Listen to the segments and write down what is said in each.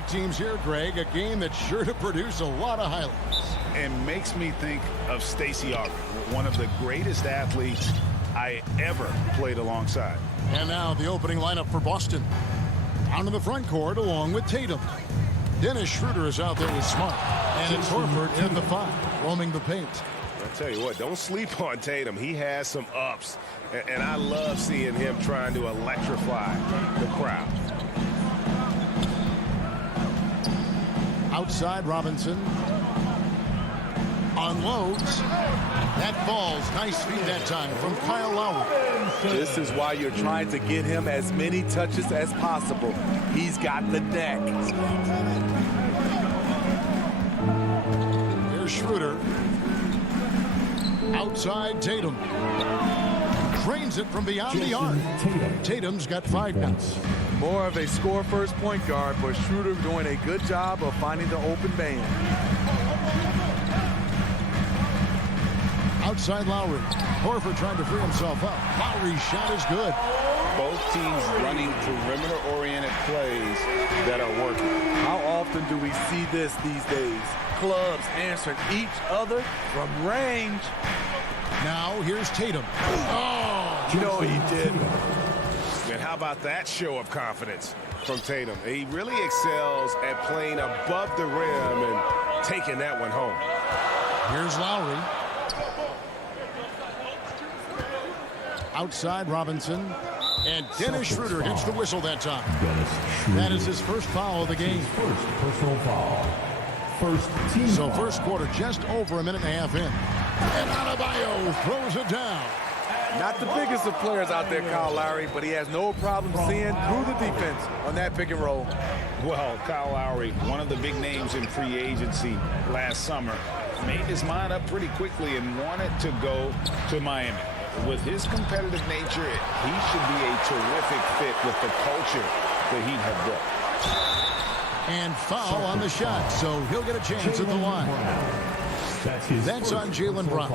athletic teams here, Greg. A game that's sure to produce a lot of highlights. And makes me think of Stacey Augmon, one of the greatest athletes I ever played alongside. And now the opening lineup for Boston. Down in the front court along with Tatum. Dennis Schroeder is out there with Smart. And it's Horford in the 5, roaming the paint. I'll tell you what, don't sleep on Tatum. He has some ups. And I love seeing him trying to electrify the crowd. Outside Robinson. Unloads. That falls. Nice feed that time from Kyle Lowry. This is why you're trying to get him as many touches as possible. He's got the neck. Here's Schroeder. Outside Tatum. Drains it from beyond the arc. Tatum's got 5 points. More of a score-first point guard, but Schroeder doing a good job of finding the open man. Outside Lowry. Horford trying to free himself up. Lowry's shot is good. Both teams running perimeter-oriented plays that are working. How often do we see this these days? Clubs answering each other from range. Now here's Tatum. Oh, you know he did. And how about that show of confidence from Tatum? He really excels at playing above the rim and taking that one home. Here's Lowry. Outside Robinson. And Dennis Schroeder hits the whistle that time. That is his first foul of the game. First personal foul. First team So foul. first quarter just over a minute and a half in. And Adebayo throws it down. Not the biggest of players out there, Kyle Lowry, but he has no problem seeing through the defense on that pick and roll. Well, Kyle Lowry, one of the big names in free agency last summer, made his mind up pretty quickly and wanted to go to Miami. With his competitive nature, he should be a terrific fit with the culture the Heat have built. And foul on the shot, so he'll get a chance at the line. That's on Jaylen Brown.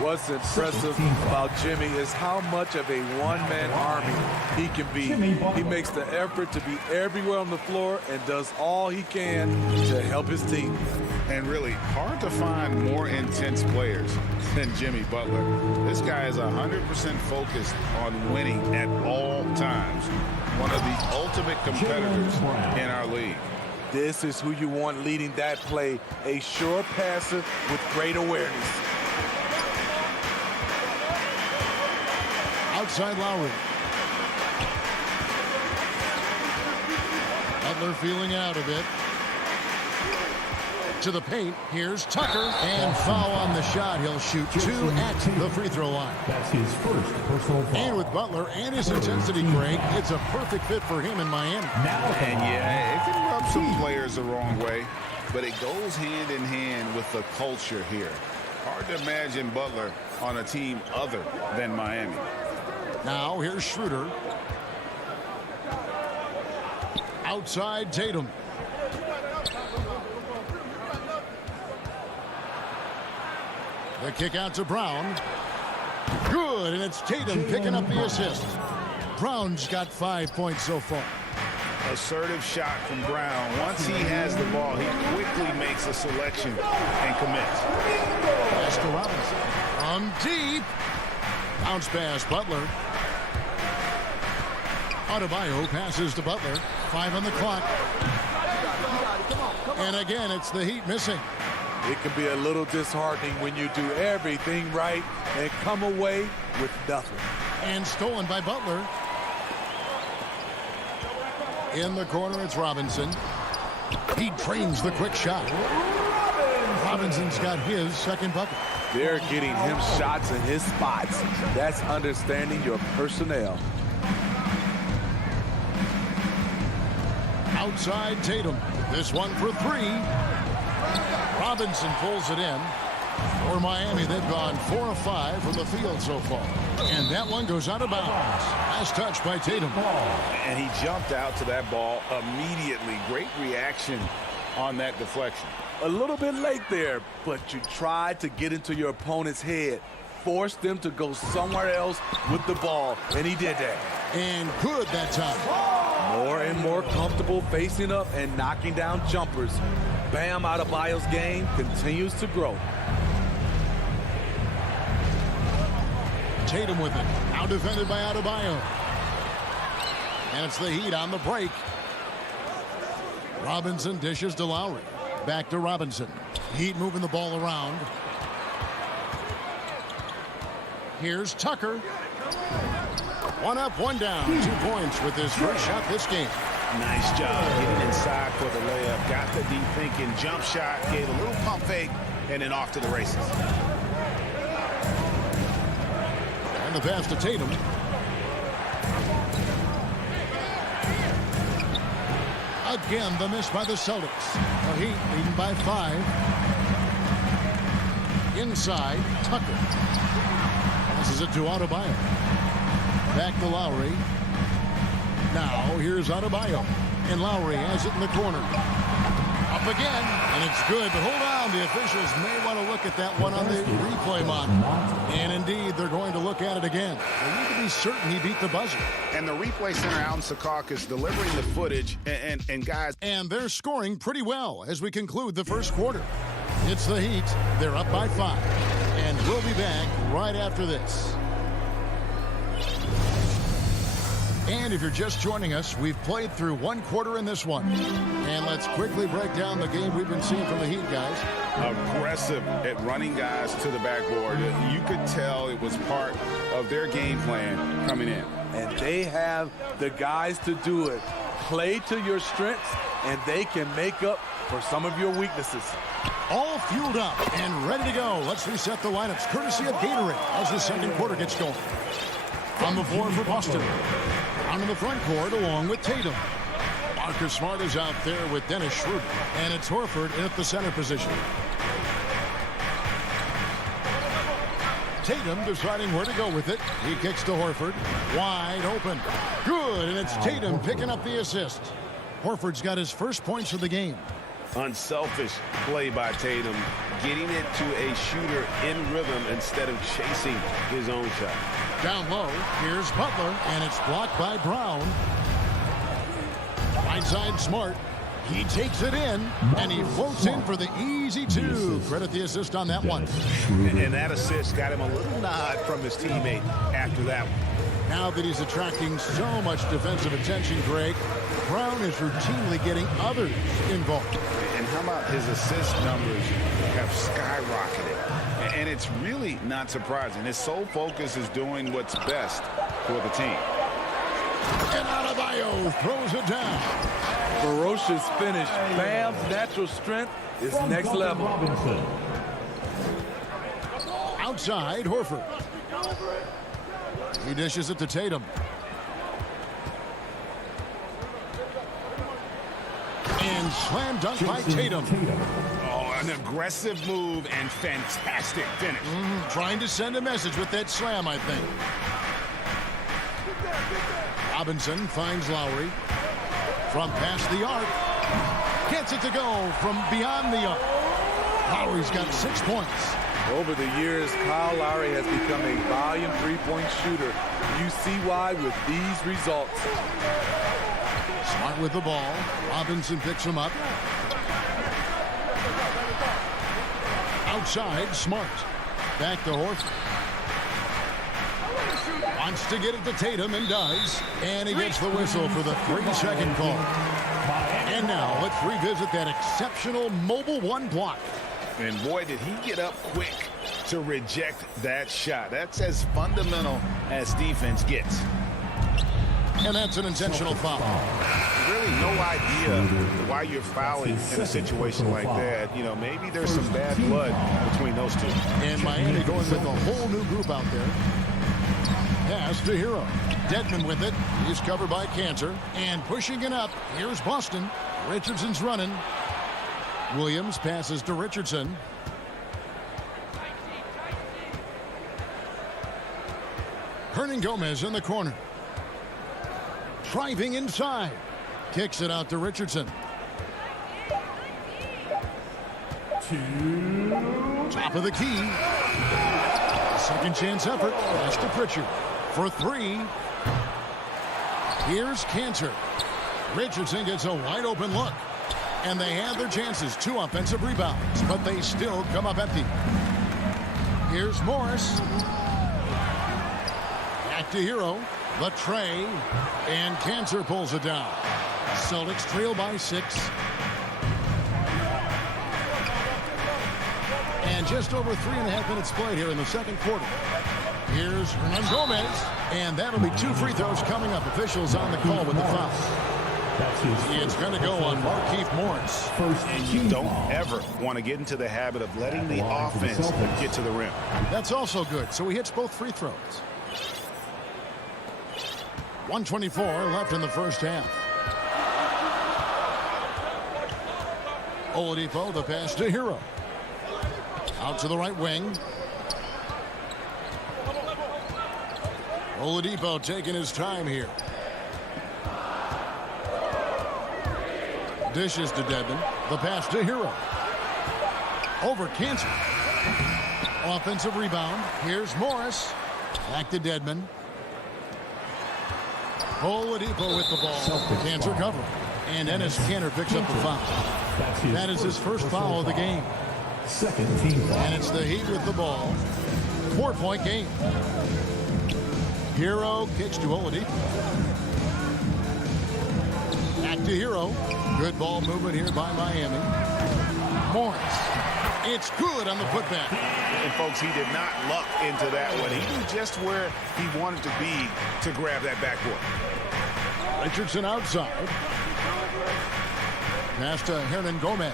What's impressive about Jimmy is how much of a one-man army he can be. He makes the effort to be everywhere on the floor and does all he can to help his team. And really, hard to find more intense players than Jimmy Butler. This guy is 100% focused on winning at all times. One of the ultimate competitors in our league. This is who you want leading that play, a sure passer with great awareness. Outside Lowry. Butler feeling out a bit. To the paint. Here's Tucker. And foul on the shot. He'll shoot 2 at the free throw line. That's his first personal foul. And with Butler and his intensity, Greg, it's a perfect fit for him in Miami. And yeah, it can rub some players the wrong way, but it goes hand in hand with the culture here. Hard to imagine Butler on a team other than Miami. Now here's Schroeder. Outside Tatum. The kick out to Brown. Good, and it's Tatum picking up the assist. Brown's got 5 points so far. Assertive shot from Brown. Once he has the ball, he quickly makes a selection and commits. Pass to Robinson. From deep. Bounce pass, Butler. Adebayo passes to Butler. 5 on the clock. And again, it's the Heat missing. It can be a little disheartening when you do everything right and come away with nothing. And stolen by Butler. In the corner, it's Robinson. He drains the quick shot. Robinson's got his second bucket. They're getting him shots in his spots. That's understanding your personnel. Outside Tatum. This one for 3. Robinson pulls it in. For Miami, they've gone 4 of 5 from the field so far. And that one goes out of bounds. Last touch by Tatum. And he jumped out to that ball immediately. Great reaction on that deflection. A little bit late there, but you tried to get into your opponent's head. Force them to go somewhere else with the ball, and he did that. And good that time. more and more comfortable facing up and knocking down jumpers. Bam Adebayo's game continues to grow. Tatum with it. Now defended by Adebayo. And it's the Heat on the break. Robinson dishes to Lowry. Back to Robinson. Heat moving the ball around. Here's Tucker. One up, one down. 2 points with his first shot this game. Nice job getting inside for the layup. Got the deep thinking jump shot. Gave a little pump fake. And then off to the races. And the pass to Tatum. Again, the miss by the Celtics. The Heat leading by 5. Inside, Tucker. Passes it to Adebayo. Back to Lowry. Now, here's Adebayo. And Lowry has it in the corner. Up again, and it's good. But hold on, the officials may want to look at that one on the replay monitor. And indeed, they're going to look at it again. They need to be certain he beat the buzzer. And the replay center, Alan Secaucus, delivering the footage. And guys. And they're scoring pretty well as we conclude the first quarter. It's the Heat. They're up by 5. And we'll be back right after this. And if you're just joining us, we've played through 1 quarter in this one. And let's quickly break down the game we've been seeing from the Heat, guys. Aggressive at running guys to the backboard. You could tell it was part of their game plan coming in. And they have the guys to do it. Play to your strengths, and they can make up for some of your weaknesses. All fueled up and ready to go. Let's reset the lineups courtesy of Gatorade as the second quarter gets going. On the floor for Boston. Down in the front court along with Tatum. Marcus Smart is out there with Dennis Schroeder. And it's Horford in at the center position. Tatum deciding where to go with it. He kicks to Horford. Wide open. Good, and it's Tatum picking up the assist. Horford's got his first points of the game. Unselfish play by Tatum, getting it to a shooter in rhythm instead of chasing his own shot. Down low, here's Butler, and it's blocked by Brown. Right side Smart. He takes it in, and he floats in for the easy 2. Credit the assist on that one. And that assist got him a little nod from his teammate after that one. Now that he's attracting so much defensive attention, Greg, Brown is routinely getting others involved. And how about his assist numbers have skyrocketed? And it's really not surprising. His sole focus is doing what's best for the team. And Adebayo throws it down. Ferocious finish. Bam's natural strength is next level. Outside, Horford. He dishes it to Tatum. And slam dunk by Tatum. Oh, an aggressive move and fantastic finish. Trying to send a message with that slam, I think. Robinson finds Lowry. From past the arc. Gets it to go from beyond the arc. Lowry's got 6 points. Over the years, Kyle Lowry has become a volume three-point shooter. You see why with these results. Smart with the ball. Robinson picks him up. Outside, Smart. Back to Horford. Wants to get it to Tatum and does. And he gets the whistle for the 3-second call. And now let's revisit that exceptional mobile 1 block. And boy, did he get up quick to reject that shot. That's as fundamental as defense gets. And that's an intentional foul. Really no idea why you're fouling in a situation like that. You know, maybe there's some bad blood between those two. And Miami going with a whole new group out there. Pass to Hero. Dedmon with it. He's covered by Cantor. And pushing it up. Here's Boston. Richardson's running. Williams passes to Richardson. Hernan Gomez in the corner. Driving inside. Kicks it out to Richardson. Top of the key. Second chance effort. Pass to Pritchard. For 3. Here's Cantor. Richardson gets a wide open look. And they had their chances. 2 offensive rebounds, but they still come up empty. Here's Morris. Back to Hero. The tray. And Cancer pulls it down. Celtics trail by 6. And just over 3.5 minutes played here in the second quarter. Here's Hernan Gomez. And that'll be 2 free throws coming up. Officials on the call with the foul. It's going to go on Markieff Morris. And you don't ever want to get into the habit of letting the offense get to the rim. That's also good. So he hits both free throws. 1:24 left in the first half. Oladipo, the pass to Hero. Out to the right wing. Oladipo taking his time here. Dishes to Dedmon. The pass to Hero. Over Cancer. Offensive rebound. Here's Morris. Back to Dedmon. Oladipo with the ball. Cancer cover. And Enes Kanter picks up the foul. That is his first foul of the game. Second team foul. And it's the Heat with the ball. 4-point game. Hero kicks to Oladipo. Back to Hero. Good ball movement here by Miami. Morris. It's good on the putback. And, folks, he did not luck into that one. He knew just where he wanted to be to grab that backboard. Richardson outside. Pass to Hernan Gomez.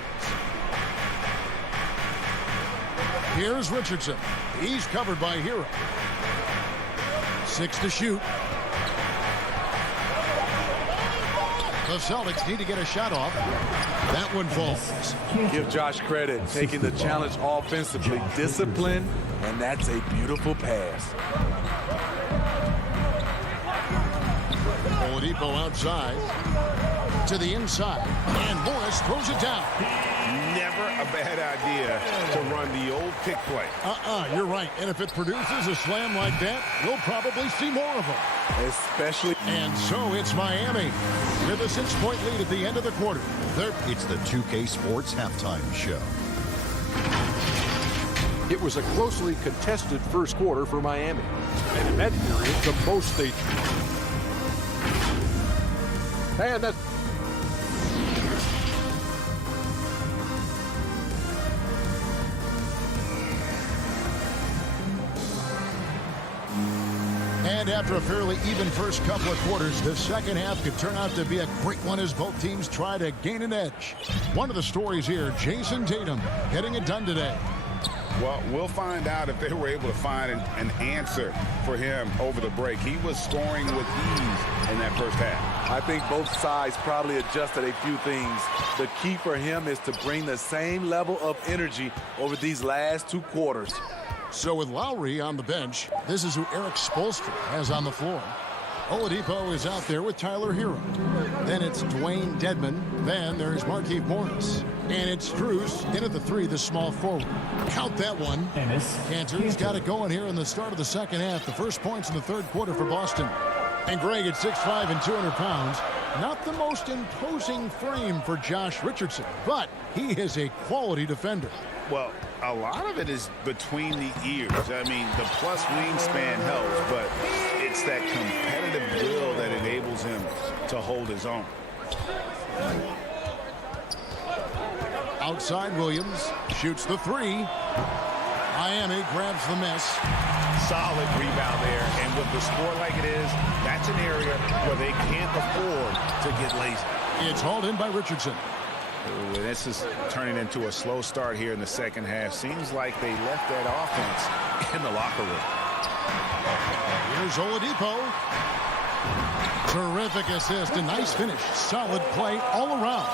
Here's Richardson. He's covered by Hero. 6 to shoot. The Celtics need to get a shot off. That one falls. Give Josh credit, taking the challenge offensively, discipline, and that's a beautiful pass. Oladipo outside to the inside, and Morris throws it down. Never a bad idea to run the old pick play. You're right. And if it produces a slam like that, we'll probably see more of them. Especially. And so it's Miami with a 6-point lead at the end of the quarter. It's the 2K Sports Halftime Show. It was a closely contested first quarter for Miami. And in that period, the most they... And that's... And after a fairly even first couple of quarters, the second half could turn out to be a great one as both teams try to gain an edge. One of the stories here, Jason Tatum getting it done today. Well, we'll find out if they were able to find an answer for him over the break. He was scoring with ease in that first half. I think both sides probably adjusted a few things. The key for him is to bring the same level of energy over these last 2 quarters. So with Lowry on the bench, this is who Eric Spoelstra has on the floor. Oladipo is out there with Tyler Hero. Then it's Dwayne Dedmon. Then there's Markieff Morris. And it's Strus in at the 3, the small forward. Count that one. Cantor's got it going here in the start of the second half. The first points in the third quarter for Boston. And Greg at 6'5" and 200 pounds. Not the most imposing frame for Josh Richardson, but he is a quality defender. Well, a lot of it is between the ears. I mean, the plus wingspan helps, but it's that competitive will that enables him to hold his own. Outside Williams shoots the 3. Miami grabs the miss. Solid rebound there, and with the score like it is, that's an area where they can't afford to get lazy. It's hauled in by Richardson. Ooh, this is turning into a slow start here in the second half. Seems like they left that offense in the locker room. Here's Oladipo. Terrific assist, a nice finish. Solid play all around.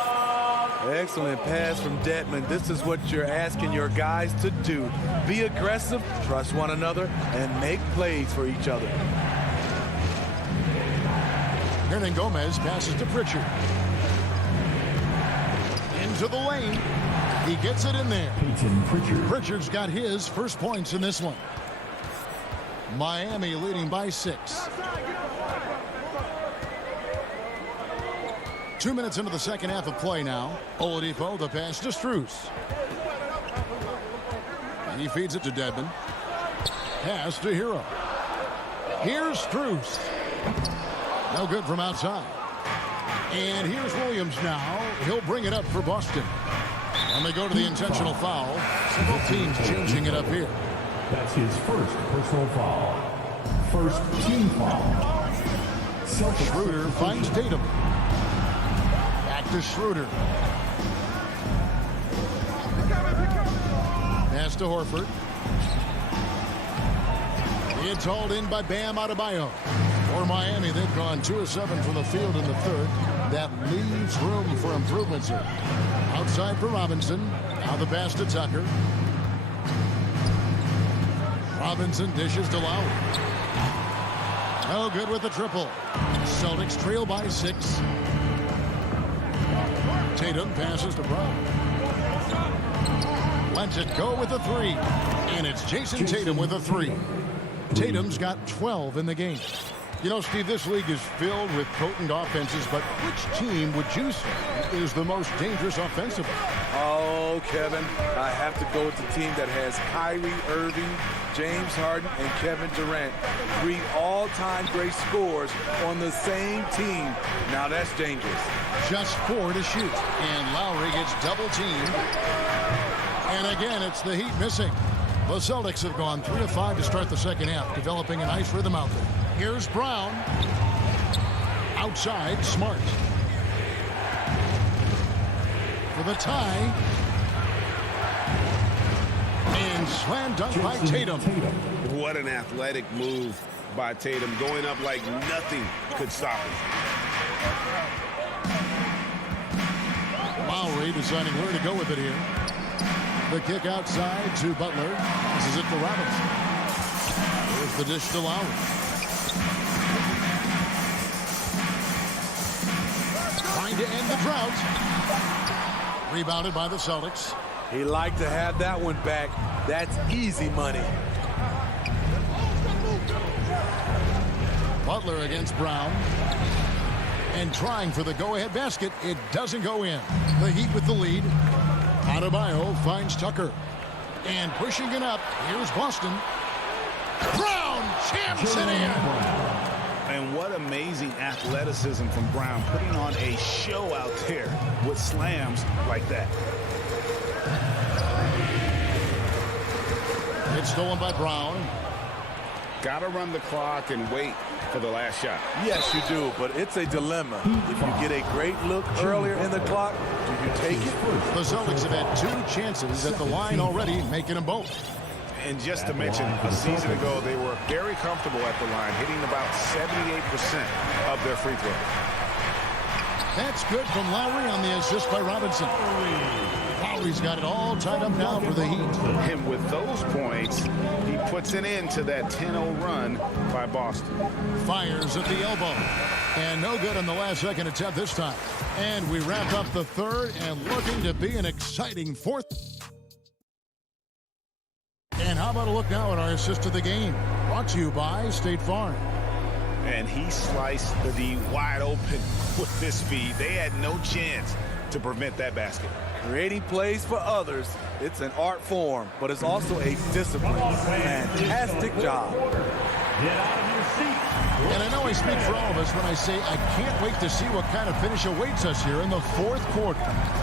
Excellent pass from Dedmon. This is what you're asking your guys to do. Be aggressive, trust one another, and make plays for each other. Hernan Gomez passes to Pritchard. Into the lane. He gets it in there. Pritchard's got his first points in this one. Miami leading by 6. 2 minutes into the second half of play now. Oladipo, the pass to Strus. He feeds it to Dedmon. Pass to Hero. Here's Strus. No good from outside. And here's Williams now. He'll bring it up for Boston. And they go to the intentional foul. Several teams changing it up here. That's his first personal foul. First team foul. Schroeder finds Tatum. Back to Schroeder. Pass to Horford. It's hauled in by Bam Adebayo. For Miami, they've gone 2 of 7 from the field in the third. That leaves room for improvements here. Outside for Robinson. Now the pass to Tucker. Robinson dishes to Lowry. No good with the triple. Celtics trail by 6. Tatum passes to Brown. Lets it go with a 3. And it's Jason Tatum with a 3. Tatum's got 12 in the game. You know, Steve, this league is filled with potent offenses, but which team would you say is the most dangerous offensively? Oh, Kevin, I have to go with the team that has Kyrie Irving, James Harden, and Kevin Durant. 3 all-time great scorers on the same team. Now that's dangerous. Just 4 to shoot, and Lowry gets double-teamed. And again, it's the Heat missing. The Celtics have gone 3 of 5 to start the second half, developing a nice rhythm out there. Here's Brown. Outside, Smart. For the tie. And slam dunk by Tatum. What an athletic move by Tatum. Going up like nothing could stop him. Lowry deciding where to go with it here. The kick outside to Butler. This is it to Robinson. Here's the dish to Lowry. Trying to end the drought. Rebounded by the Celtics. He liked to have that one back. That's easy money. Butler against Brown. And trying for the go-ahead basket. It doesn't go in. The Heat with the lead. Adebayo finds Tucker. And pushing it up, here's Boston. Brown jams it in. And what amazing athleticism from Brown, putting on a show out there with slams like that. It's stolen by Brown. Got to run the clock and wait for the last shot. Yes, you do, but it's a dilemma. If you get a great look earlier in the clock, do you take it? The Celtics have had 2 chances at the line already, making them both. And just to mention, a season ago, they were very comfortable at the line, hitting about 78% of their free throw. That's good from Lowry on the assist by Robinson. Lowry's got it all tied up now for the Heat. And with those points, he puts an end to that 10-0 run by Boston. Fires at the elbow. And no good on the last second attempt this time. And we wrap up the third and looking to be an exciting fourth. And how about a look now at our assist of the game? Brought to you by State Farm. And he sliced the D wide open with this speed. They had no chance to prevent that basket. Creating plays for others, it's an art form, but it's also a discipline. Fantastic job. And I know I speak for all of us when I say I can't wait to see what kind of finish awaits us here in the fourth quarter.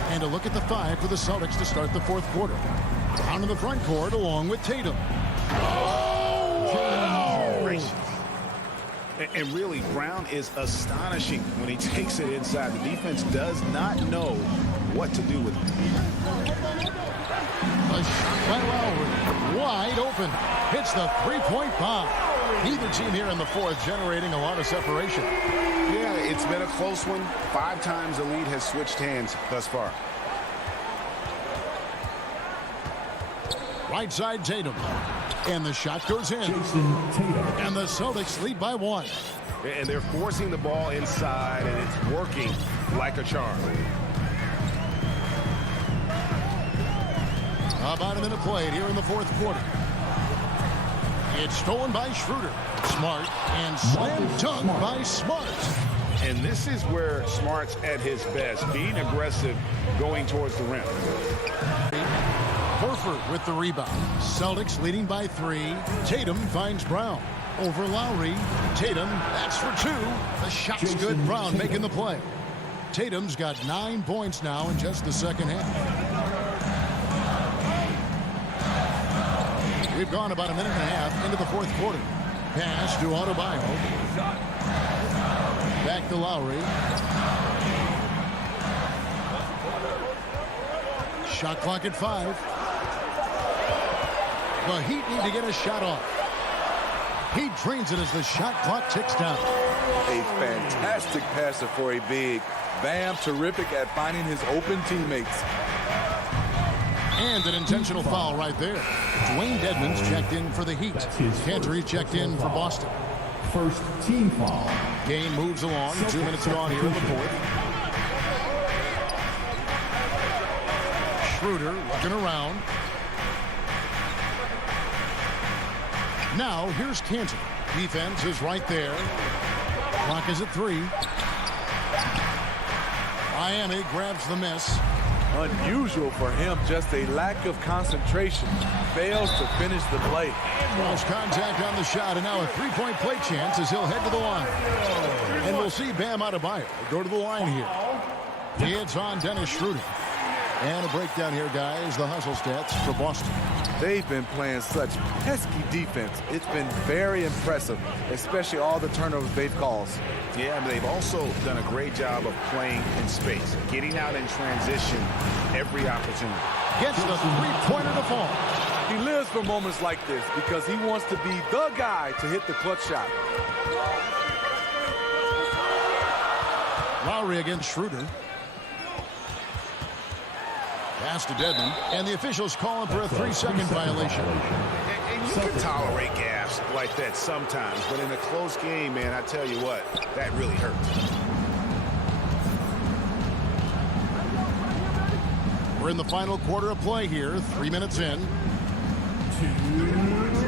And to look at the 5 for the Celtics to start the fourth quarter. Down in the front court along with Tatum. And really, Brown is astonishing when he takes it inside. The defense does not know what to do with it. A shot by Lowry. Wide open. Hits the three-point bomb. Neither team here in the fourth generating a lot of separation. Yeah, it's been a close one. 5 times the lead has switched hands thus far. Right side Tatum. And the shot goes in. And the Celtics lead by 1. And they're forcing the ball inside, and it's working like a charm. About a minute played here in the fourth quarter. It's stolen by Schroeder. Smart and slam dunk by Smart. And this is where Smart's at his best, being aggressive, going towards the rim. Horford with the rebound. Celtics leading by 3. Tatum finds Brown. Over Lowry. Tatum, that's for 2. The shot's good. Brown making the play. Tatum's got 9 points now in just the second half. We've gone about a minute and a half into the fourth quarter. Pass to Adebayo. Back to Lowry. Shot clock at 5. The Heat need to get a shot off. He drains it as the shot clock ticks down. A fantastic passer for a big. Bam, terrific at finding his open teammates. And an intentional foul right there. Dwayne Dedmon's checked in for the Heat. Cantor checked in for Boston. First team foul. Game moves along. 2 minutes gone here in the fourth. Schroeder looking around. Now here's Cantor. Defense is right there. Clock is at 3. Miami grabs the miss. Unusual for him, just a lack of concentration. Fails to finish the play. Cross contact on the shot, and now a three-point play chance as he'll head to the line. And we'll see Bam Adebayo go to the line here. It's on Dennis Schroeder. And a breakdown here, guys. The hustle stats for Boston. They've been playing such pesky defense. It's been very impressive, especially all the turnovers they've caused. Yeah, and they've also done a great job of playing in space, getting out in transition every opportunity. Gets the three-pointer to fall. He lives for moments like this because he wants to be the guy to hit the clutch shot. Lowry against Schroeder. Pass to Dedmon, and the officials call him for a 3-second violation. And you can tolerate gaffes like that sometimes, but in a close game, man, I tell you what, that really hurts. We're in the final quarter of play here, 3 minutes in. 2 minutes.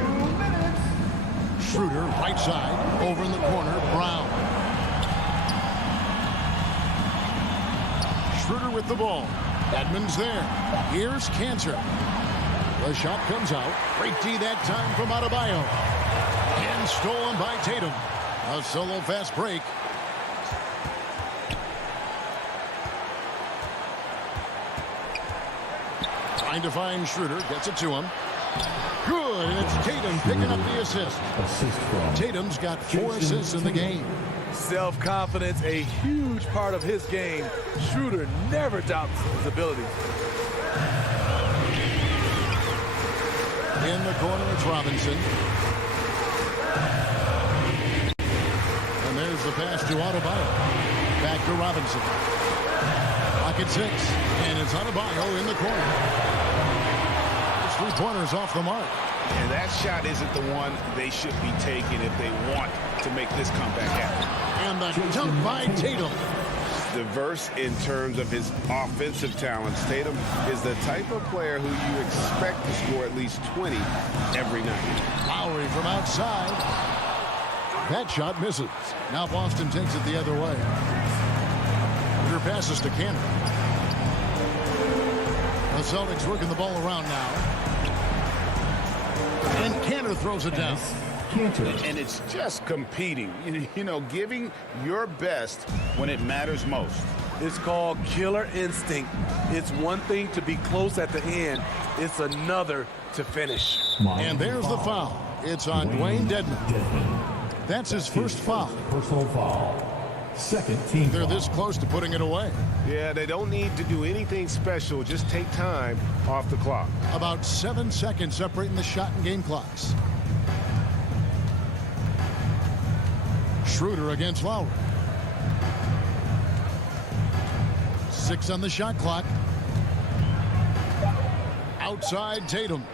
Schroeder, right side, over in the corner, Brown. Schroeder with the ball. Edmonds there. Here's Cantor. The shot comes out. Great D that time from Adebayo. And stolen by Tatum. A solo fast break. Trying to find Schroeder. Gets it to him. Good. And it's Tatum picking up the assist. Tatum's got 4 assists in the game. Self-confidence, a huge part of his game. Schroeder never doubts his ability. In the corner, it's Robinson. And there's the pass to Adebayo. Back to Robinson. Clock at 6. And it's Adebayo in the corner. His three-pointer's off the mark. And that shot isn't the one they should be taking if they want to make this comeback happen. And the dunk by Tatum. Diverse in terms of his offensive talents. Tatum is the type of player who you expect to score at least 20 every night. Lowry from outside. That shot misses. Now Boston takes it the other way. Your passes to Cantor. The Celtics working the ball around now. And Cantor throws it down. And it's just competing, you know, giving your best when it matters most. It's called killer instinct. It's one thing to be close at the end. It's another to finish. And there's the foul. It's on Dwayne Dedmon. That's his first foul. Personal foul. Second team They're foul. this close to putting it away. Yeah, they don't need to do anything special. Just take time off the clock. About 7 seconds separating the shot and game clocks. Schroeder against Lowry. 6 on the shot clock. Outside Tatum.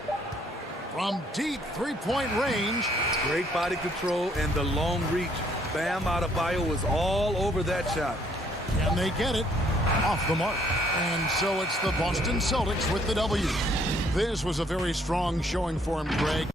From deep three-point range. Great body control and the long reach. Bam Adebayo was all over that shot. And they get it off the mark. And so it's the Boston Celtics with the W. This was a very strong showing for him, Greg.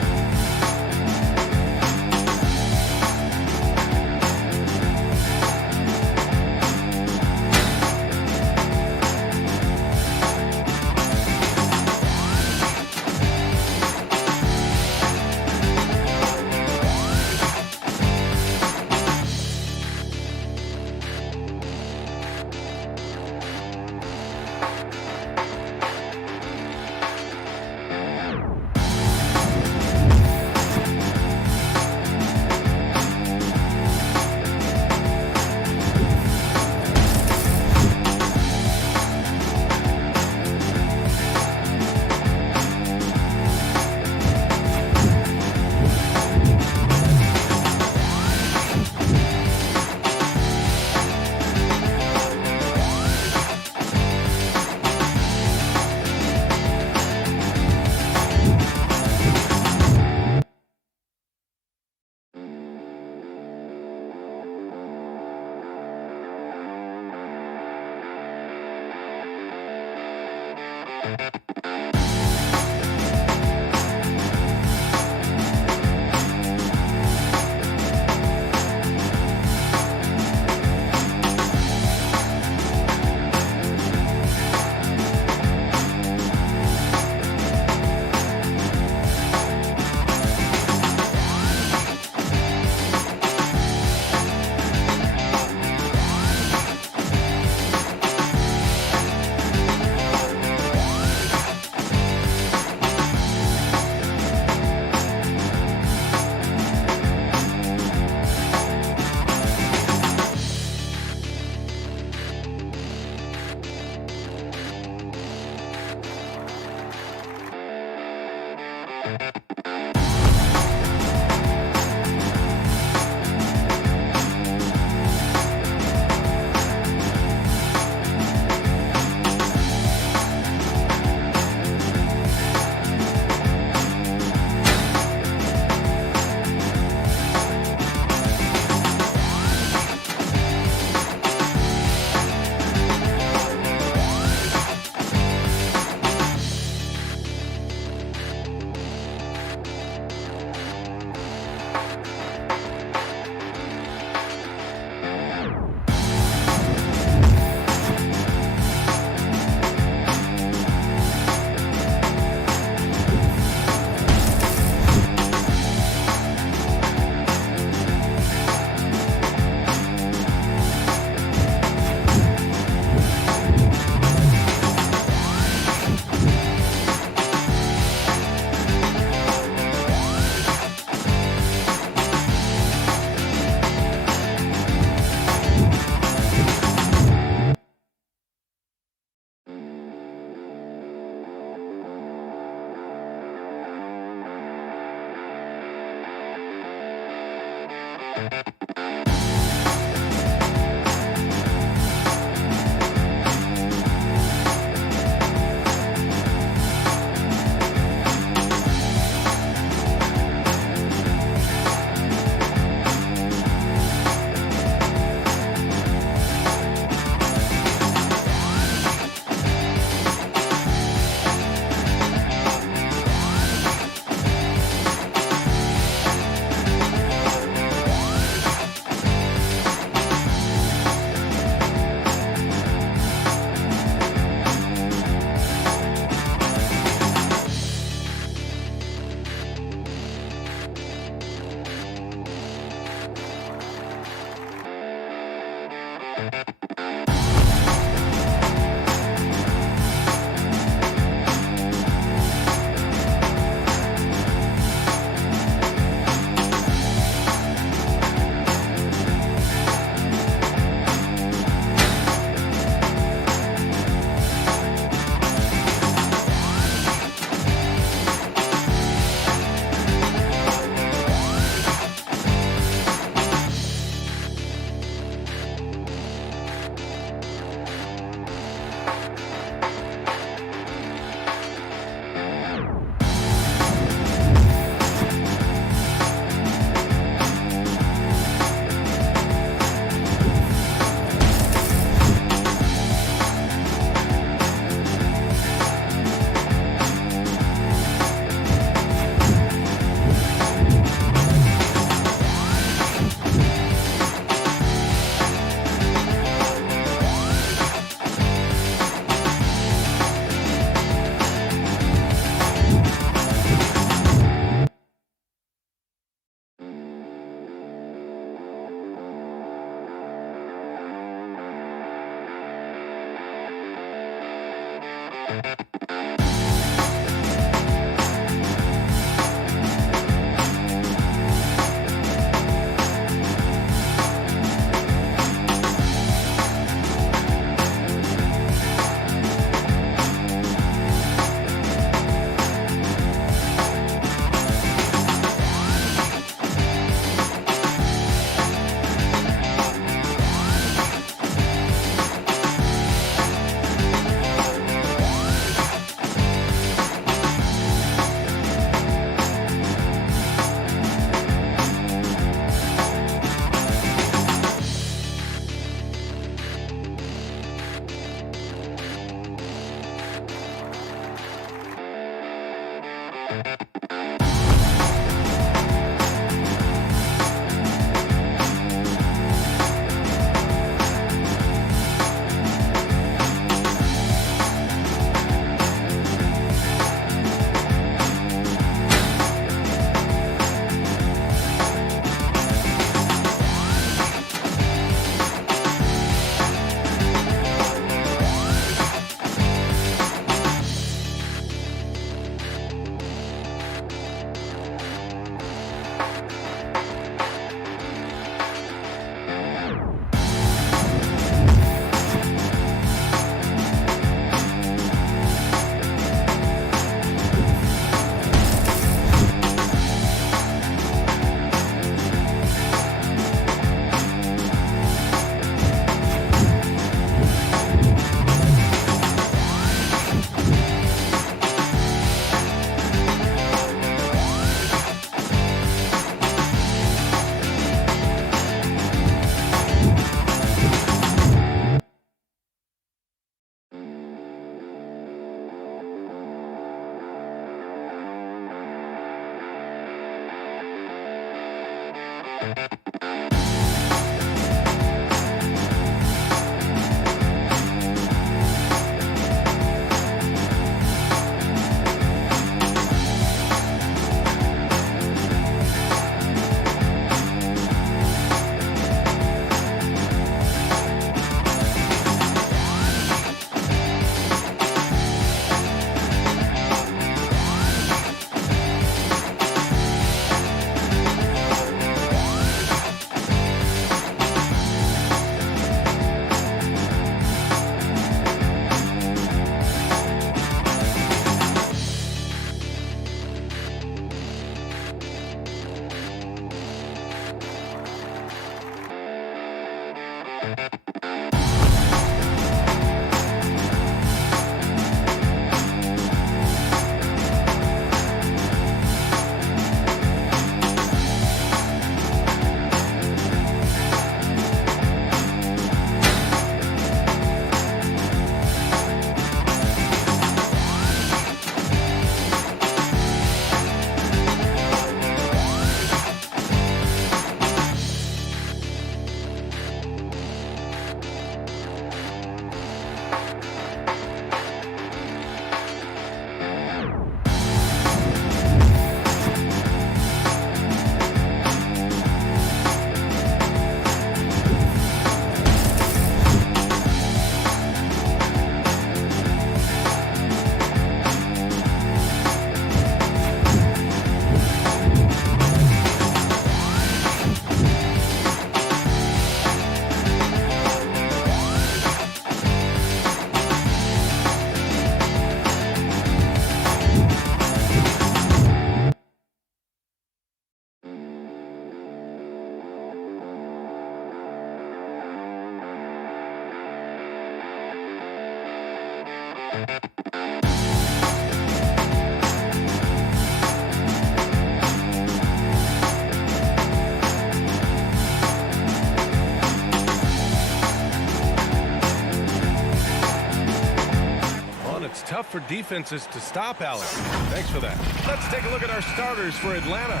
for defenses to stop Allen. Thanks for that. Let's take a look at our starters for Atlanta.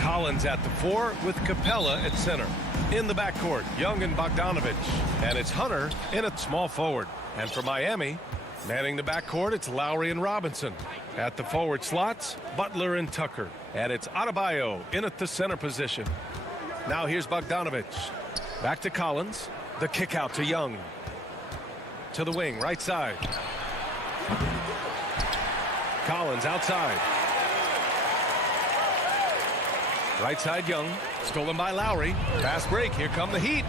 Collins at the 4 with Capella at center. In the backcourt, Young and Bogdanovich. And it's Hunter in at small forward. And for Miami, manning the backcourt, it's Lowry and Robinson. At the forward slots, Butler and Tucker. And it's Adebayo in at the center position. Now here's Bogdanovich. Back to Collins. The kick out to Young. To the wing, right side. Collins outside. Right side, Young. Stolen by Lowry. Fast break. Here come the Heat.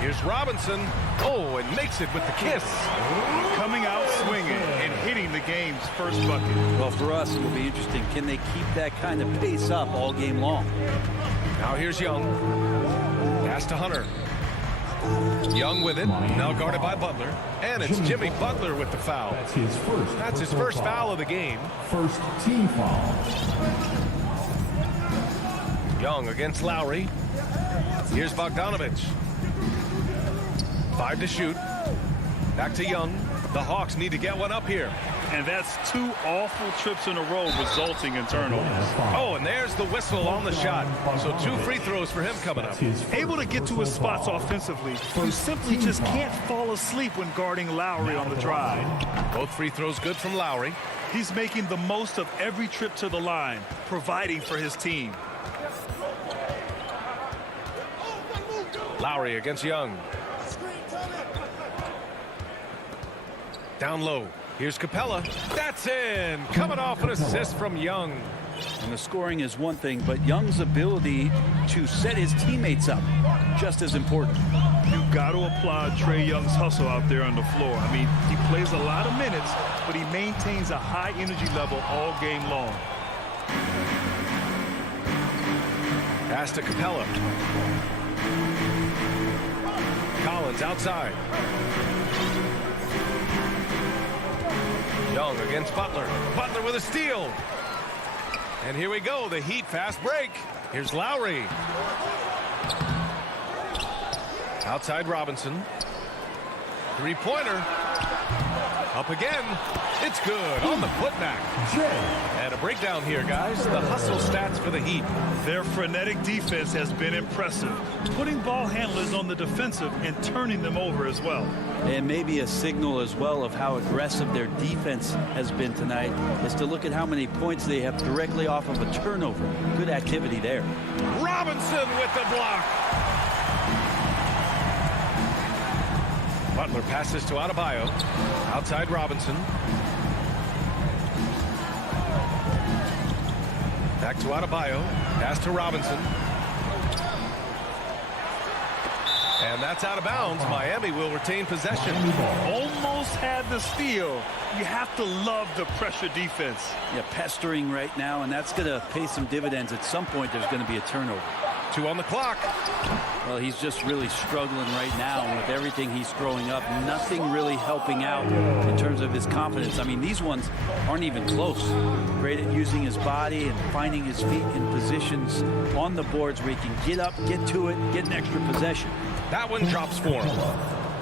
Here's Robinson. Oh, and makes it with the kiss. Coming out swinging and hitting the game's first bucket. Well, for us, it'll be interesting. Can they keep that kind of pace up all game long? Now here's Young. Pass to Hunter. Young with it. Now guarded by Butler. And it's Jimmy Butler with the foul. That's his first foul of the game. First team foul. Young against Lowry. Here's Bogdanovich. 5 to shoot. Back to Young. The Hawks need to get one up here. And that's 2 awful trips in a row resulting in turnovers. Oh, and there's the whistle on the shot. So 2 free throws for him coming up. Able to get to his spots offensively. You simply just can't fall asleep when guarding Lowry on the drive. Both free throws good from Lowry. He's making the most of every trip to the line, providing for his team. Lowry against Young. Down low. Here's Capella. That's in. Coming off an assist from Young. And the scoring is one thing, but Young's ability to set his teammates up just as important. You've got to applaud Trae Young's hustle out there on the floor. I mean, he plays a lot of minutes, but he maintains a high energy level all game long. Pass to Capella. Collins outside. Young against Butler. Butler with a steal. And here we go. The Heat fast break. Here's Lowry. Outside Robinson. 3-pointer. Up again. It's good on the putback. And a breakdown here, guys. The hustle stats for the Heat. Their frenetic defense has been impressive, putting ball handlers on the defensive and turning them over as well. And maybe a signal as well of how aggressive their defense has been tonight is to look at how many points they have directly off of a turnover. Good activity there. Robinson with the block. Butler passes to Adebayo. Outside Robinson. Back to Adebayo. Pass to Robinson. And that's out of bounds. Miami will retain possession. Almost had the steal. You have to love the pressure defense. Yeah, pestering right now, and that's going to pay some dividends. At some point, there's going to be a turnover. 2 on the clock. Well, he's just really struggling right now with everything he's throwing up. Nothing really helping out in terms of his confidence. I mean, these ones aren't even close. Great at using his body and finding his feet in positions on the boards where he can get up, get to it, get an extra possession. That one drops for him.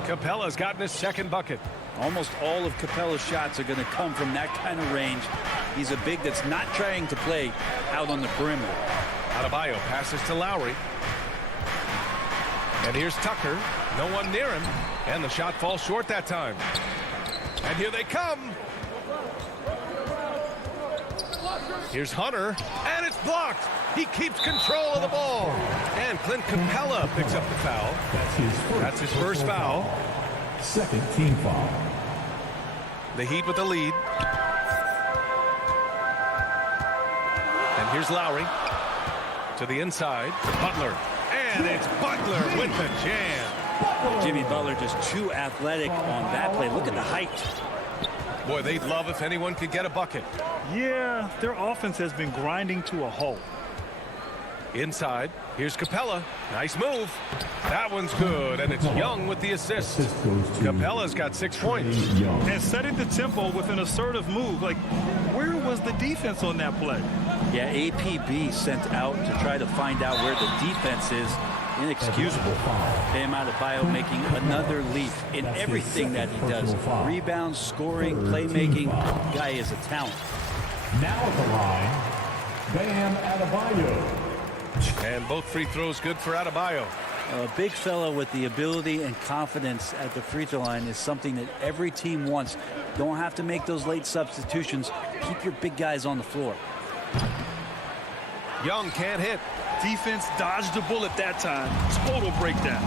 Capella's gotten his second bucket. Almost all of Capella's shots are going to come from that kind of range. He's a big that's not trying to play out on the perimeter. Adebayo passes to Lowry. And here's Tucker. No one near him. And the shot falls short that time. And here they come. Here's Hunter. And it's blocked. He keeps control of the ball. And Clint Capella picks up the foul. That's his first foul. Second team foul. The Heat with the lead. And here's Lowry. To the inside. Butler. And it's Butler with the jam. Jimmy Butler just too athletic on that play. Look at the height. Boy, they'd love if anyone could get a bucket. Yeah, their offense has been grinding to a halt. Inside, here's Capella. Nice move. That one's good, and it's Young with the assist. Capella's got 6 points. And setting the tempo with an assertive move. Like, where was the defense on that play? Yeah, APB sent out to try to find out where the defense is. inexcusable. Bam Adebayo making another leap in everything that he does. Rebounds, scoring, playmaking. Guy is a talent. Now at the line, Bam Adebayo. And both free throws good for Adebayo. A big fella with the ability and confidence at the free throw line is something that every team wants. Don't have to make those late substitutions. Keep your big guys on the floor. Young can't hit. Defense dodged the bullet that time. Total breakdown.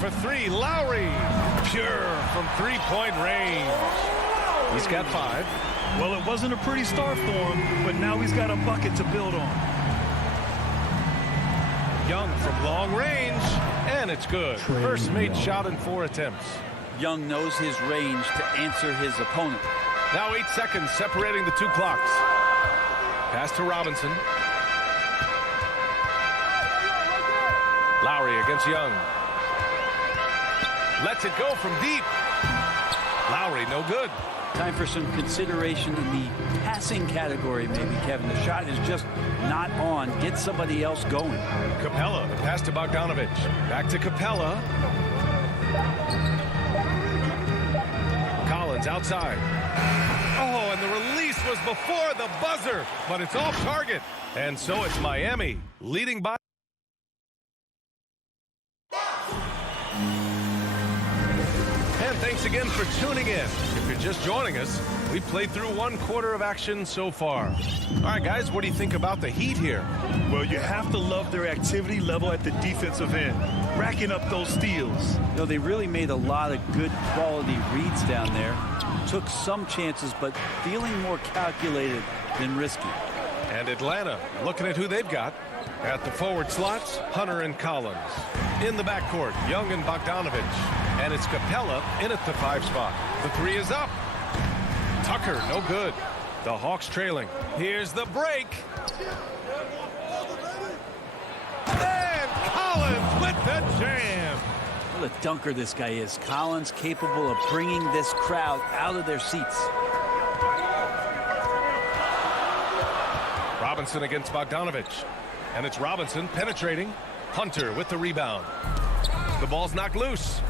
For three, Lowry. Pure from three-point range. He's got 5. Well, it wasn't a pretty start for him, but now he's got a bucket to build on. Young from long range, and it's good. First made shot in 4 attempts. Young knows his range to answer his opponent. Now 8 seconds separating the 2 clocks. Pass to Robinson. Lowry against Young. Lets it go from deep. Lowry, no good. Time for some consideration in the passing category, maybe, Kevin. The shot is just not on. Get somebody else going. Capella, the pass to Bogdanovich. Back to Capella. Collins outside. Oh, and the release was before the buzzer, but it's off target. And so it's Miami leading by. And thanks again for tuning in. If you're just joining us, we've played through 1 quarter of action so far. All right, guys, what do you think about the Heat here? Well, you have to love their activity level at the defensive end, racking up those steals. You know, they really made a lot of good quality reads down there. Took some chances, but feeling more calculated than risky. And Atlanta, looking at who they've got. At the forward slots, Hunter and Collins. In the backcourt, Young and Bogdanovich. And it's Capella in at the 5 spot. The 3 is up. Tucker, no good. The Hawks trailing. Here's the break. And Collins with the jam. What a dunker this guy is. Collins capable of bringing this crowd out of their seats. Robinson against Bogdanovich. And it's Robinson penetrating. Hunter with the rebound. The ball's knocked loose.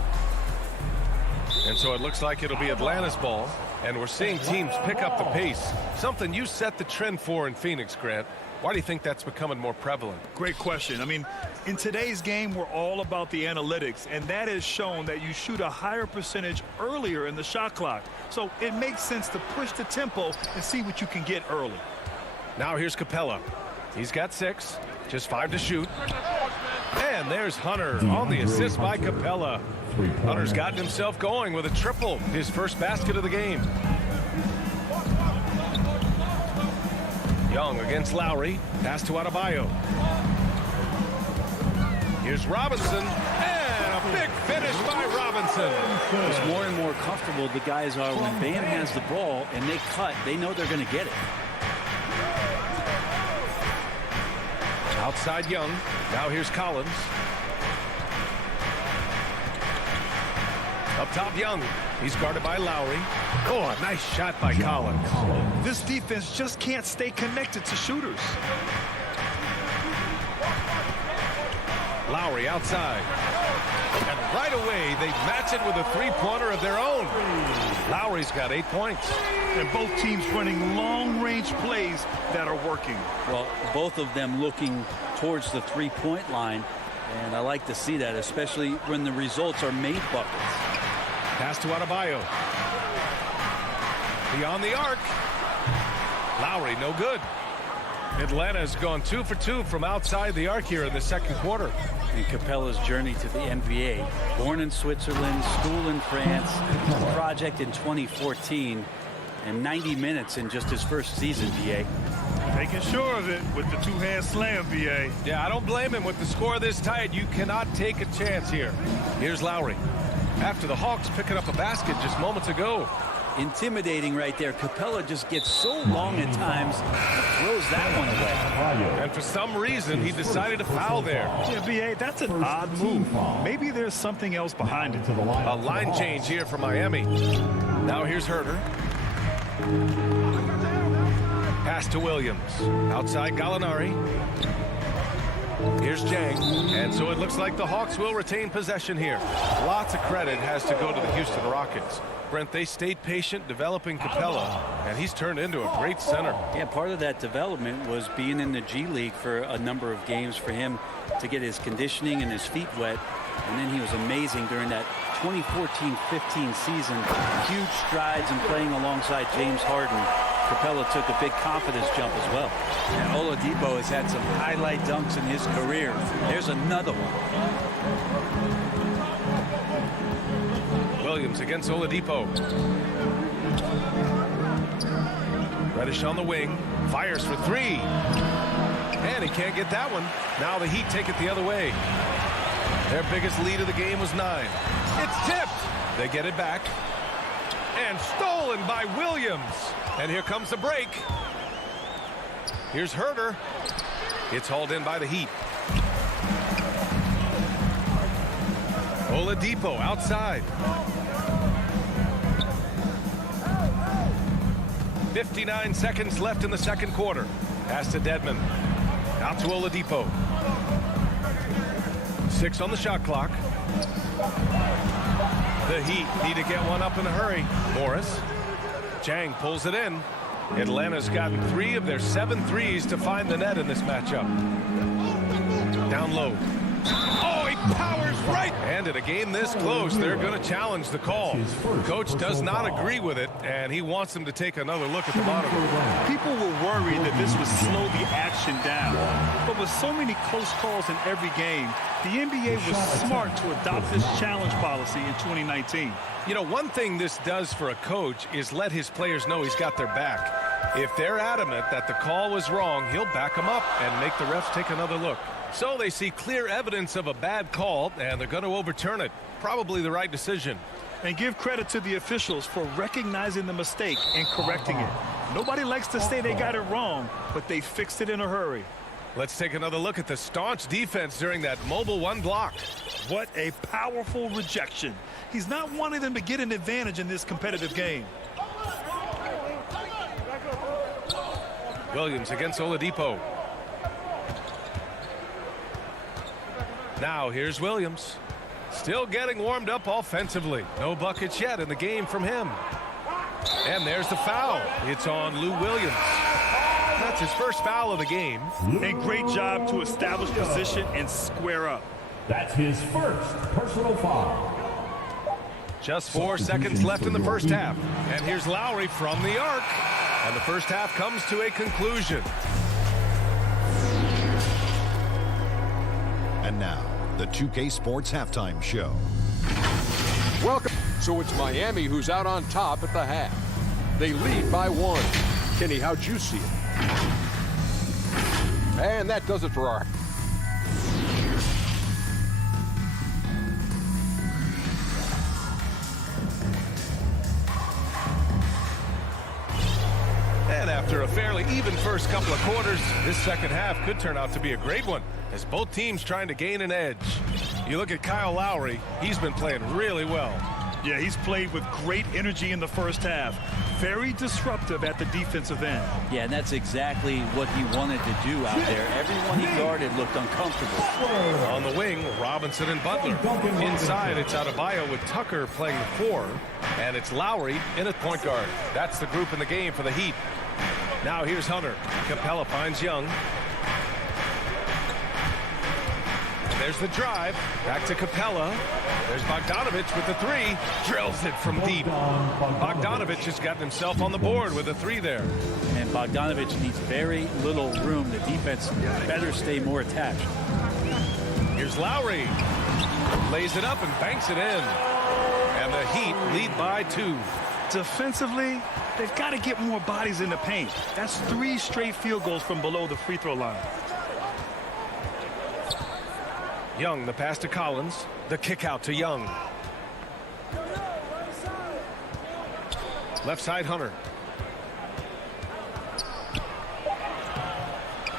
And so it looks like it'll be Atlanta's ball. And we're seeing teams pick up the pace. Something you set the trend for in Phoenix, Grant. Why do you think that's becoming more prevalent? Great question. I mean, in today's game, we're all about the analytics, and that has shown that you shoot a higher percentage earlier in the shot clock. So it makes sense to push the tempo and see what you can get early. Now here's Capella. He's got 6, just 5 to shoot. And there's Hunter on the assist by Capella. Hunter's gotten himself going with a triple, his first basket of the game. Young against Lowry. Pass to Adebayo. Here's Robinson. And a big finish by Robinson. It's more and more comfortable the guys are when Bam has the ball and they cut. They know they're going to get it. Outside Young. Now here's Collins. Up top Young. He's guarded by Lowry. Oh, a nice shot by Collins. This defense just can't stay connected to shooters. Lowry outside. And right away, they match it with a three-pointer of their own. Lowry's got 8 points. And both teams running long-range plays that are working. Well, both of them looking towards the three-point line. And I like to see that, especially when the results are made buckets. Pass to Adebayo. Beyond the arc. Lowry, no good. Atlanta's gone 2 for 2 from outside the arc here in the second quarter. And Capella's journey to the NBA. Born in Switzerland, school in France, project in 2014, and 90 minutes in just his first season, B.A. Making sure of it with the two-hand slam, B.A. Yeah, I don't blame him. With the score this tight, you cannot take a chance here. Here's Lowry. After the Hawks picking up a basket just moments ago. Intimidating right there. Capella just gets so long at times, throws that one away. And for some reason, he decided to foul there. Yeah, B.A., that's an odd move. Maybe there's something else behind it. A line change here for Miami. Now here's Herter. Pass to Williams. Outside Gallinari. Here's Jang. And so it looks like the Hawks will retain possession here. Lots of credit has to go to the Houston Rockets. Brent, they stayed patient developing Capella, and he's turned into a great center. Yeah, part of that development was being in the G League for a number of games for him to get his conditioning and his feet wet. And then he was amazing during that 2014-15 season. Huge strides in playing alongside James Harden. Capella took a big confidence jump as well. And Oladipo has had some highlight dunks in his career. There's another one. Williams against Oladipo. Reddish on the wing. Fires for three. And he can't get that one. Now the Heat take it the other way. Their biggest lead of the game was 9. It's tipped. They get it back. And stolen by Williams. And here comes the break. Here's Herter. It's hauled in by the Heat. Oladipo outside. 59 seconds left in the second quarter. Pass to Dedmon. Out to Oladipo. 6 on the shot clock. The Heat need to get one up in a hurry. Morris. Jang pulls it in. Atlanta's gotten 3 of their 7 threes to find the net in this matchup. Down low. Oh, he powers right. And in a game this close, they're going to challenge the call. Coach does not agree with it, and he wants them to take another look at the monitor. People were worried that this would slow the action down. But with so many close calls in every game, the NBA was smart to adopt this challenge policy in 2019. You know, one thing this does for a coach is let his players know he's got their back. If they're adamant that the call was wrong, he'll back them up and make the refs take another look. So they see clear evidence of a bad call, and they're going to overturn it. Probably the right decision. And give credit to the officials for recognizing the mistake and correcting it. Nobody likes to say they got it wrong, but they fixed it in a hurry. Let's take another look at the staunch defense during that mobile 1 block. What a powerful rejection. He's not wanting them to get an advantage in this competitive game. Williams against Oladipo. Now here's Williams. Still getting warmed up offensively. No buckets yet in the game from him. And there's the foul. It's on Lou Williams. That's his first foul of the game. And great job to establish position and square up. That's his first personal foul. Just 4 seconds left in the first half. And here's Lowry from the arc. And the first half comes to a conclusion. And now, the 2K Sports Halftime Show. Welcome. So it's Miami who's out on top at the half. They lead by 1. Kenny, how'd you see it? And that does it for our... And after a fairly even first couple of quarters, this second half could turn out to be a great one as both teams trying to gain an edge. You look at Kyle Lowry, he's been playing really well. Yeah, he's played with great energy in the first half. Very disruptive at the defensive end. Yeah, and that's exactly what he wanted to do out there. Everyone he guarded looked uncomfortable. On the wing, Robinson and Butler. Inside, it's Adebayo with Tucker playing the 4. And it's Lowry in at point guard. That's the group in the game for the Heat. Now here's Hunter. Capella finds Young. There's the drive. Back to Capella. There's Bogdanovich with the 3. Drills it from deep. Bogdanovich has gotten himself on the board with a 3 there. And Bogdanovich needs very little room. The defense better stay more attached. Here's Lowry. Lays it up and banks it in. And the Heat lead by 2. Defensively, they've got to get more bodies in the paint. That's 3 straight field goals from below the free throw line. Young, the pass to Collins. The kick out to Young. Left side, Hunter.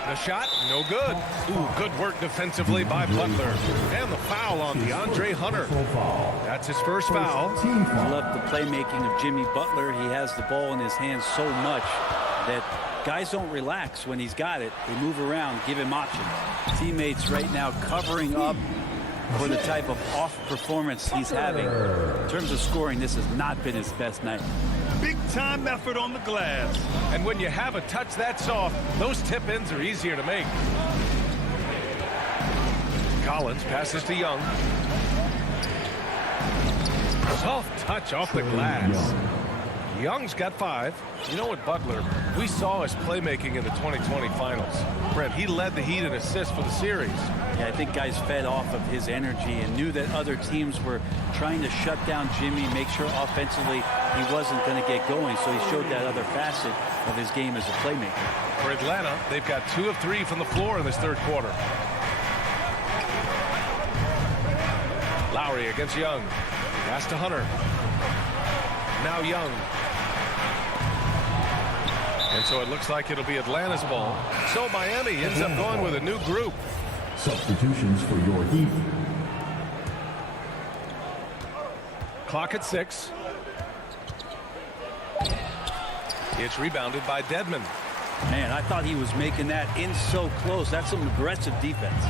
The shot, no good. Ooh, good work defensively by Butler. And the foul on DeAndre Hunter. That's his first foul. I love the playmaking of Jimmy Butler. He has the ball in his hands so much that Guys don't relax when he's got it. They move around, give him options. Teammates right now covering up for the type of off performance he's having. In terms of scoring, this has not been his best night. Big time effort on the glass. And when you have a touch that soft, those tip-ins are easier to make. Collins passes to Young. Soft touch off the glass. Young's got 5. You know what, Butler? We saw his playmaking in the 2020 finals. Brent, he led the Heat in assists for the series. Yeah, I think guys fed off of his energy and knew that other teams were trying to shut down Jimmy, make sure offensively he wasn't going to get going. So he showed that other facet of his game as a playmaker. For Atlanta, they've got 2 of 3 from the floor in this third quarter. Lowry against Young. Pass to Hunter. Now Young. And so it looks like it'll be Atlanta's ball. So Miami ends up going with a new group. Substitutions for your Heat. Clock at 6. It's rebounded by Dedmon. Man, I thought he was making that in so close. That's some aggressive defense.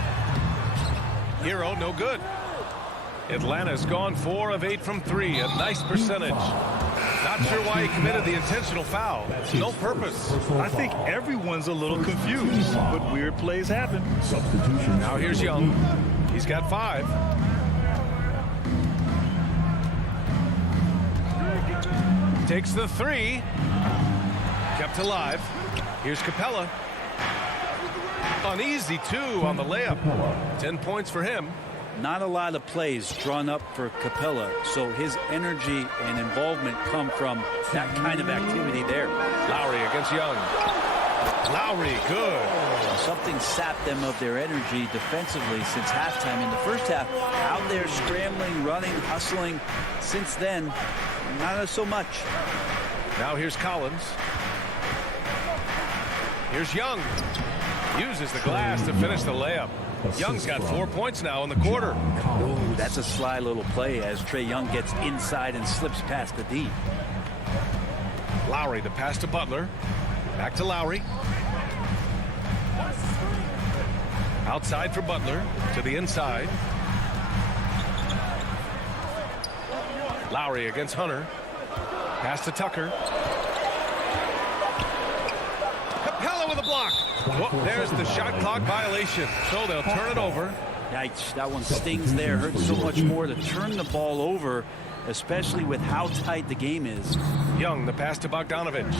Hero, no good. Atlanta's gone 4 of 8 from 3. A nice percentage. Not sure why he committed the intentional foul. No purpose. I think everyone's a little confused, but weird plays happen. Substitutions. Now here's Young. He's got 5. Takes the 3. Kept alive. Here's Capella. An easy 2 on the layup. 10 points for him. Not a lot of plays drawn up for Capella, so his energy and involvement come from that kind of activity there. Lowry against Young. Lowry, good. Something sapped them of their energy defensively since halftime. In the first half, out there scrambling, running, hustling. Since then, not so much. Now here's Collins. Here's Young. Uses the glass to finish the layup. Young's got 4 points now in the quarter. Ooh, that's a sly little play as Trae Young gets inside and slips past the D. Lowry, the pass to Butler. Back to Lowry. Outside for Butler. To the inside. Lowry against Hunter. Pass to Tucker. Capella with a block. Well, there's the shot clock violation. So they'll turn it over. Yikes, that one stings there. Hurts so much more to turn the ball over, especially with how tight the game is. Young, the pass to Bogdanovich.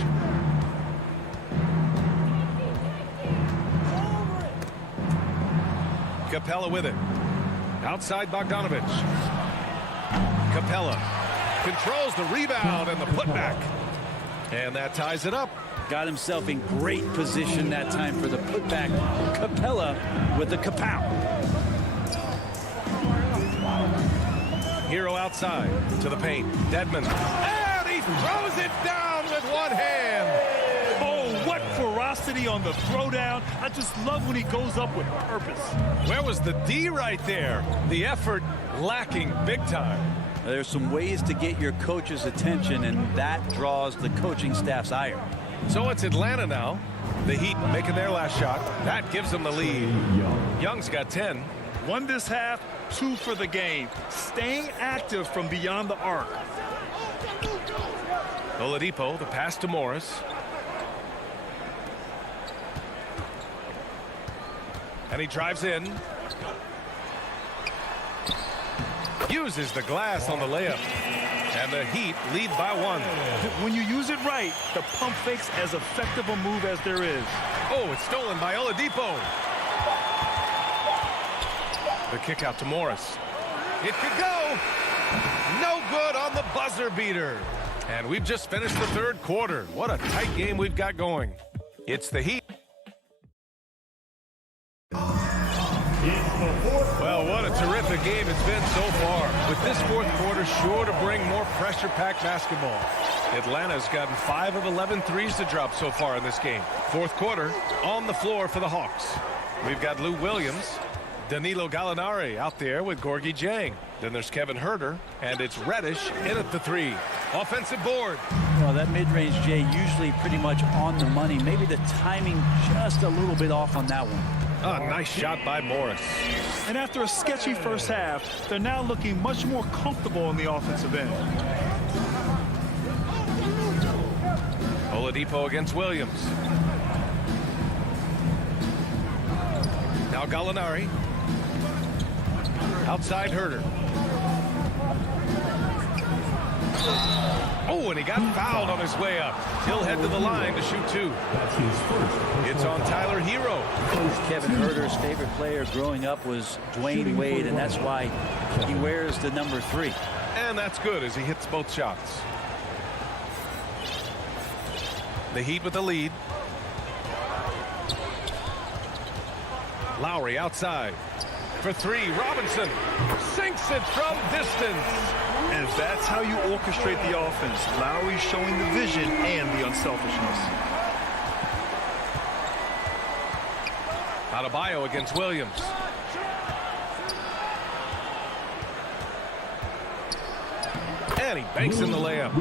Capella with it. Outside Bogdanovich. Capella controls the rebound and the putback. And that ties it up. Got himself in great position that time for the putback. Capella with the kapow. Hero outside to the paint. Dedmon. And he throws it down with one hand. Oh, what ferocity on the throwdown. I just love when he goes up with purpose. Where was the D right there? The effort lacking big time. There's some ways to get your coach's attention, and that draws the coaching staff's ire. So it's Atlanta now. The Heat making their last shot. That gives them the lead. Young's got 10. Won this half, 2 for the game. Staying active from beyond the arc. Oladipo, the pass to Morris. And he drives in. Uses the glass on the layup. And the Heat lead by 1. When you use it right, the pump fake's as effective a move as there is. Oh, it's stolen by Oladipo. The kick out to Morris. It could go. No good on the buzzer beater. And we've just finished the third quarter. What a tight game we've got going. It's the Heat. Well, what a terrific game it's been so far. With this fourth quarter sure to bring more pressure-packed basketball. Atlanta's gotten 5 of 11 threes to drop so far in this game. Fourth quarter on the floor for the Hawks. We've got Lou Williams, Danilo Gallinari out there with Gorgui Dieng. Then there's Kevin Herter, and it's Reddish in at the 3. Offensive board. Well, that mid-range, Jay, usually pretty much on the money. Maybe the timing just a little bit off on that one. A nice shot by Morris. And after a sketchy first half, they're now looking much more comfortable on the offensive end. Oladipo against Williams. Now Gallinari. Outside Herter. Oh, and he got fouled on his way up. He'll head to the line to shoot 2. It's on Tyler Hero. Kevin Herter's favorite player growing up was Dwayne Wade, and that's why he wears the number 3. And that's good as he hits both shots. The Heat with the lead. Lowry outside. For 3, Robinson sinks it from distance. And that's how you orchestrate the offense. Lowry showing the vision and the unselfishness. Adebayo against Williams. And he banks in the layup.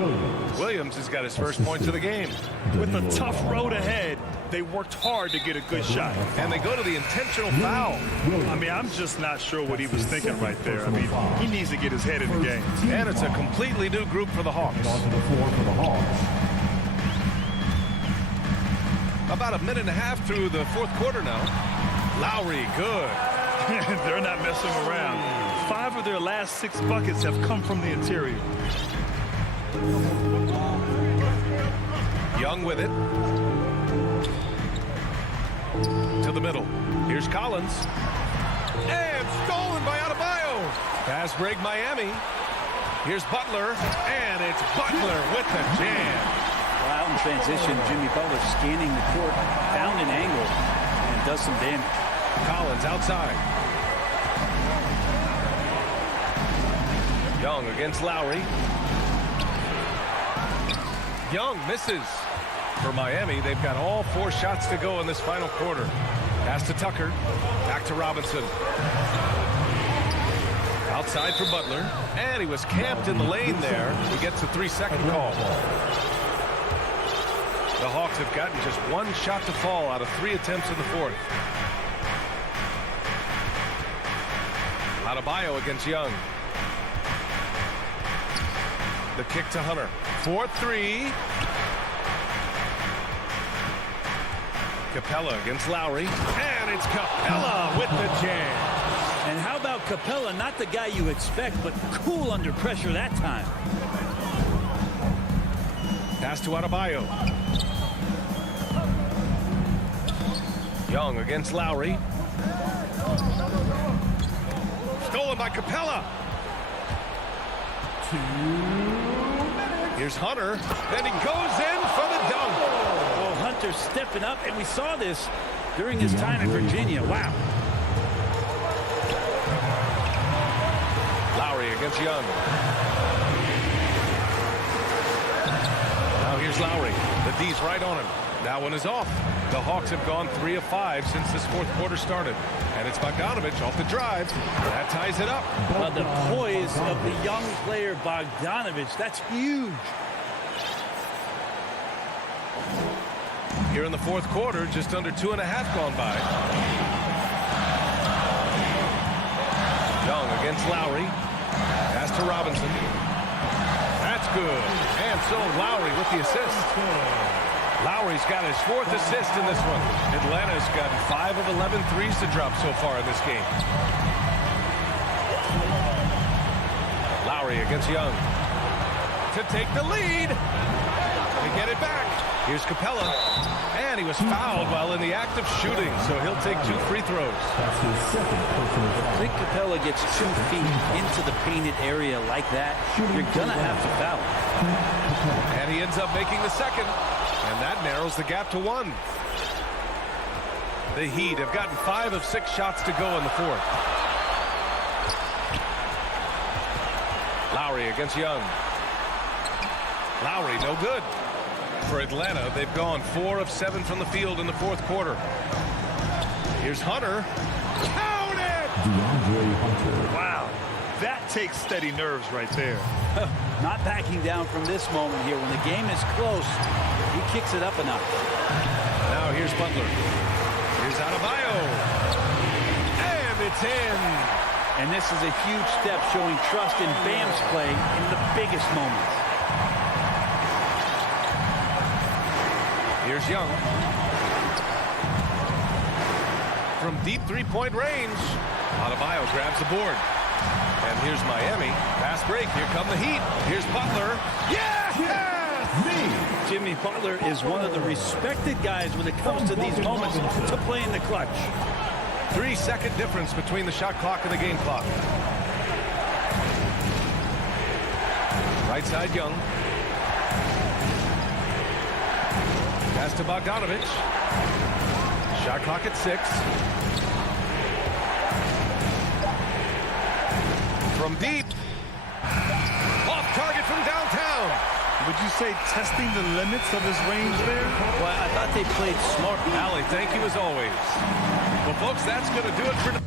Williams has got his first points of the game. With a tough road ahead, they worked hard to get a good shot. And they go to the intentional foul. I mean, I'm just not sure what he was thinking right there. I mean, he needs to get his head in the game. And it's a completely new group for the Hawks. About a minute and a half through the fourth quarter now. Lowry, good. They're not messing around. 5 of their last 6 buckets have come from the interior. Young with it. To the middle. Here's Collins. And stolen by Adebayo. Pass break Miami. Here's Butler. And it's Butler with the jam. Well, out in transition, Jimmy Butler scanning the court, found an angle, and does some damage. Collins outside. Young against Lowry. Young misses. For Miami, they've got all 4 shots to go in this final quarter. Pass to Tucker. Back to Robinson. Outside for Butler. And he was camped in the lane there. He gets a 3-second call. The Hawks have gotten just 1 shot to fall out of 3 attempts in the fourth. Adebayo against Young. The kick to Hunter. 4-3. Capella against Lowry. And it's Capella with the jam. And how about Capella? Not the guy you expect, but cool under pressure that time. Pass to Adebayo. Young against Lowry. Stolen by Capella. Here's Hunter. And he goes in for the dunk. Well, Hunter stepping up, and we saw this during his time in Virginia. Wow. Lowry against Young. Now here's Lowry. The D's right on him. That one is off. The Hawks have gone 3 of 5 since this fourth quarter started. And it's Bogdanovich off the drive. That ties it up. Well, the poise of the young player Bogdanovich, that's huge. Here in the fourth quarter, just under 2.5 gone by. Young against Lowry. Pass to Robinson. That's good. And so Lowry with the assist. Lowry's got his 4th assist in this one. Atlanta's got 5 of 11 threes to drop so far in this game. Lowry against Young. To take the lead. They get it back. Here's Capella. And he was fouled while in the act of shooting, so he'll take 2 free throws. I think Capella gets 2 feet into the painted area like that. You're going to have to foul. And he ends up making the second. And that narrows the gap to 1. The Heat have gotten 5 of 6 shots to go in the fourth. Lowry against Young. Lowry, no good. For Atlanta, they've gone 4 of 7 from the field in the fourth quarter. Here's Hunter. Count it! DeAndre Hunter. Wow. That takes steady nerves right there. Not backing down from this moment here. When the game is close, he kicks it up a notch. Now here's Butler. Here's Adebayo. And it's in. And this is a huge step showing trust in Bam's play in the biggest moments. Here's Young. From deep three-point range, Adebayo grabs the board. And here's Miami. Fast break. Here come the Heat. Here's Butler. Yeah! Jimmy Butler is one of the respected guys when it comes to these moments to play in the clutch. 3-second difference between the shot clock and the game clock. Right side, Young. Pass to Bogdanovich. Shot clock at 6. From deep. Off target from downtown. Would you say testing the limits of his range there? Well, I thought they played smart. Allie, thank you as always. Well, folks, that's going to do it for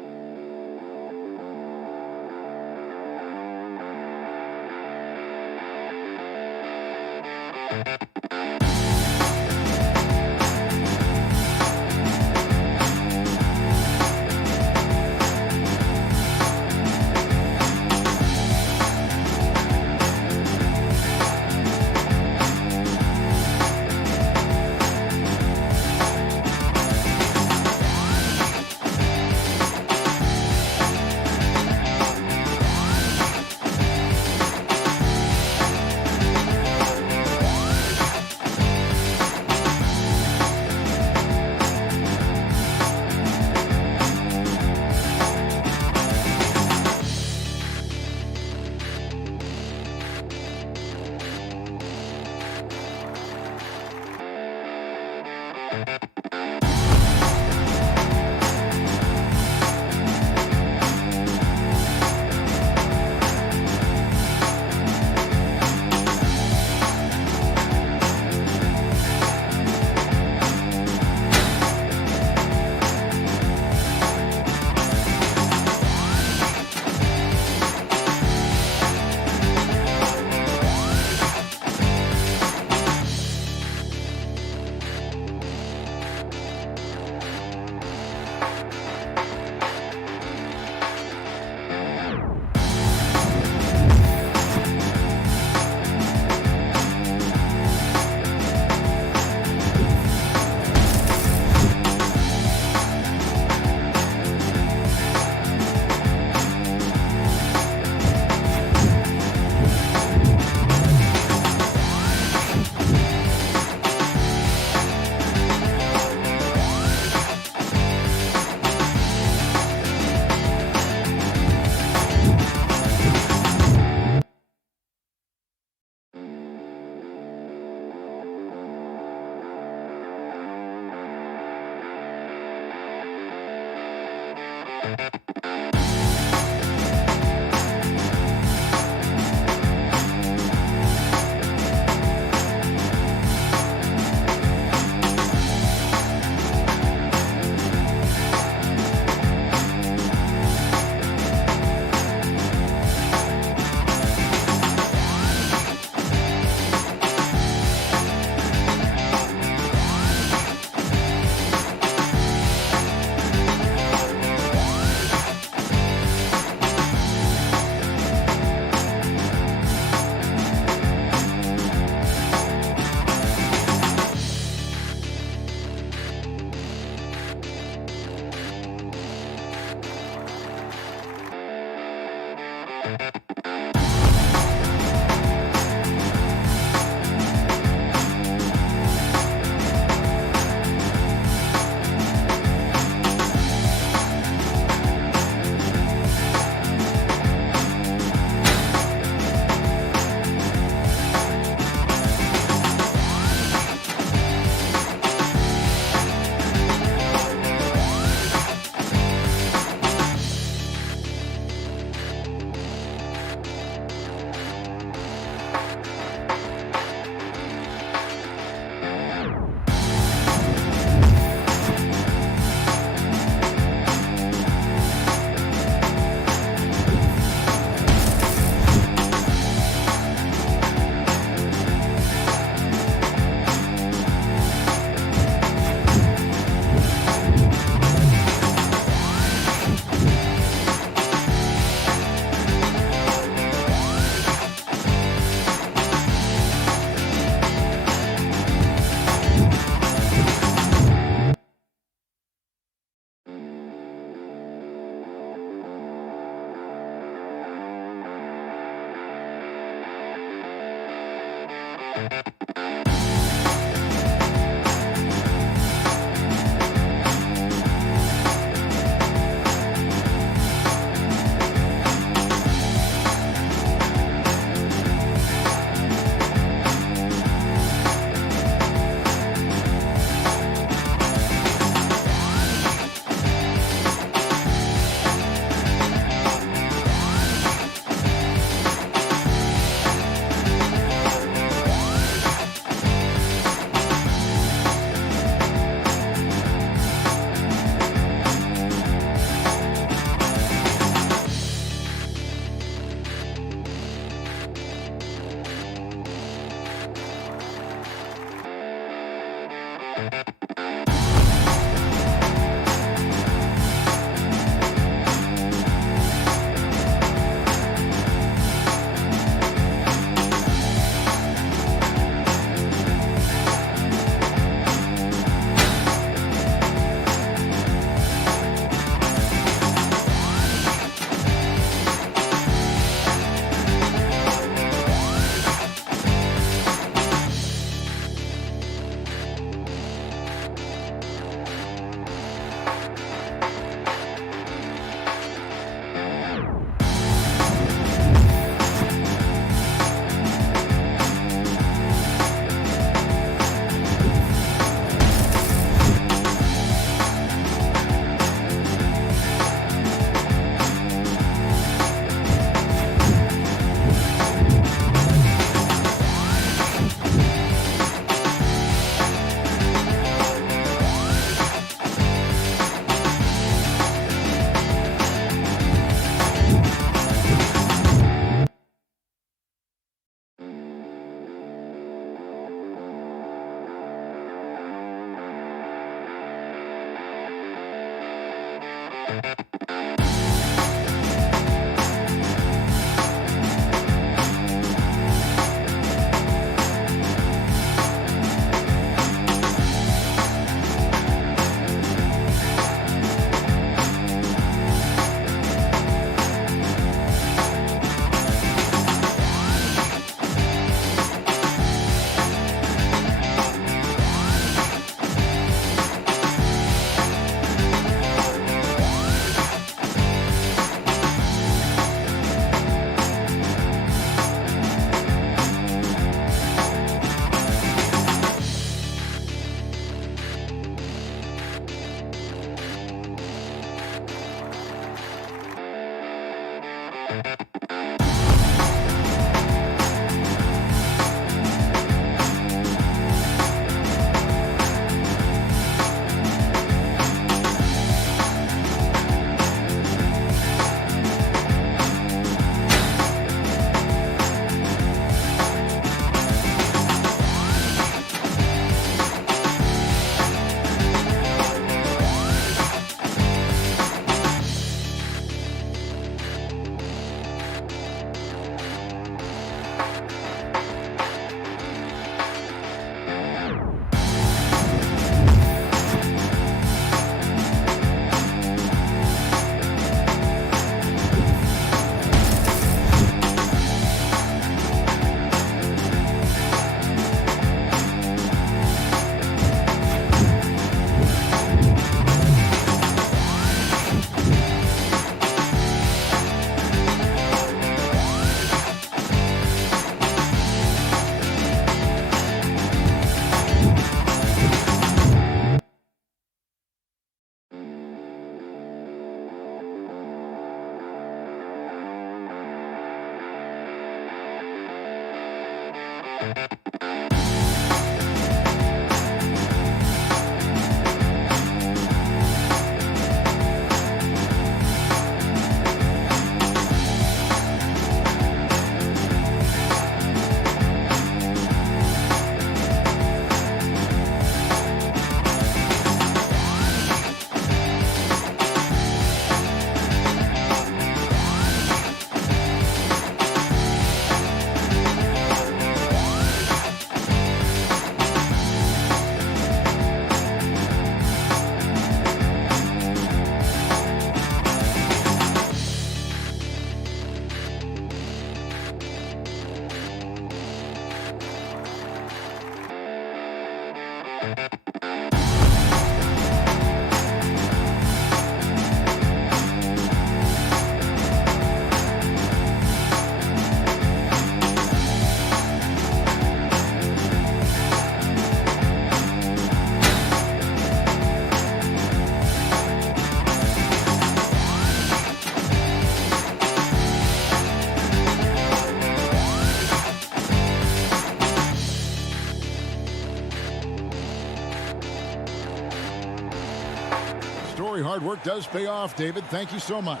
Lowry, hard work does pay off, David. Thank you so much.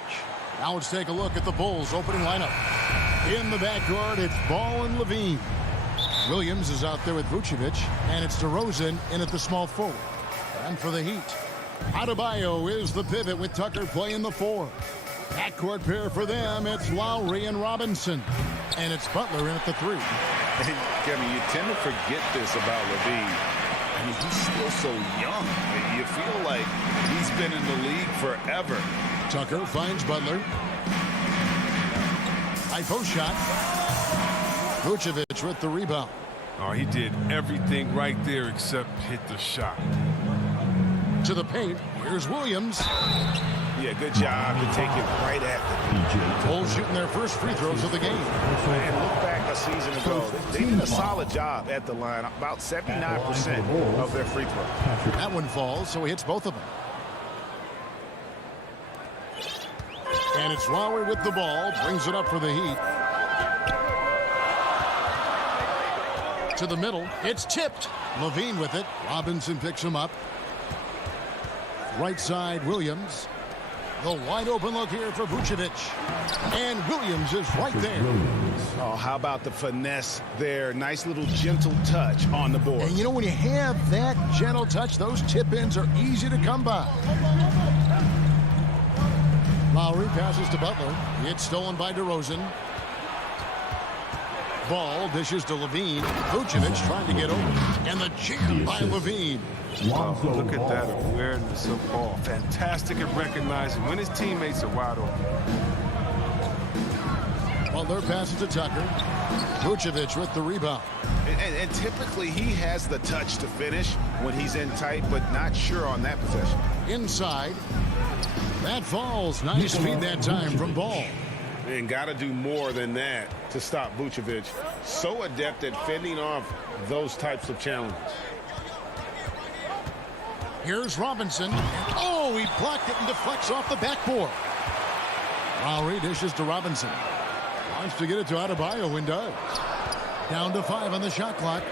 Now let's take a look at the Bulls' opening lineup. In the backcourt, it's Ball and Levine. Williams is out there with Vucevic, and it's DeRozan in at the small forward. And for the Heat, Adebayo is the pivot with Tucker playing the 4. Backcourt pair for them, it's Lowry and Robinson. And it's Butler in at the 3. Kevin, you tend to forget this about Levine. I mean, he's still so young. You feel like he's been in the league forever. Tucker finds Butler. High post shot. Vucevic with the rebound. Oh, he did everything right there except hit the shot. To the paint, here's Williams. Yeah, good job to take it right at the Bulls shooting their first free throws of the game. And look back a season ago. They did a solid job at the line. About 79% of their free throws. That one falls, so he hits both of them. And it's Lowry with the ball. Brings it up for the Heat. To the middle. It's tipped. Levine with it. Robinson picks him up. Right side, Williams. The wide open look here for Vucevic. And Williams is right there. Oh, how about the finesse there? Nice little gentle touch on the board. And you know, when you have that gentle touch, those tip-ins are easy to come by. Lowry passes to Butler. It's stolen by DeRozan. Ball dishes to Levine. Vucevic trying to get over. And the jam by Levine. Oh, look at that awareness of ball. Fantastic at recognizing when his teammates are wide open. Butler passes to Tucker. Vucevic with the rebound. And typically he has the touch to finish when he's in tight, but not sure on that possession. Inside. That falls. Nice feed that time from Ball. And got to do more than that to stop Vucevic. So adept at fending off those types of challenges. Here's Robinson. Oh, he blocked it and deflects off the backboard. Lowry dishes to Robinson. Wants to get it to Adebayo and does. Down to 5 on the shot clock.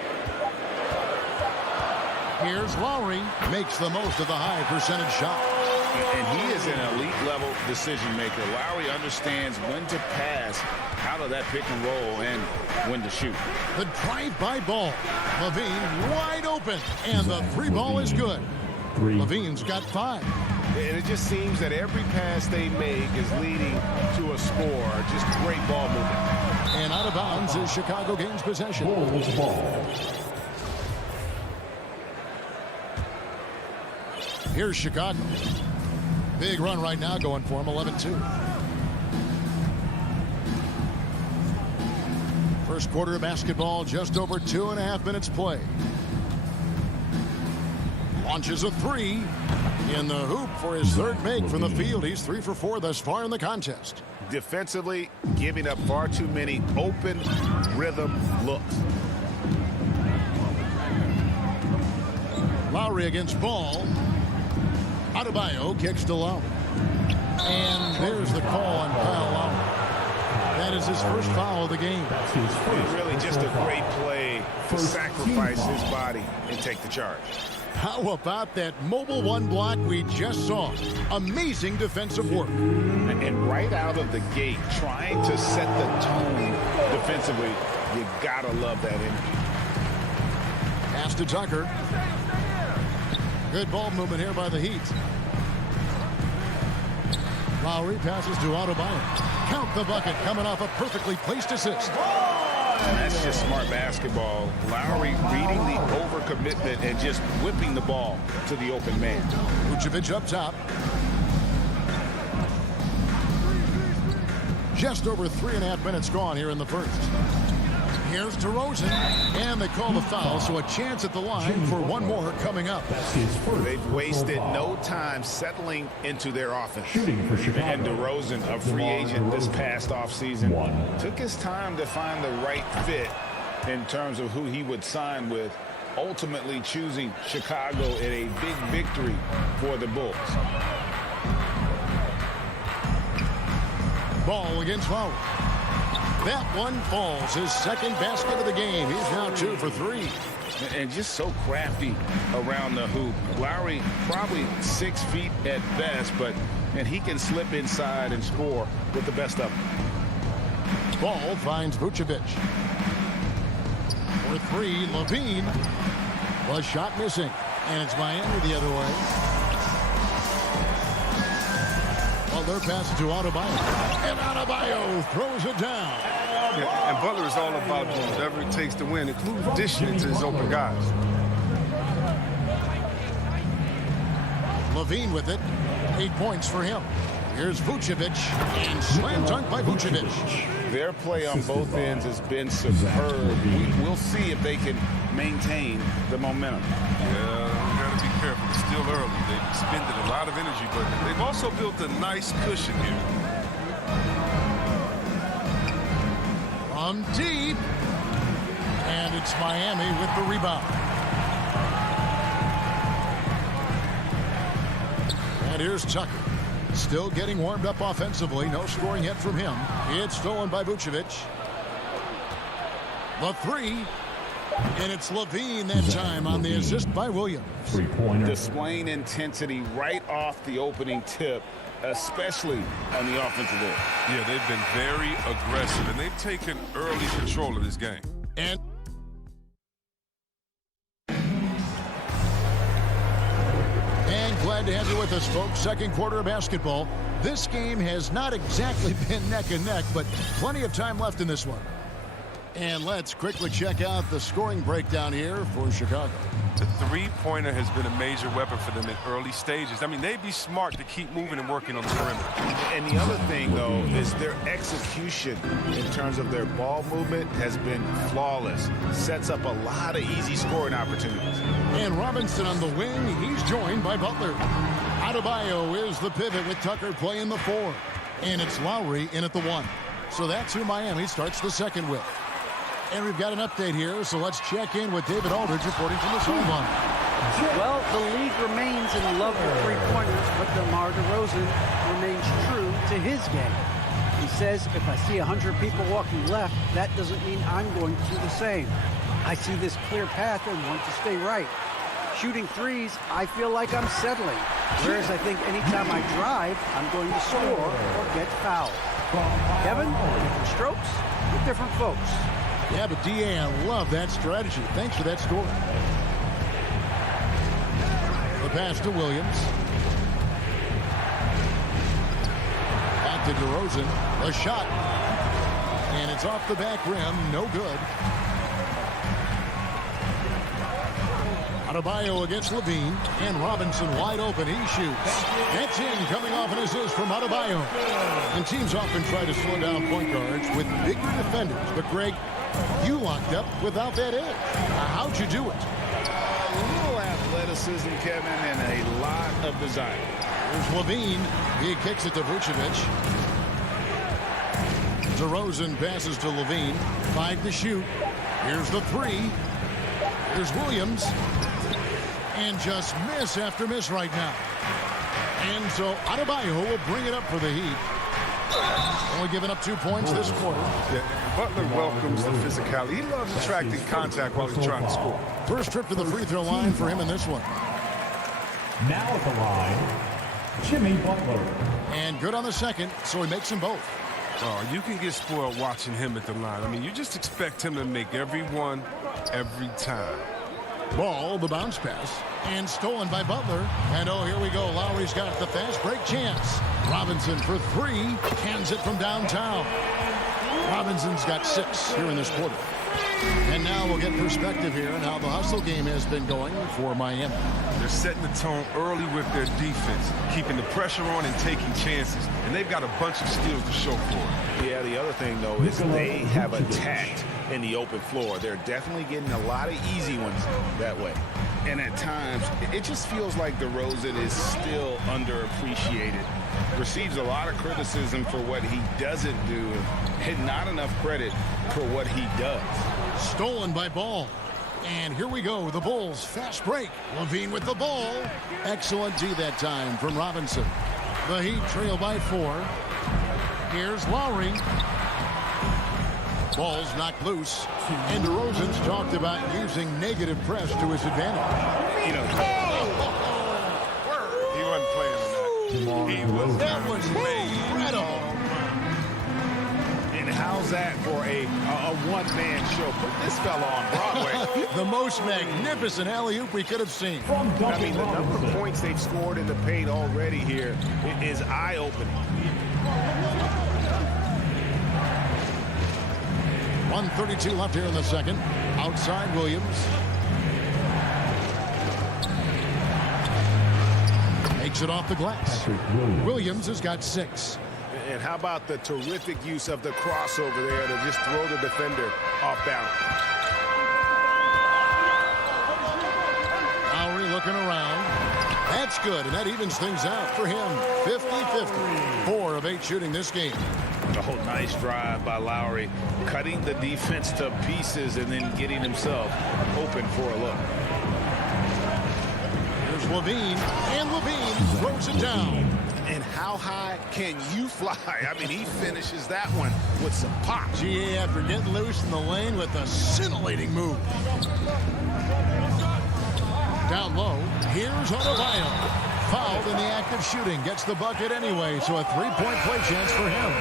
Here's Lowry. Makes the most of the high percentage shot. And he is an elite level decision maker. Lowry understands when to pass out of that pick and roll and when to shoot. The drive-by Ball. Levine wide open. And the 3 ball is good. Levine's got 5. And it just seems that every pass they make is leading to a score. Just great ball movement. And out of bounds is Chicago gains possession. Here's Chicago. Big run right now going for him, 11-2. First quarter of basketball, just over 2.5 minutes play. Launches a 3 in the hoop for his third make from the field. He's 3 for 4 thus far in the contest. Defensively, giving up far too many open rhythm looks. Lowry against Ball. Adebayo kicks to Lowry. And there's the call on Kyle Lowry. That is his first foul of the game. It's really just a great play to sacrifice his body and take the charge. How about that mobile 1 block we just saw? Amazing defensive work. And right out of the gate, trying to set the tone defensively, you gotta love that energy. Pass to Tucker. Good ball movement here by the Heat. Lowry passes to Adebayo. Count the bucket coming off a perfectly placed assist. That's just smart basketball. Lowry reading the overcommitment and just whipping the ball to the open man. Vucevic up top. Just over 3.5 minutes gone here in the first. Here's DeRozan, and they call the foul, so a chance at the line for one more coming up. They've wasted no time settling into their offense. And DeRozan, a free agent this past offseason, took his time to find the right fit in terms of who he would sign with, ultimately choosing Chicago in a big victory for the Bulls. Ball against Lowry. That one falls, his second basket of the game. He's now 2 for 3. and just so crafty around the hoop. Lowry probably 6 feet at best, and he can slip inside and score with the best of them. Ball finds Vucevic. For three, Levine. Was shot missing, and it's Miami the other way. Well, they're passing to Adebayo, and Adebayo throws it down. Yeah, and Butler is all about doing whatever it takes to win, including dishing it to his open guys. Levine with it. 8 points for him. Here's Vucevic, and slam dunk by Vucevic. Their play on both ends has been superb. We'll see if they can maintain the momentum. Yeah, we got to be careful. It's still early. They've expended a lot of energy, but they've also built a nice cushion here. From deep, and it's Miami with the rebound. And here's Tucker. Still getting warmed up offensively. No scoring yet from him. It's stolen by Vucevic. The three. And it's Levine that time on the assist by Williams. Displaying intensity right off the opening tip, especially on the offensive end. Yeah, they've been very aggressive, and they've taken early control of this game. And glad to have you with us, folks. Second quarter of basketball. This game has not exactly been neck and neck, but plenty of time left in this one. And let's quickly check out the scoring breakdown here for Chicago. The three-pointer has been a major weapon for them in early stages. I mean, they'd be smart to keep moving and working on the perimeter. And the other thing, though, is their execution in terms of their ball movement has been flawless. Sets up a lot of easy scoring opportunities. And Robinson on the wing. He's joined by Butler. Adebayo is the pivot with Tucker playing the 4. And it's Lowry in at the 1. So that's who Miami starts the second with. And we've got an update here, so let's check in with David Aldridge reporting from the sideline. Well, the league remains in love with three-pointers, but DeMar DeRozan remains true to his game. He says, if I see 100 people walking left, that doesn't mean I'm going to do the same. I see this clear path and want to stay right. Shooting threes, I feel like I'm settling. Whereas I think anytime I drive, I'm going to score or get fouled. Kevin, different strokes with different folks. Yeah, but D.A., I love that strategy. Thanks for that score. The pass to Williams. Back to DeRozan. A shot. And it's off the back rim. No good. Adebayo against Levine. And Robinson wide open. He shoots. That's in, coming off an assist from Adebayo. And teams often try to slow down point guards with bigger defenders. But, Greg, you locked up without that edge. How'd you do it? A little athleticism, Kevin, and a lot of desire. Here's Levine. He kicks it to Vucevic. DeRozan passes to Levine. 5 to shoot. Here's the 3. Here's Williams. And just miss after miss right now. And so Adebayo will bring it up for the Heat. Only giving up 2 points this quarter. Yeah, Butler welcomes the physicality. He loves attracting contact while he's trying to score. First trip to the free throw line for him in this one. Now at the line, Jimmy Butler. And good on the second, so he makes them both. Oh, you can get spoiled watching him at the line. I mean, you just expect him to make every one, every time. Ball, the bounce pass, and stolen by Butler. And oh, here we go. Lowry's got the fast break chance. Robinson for 3, hands it from downtown. Robinson's got 6 here in this quarter. And now we'll get perspective here on how the hustle game has been going for Miami. They're setting the tone early with their defense, keeping the pressure on and taking chances. And they've got a bunch of steals to show for it. Yeah, the other thing, though, is they have attacked in the open floor. They're definitely getting a lot of easy ones that way. And at times, it just feels like DeRozan is still underappreciated. Receives a lot of criticism for what he doesn't do and not enough credit for what he does. Stolen by Ball. And here we go. The Bulls fast break. Levine with the ball. Excellent D that time from Robinson. The Heat trail by 4. Here's Lowry. Ball's knocked loose. And DeRozan's talked about using negative press to his advantage. You know, he wasn't playing tonight. That was incredible. And how's that for a one-man show? Put this fella on Broadway. The most magnificent alley-oop we could have seen. I mean, the number of points they've scored in the paint already here is eye-opening. 1:32 left here in the second. Outside Williams. Takes it off the glass. Williams has got 6. And how about the terrific use of the crossover there to just throw the defender off balance. Lowry looking around. That's good, and that evens things out for him. 50-50. 4 of 8 shooting this game. Oh, nice drive by Lowry. Cutting the defense to pieces and then getting himself open for a look. Here's Levine, and Levine throws it down. And how high can you fly? I mean, he finishes that one with some pop. GA after getting loose in the lane with a scintillating move. Down low, here's Adebayo. Fouled in the act of shooting. Gets the bucket anyway, so a 3-point play chance for him.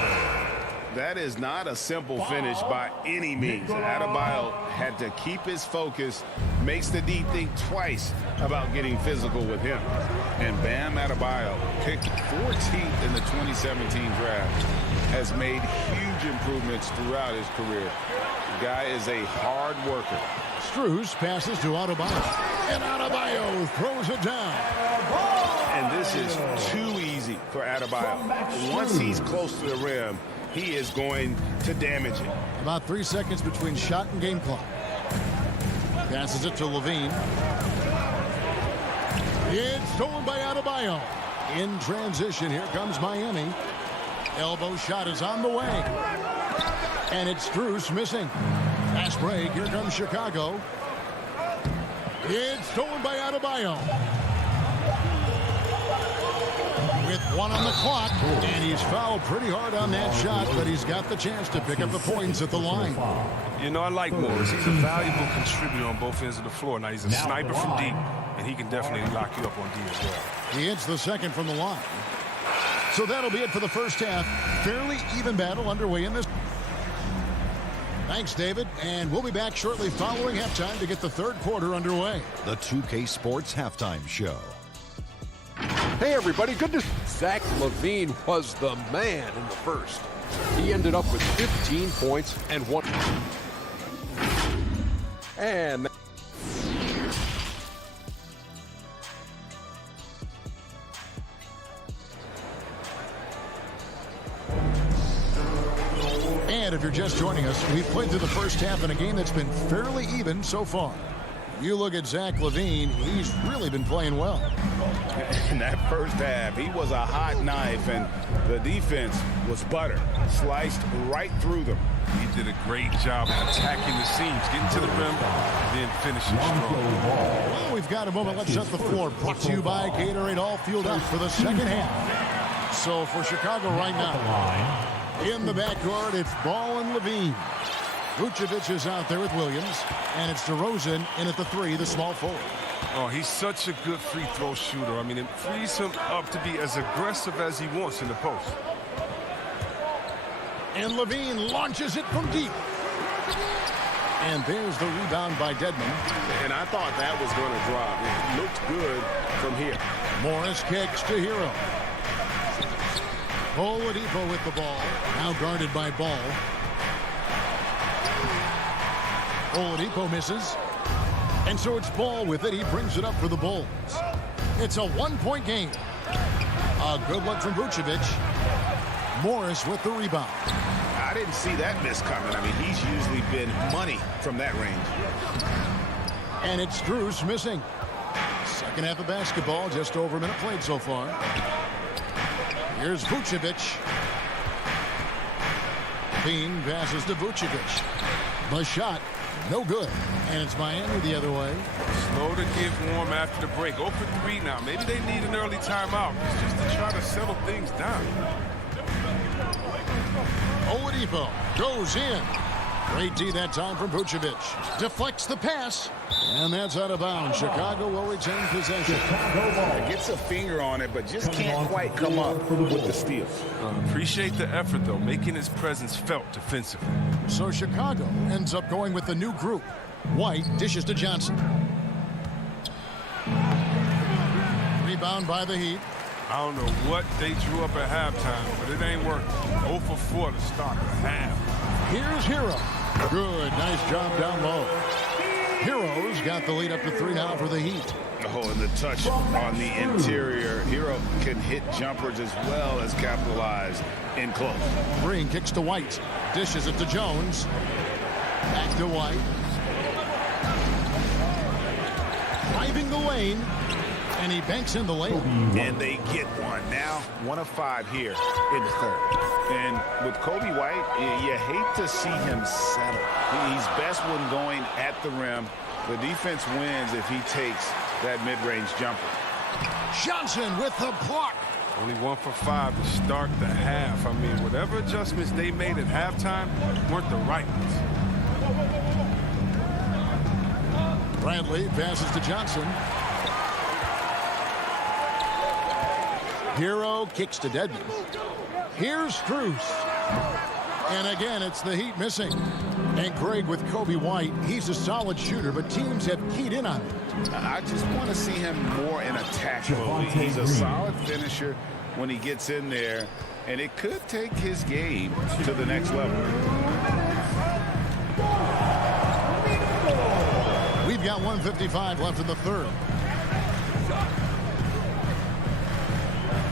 That is not a simple finish by any means. Adebayo had to keep his focus, makes the D think twice about getting physical with him. And Bam Adebayo, picked 14th in the 2017 draft, has made huge improvements throughout his career. The guy is a hard worker. Strus passes to Adebayo. And Adebayo throws it down. And this is too easy for Adebayo. Once he's close to the rim, he is going to damage it. About 3 seconds between shot and game clock. Passes it to Levine. It's stolen by Adebayo. In transition, here comes Miami. Elbow shot is on the way. And it's Strus missing. Fast break, here comes Chicago. It's stolen by Adebayo. With 1 on the clock, and he's fouled pretty hard on that shot, but he's got the chance to pick up the points at the line. You know, I like Morris. He's a valuable contributor on both ends of the floor. Now, he's a sniper from deep, and he can definitely lock you up on D as well. He hits the second from the line. So that'll be it for the first half. Fairly even battle underway in this. Thanks, David, and we'll be back shortly following halftime to get the third quarter underway. The 2K Sports Halftime Show. Hey, everybody. Good to see. Zach LaVine was the man in the first. He ended up with 15 points and 1. And if you're just joining us, we've played through the first half in a game that's been fairly even so far. You look at Zach LaVine, he's really been playing well. In that first half, he was a hot knife, and the defense was butter. Sliced right through them. He did a great job attacking the seams, getting to the rim, and then finishing strong. Well, we've got a moment. Let's set the floor. Brought to you by Gatorade, all fueled up for the second half. So for Chicago right now, in the backcourt, it's Ball and LaVine. Vucevic is out there with Williams, and it's DeRozan in at the 3, the small forward. Oh, he's such a good free throw shooter. I mean, it frees him up to be as aggressive as he wants in the post. And LaVine launches it from deep. And there's the rebound by Dedmon. And I thought that was going to drop. It looked good from here. Morris kicks to Hero. Oladipo with the ball. Now guarded by Ball. Oladipo misses. And so it's Ball with it. He brings it up for the Bulls. It's a one-point game. A good look from Vucevic. Morris with the rebound. I didn't see that miss coming. I mean, he's usually been money from that range. And it's Strus missing. Second half of basketball, just over a minute played so far. Here's Vucevic. Bean passes to Vucevic. The shot, no good. And it's Miami the other way. Slow to get warm after the break. 0 for 3 now. Maybe they need an early timeout. It's just to try to settle things down. Oladipo goes in. Great D that time from Vucevic. Deflects the pass. And that's out of bounds. Chicago will retain possession. Gets a finger on it, but just can't quite come up with the steal. Appreciate the effort, though, making his presence felt defensively. So Chicago ends up going with the new group. White dishes to Johnson. Rebound by the Heat. I don't know what they drew up at halftime, but it ain't working. 0 for 4 to start the half. Here's Hero. Good, nice job down low. Hero's got the lead up to 3 now for the Heat. Oh, and the touch on the interior. Hero can hit jumpers as well as capitalize in close. Green kicks to White. Dishes it to Jones. Back to White. Driving the lane. And he banks in the layup. And they get one. Now 1 of 5 here in the third. And with Kobe White, you hate to see him settle. He's best when going at the rim. The defense wins if he takes that mid-range jumper. Johnson with the block. Only 1 for 5 to start the half. I mean, whatever adjustments they made at halftime weren't the right ones. Bradley passes to Johnson. Hero kicks to Dedmon. Here's Strus. And again, it's the Heat missing. And Greg with Kobe White, he's a solid shooter, but teams have keyed in on him. I just want to see him more in attack mode. He's a solid finisher when he gets in there, and it could take his game to the next level. We've got 1:55 left in the third.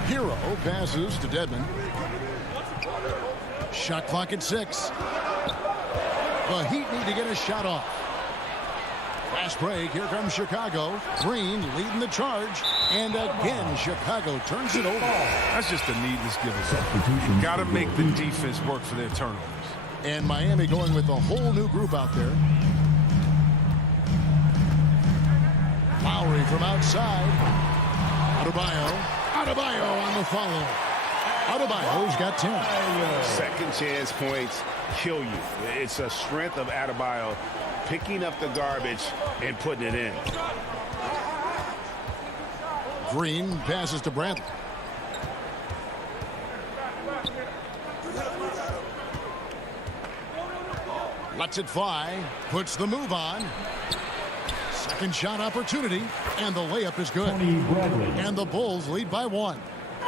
Hero passes to Dedmon. Shot clock at 6. The Heat need to get a shot off. Fast break. Here comes Chicago. Green leading the charge. And again, Chicago turns it over. That's just a needless give. Got to make the defense work for their turnovers. And Miami going with a whole new group out there. Lowry from outside. Adebayo on the follow. Adebayo's got 10. Second chance points kill you. It's a strength of Adebayo picking up the garbage and putting it in. Green passes to Bradley. Lets it fly. Puts the move on. Second shot opportunity. And the layup is good. And the Bulls lead by 1.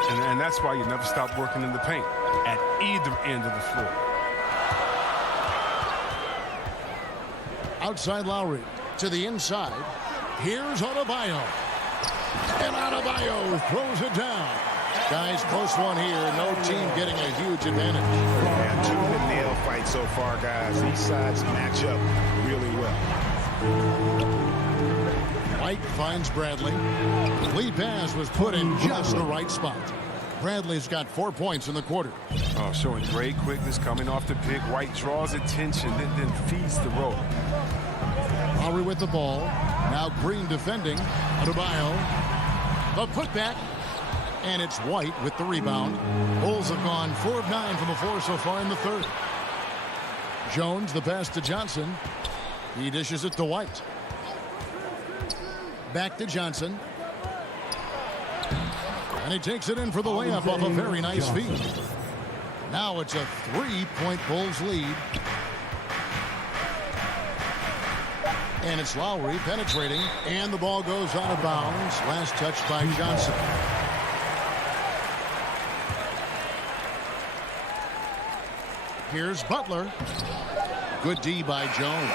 And that's why you never stop working in the paint at either end of the floor. Outside Lowry to the inside. Here's Adebayo. And Adebayo throws it down. Guys, close one here. No team getting a huge advantage. Yeah, 2 in the nail fight so far, guys. These sides match up really well. White finds Bradley. Lead pass was put in just the right spot. Bradley's got 4 points in the quarter. Oh, showing great quickness coming off the pick. White draws attention, then feeds the roll. Lowry with the ball. Now Green defending. Adebayo. The putback. And it's White with the rebound. Bulls have gone 4 of 9 from the floor so far in the third. Jones, the pass to Johnson. He dishes it to White. Back to Johnson. And he takes it in for the layup off a very nice feed. Now it's a 3-point Bulls lead. And it's Lowry penetrating. And the ball goes out of bounds. Last touch by Johnson. Here's Butler. Good D by Jones.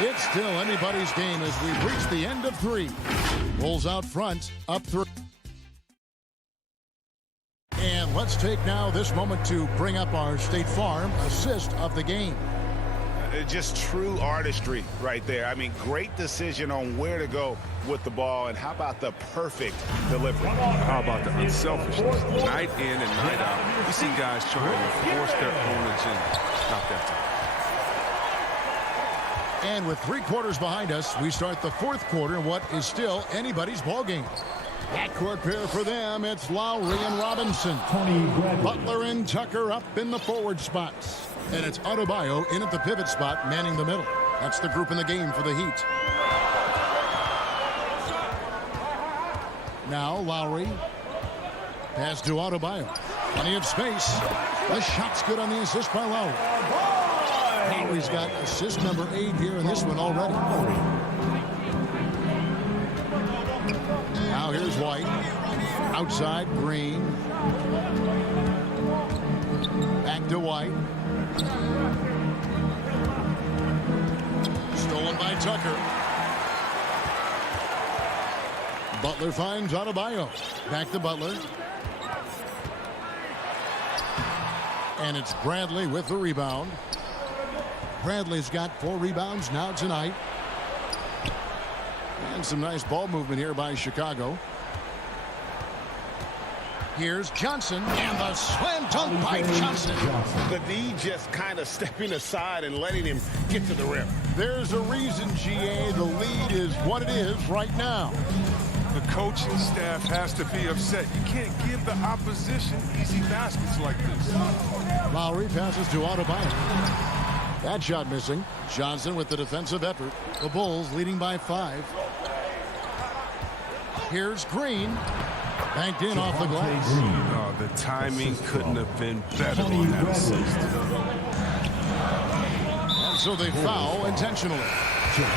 It's still anybody's game as we reach the end of 3. Bulls out front, up 3. And let's take now this moment to bring up our State Farm assist of the game. Just true artistry right there. I mean, great decision on where to go with the ball, and how about the perfect delivery? How about the unselfishness? Night in and night out. You see guys trying to force their own agenda. Not that time. And with 3 quarters behind us, we start the 4th quarter in what is still anybody's ball game. Backcourt pair for them, it's Lowry and Robinson. Butler and Tucker up in the forward spots. And it's Adebayo in at the pivot spot, manning the middle. That's the group in the game for the Heat. Now Lowry. Pass to Adebayo. Plenty of space. The shot's good on the assist by Lowry. Lowry's got assist number 8 here in this one already. Now here's White. Outside, Green. Back to White. Stolen by Tucker. Butler finds Adebayo. Back to Butler. And it's Bradley with the rebound. Bradley's got 4 rebounds now tonight. And some nice ball movement here by Chicago. Here's Johnson, and the slam dunk by Johnson. The D just kind of stepping aside and letting him get to the rim. There's a reason, GA, the lead is what it is right now. The coaching staff has to be upset. You can't give the opposition easy baskets like this. Lowry passes to Adebayo. That shot missing. Johnson with the defensive effort. The Bulls leading by 5. Here's Green. Banked in off the glass. Oh, the timing couldn't have been better on that assist. And so they foul intentionally.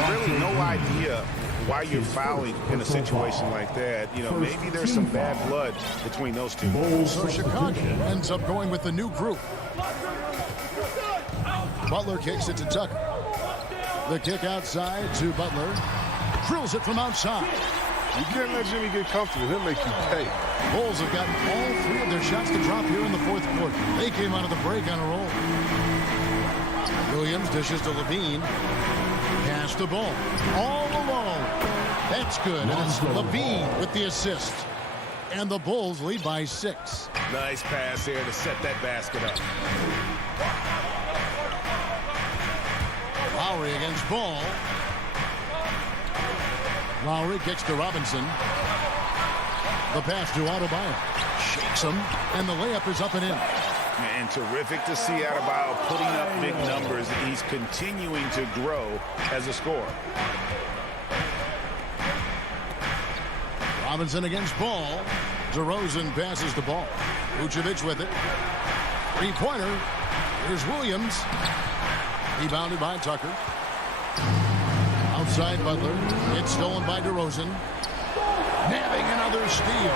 Really no idea why you're fouling in a situation like that. You know, maybe there's some bad blood between those two. So Chicago ends up going with the new group. Butler kicks it to Tucker. The kick outside to Butler. Drills it from outside. You can't let Jimmy get comfortable. He'll make you pay. Bulls have gotten all 3 of their shots to drop here in the 4th quarter. They came out of the break on a roll. Williams dishes to Levine. Pass the ball. All alone. That's good. And it's Levine with the assist. And the Bulls lead by 6. Nice pass here to set that basket up. Lowry against Ball. Lowry kicks to Robinson. The pass to Adebayo. Shakes him, and the layup is up and in. And terrific to see Adebayo putting up big numbers. He's continuing to grow as a scorer. Robinson against Ball. DeRozan passes the ball. Vucevic with it. 3-pointer. Here's Williams. Rebounded by Tucker. Outside Butler. It's stolen by DeRozan. Nabbing another steal.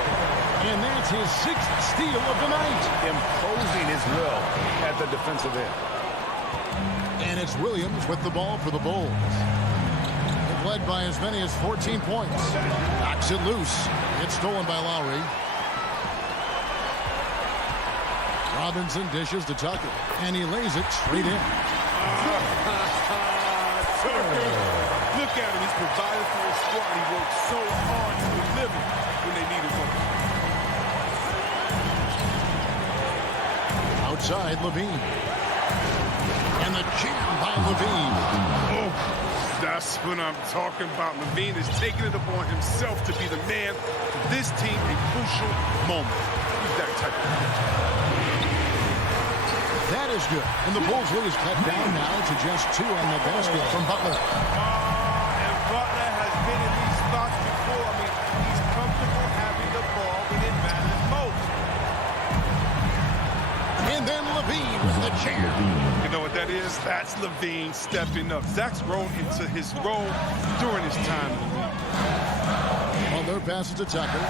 And that's his 6th steal of the night. Imposing his will at the defensive end. And it's Williams with the ball for the Bulls. They've led by as many as 14 points. Knocks it loose. It's stolen by Lowry. Robinson dishes to Tucker. And he lays it straight in. Look at him. He's provided for his squad. He worked so hard to deliver when they needed him. Outside Levine. And the jam by Levine. Oh, that's what I'm talking about. Levine is taking it upon himself to be the man for this team in crucial moments. He's that type of man. That is good. And the Bulls lead is cut down now to just 2 on the basket from Butler. And Butler has been in these spots before. I mean, he's comfortable having the ball when it matters most. And then Levine with the jam. You know what that is? That's Levine stepping up. Zach's grown into his role during his time in the league. Butler passes to Tucker.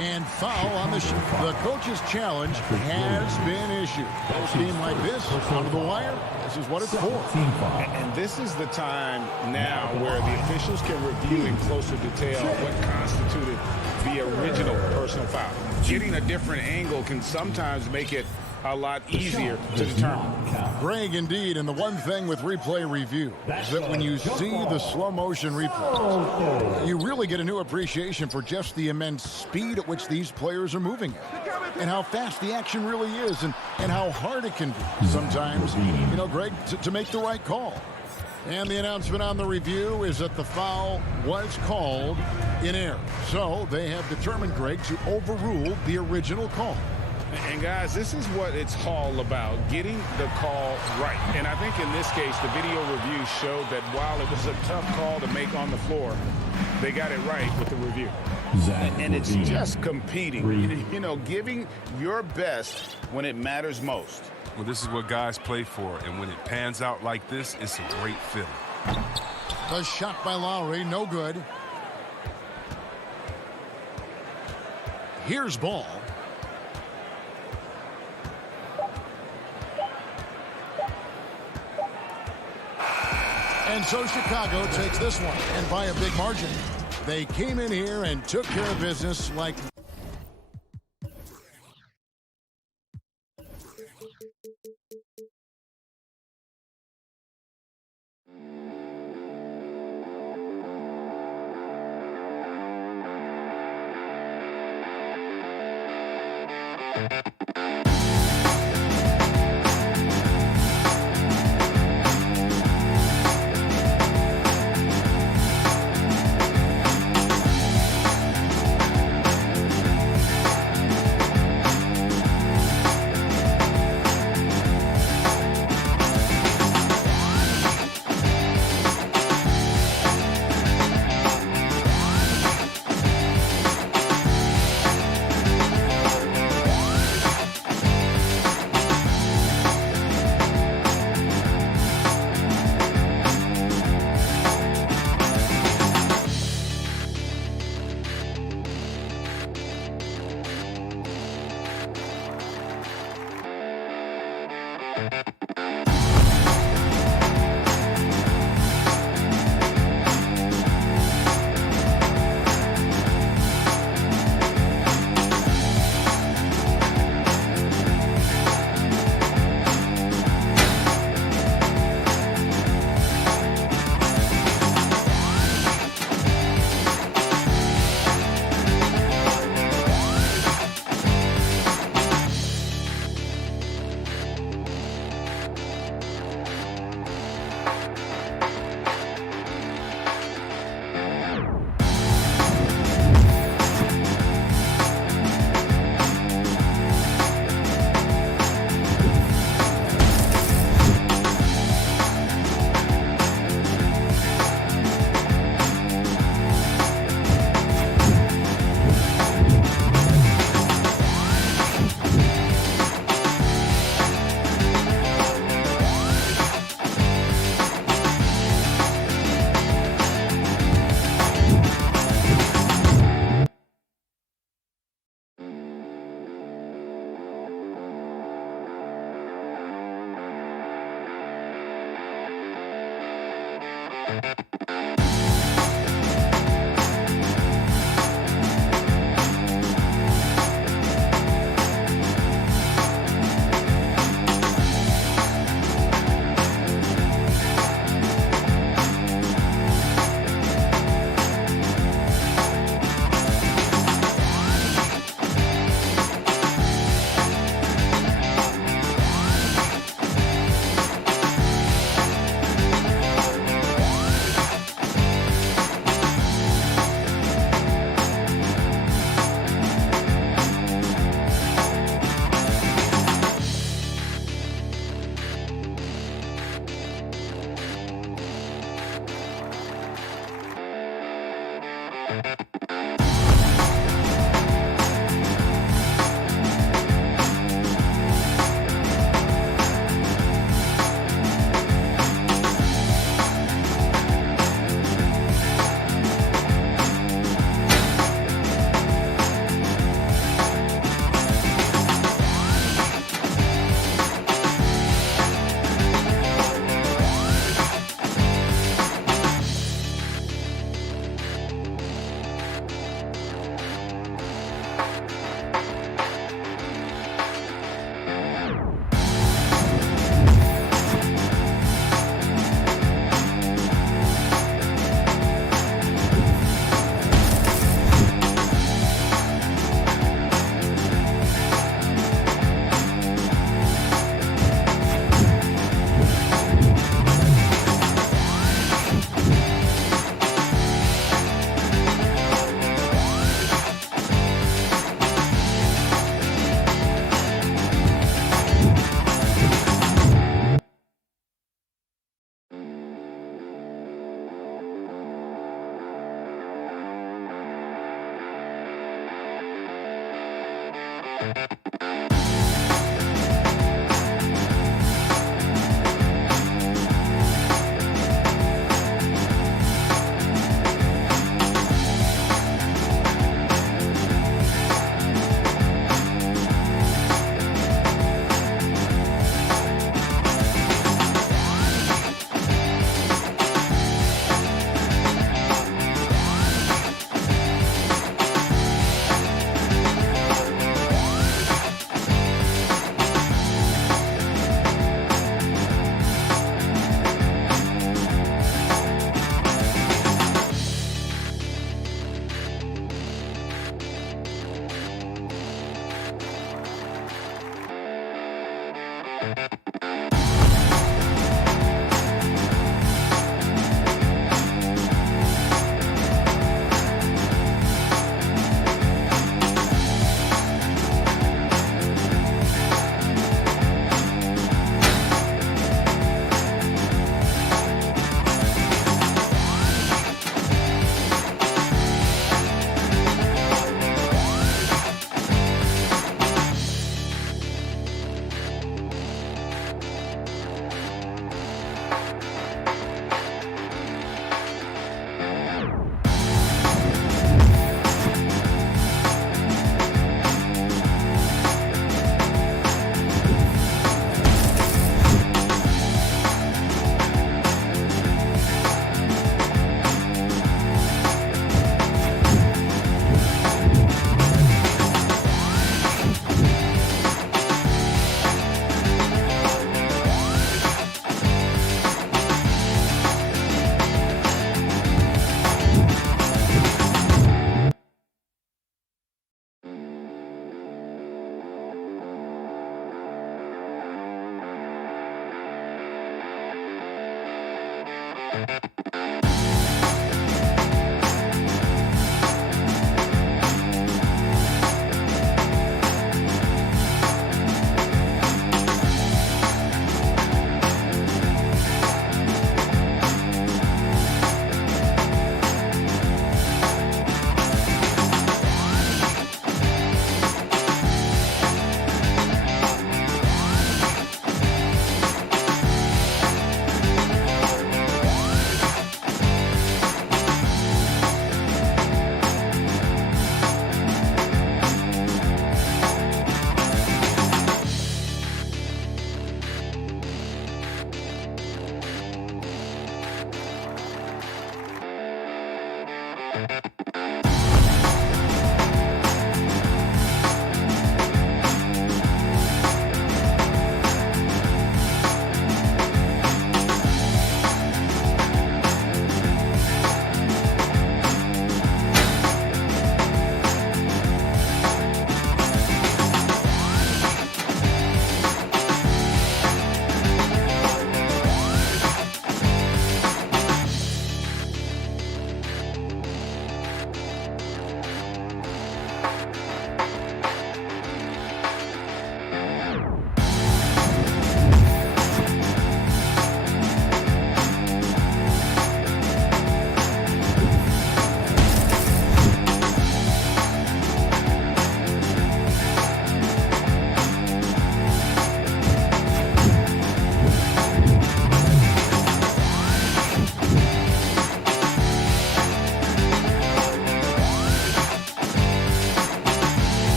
And foul on the the coach's challenge has been issued. A game like this, out of the wire, this is what it's for. And this is the time now where the officials can review in closer detail what constituted the original personal foul. Getting a different angle can sometimes make it a lot easier to determine. Greg, indeed, and the one thing with replay review is that when you see the slow motion replays, you really get a new appreciation for just the immense speed at which these players are moving and how fast the action really is and how hard it can be sometimes, you know, Greg, to make the right call. And the announcement on the review is that the foul was called in error. So they have determined, Greg, to overrule the original call. And guys, this is what it's all about, getting the call right. And I think in this case, the video review showed that while it was a tough call to make on the floor, they got it right with the review. And it's just competing, you know, giving your best when it matters most. Well, this is what guys play for, and when it pans out like this, it's a great feeling. The shot by Lowry, no good. Here's Ball. And so Chicago takes this one, and by a big margin. They came in here and took care of business like...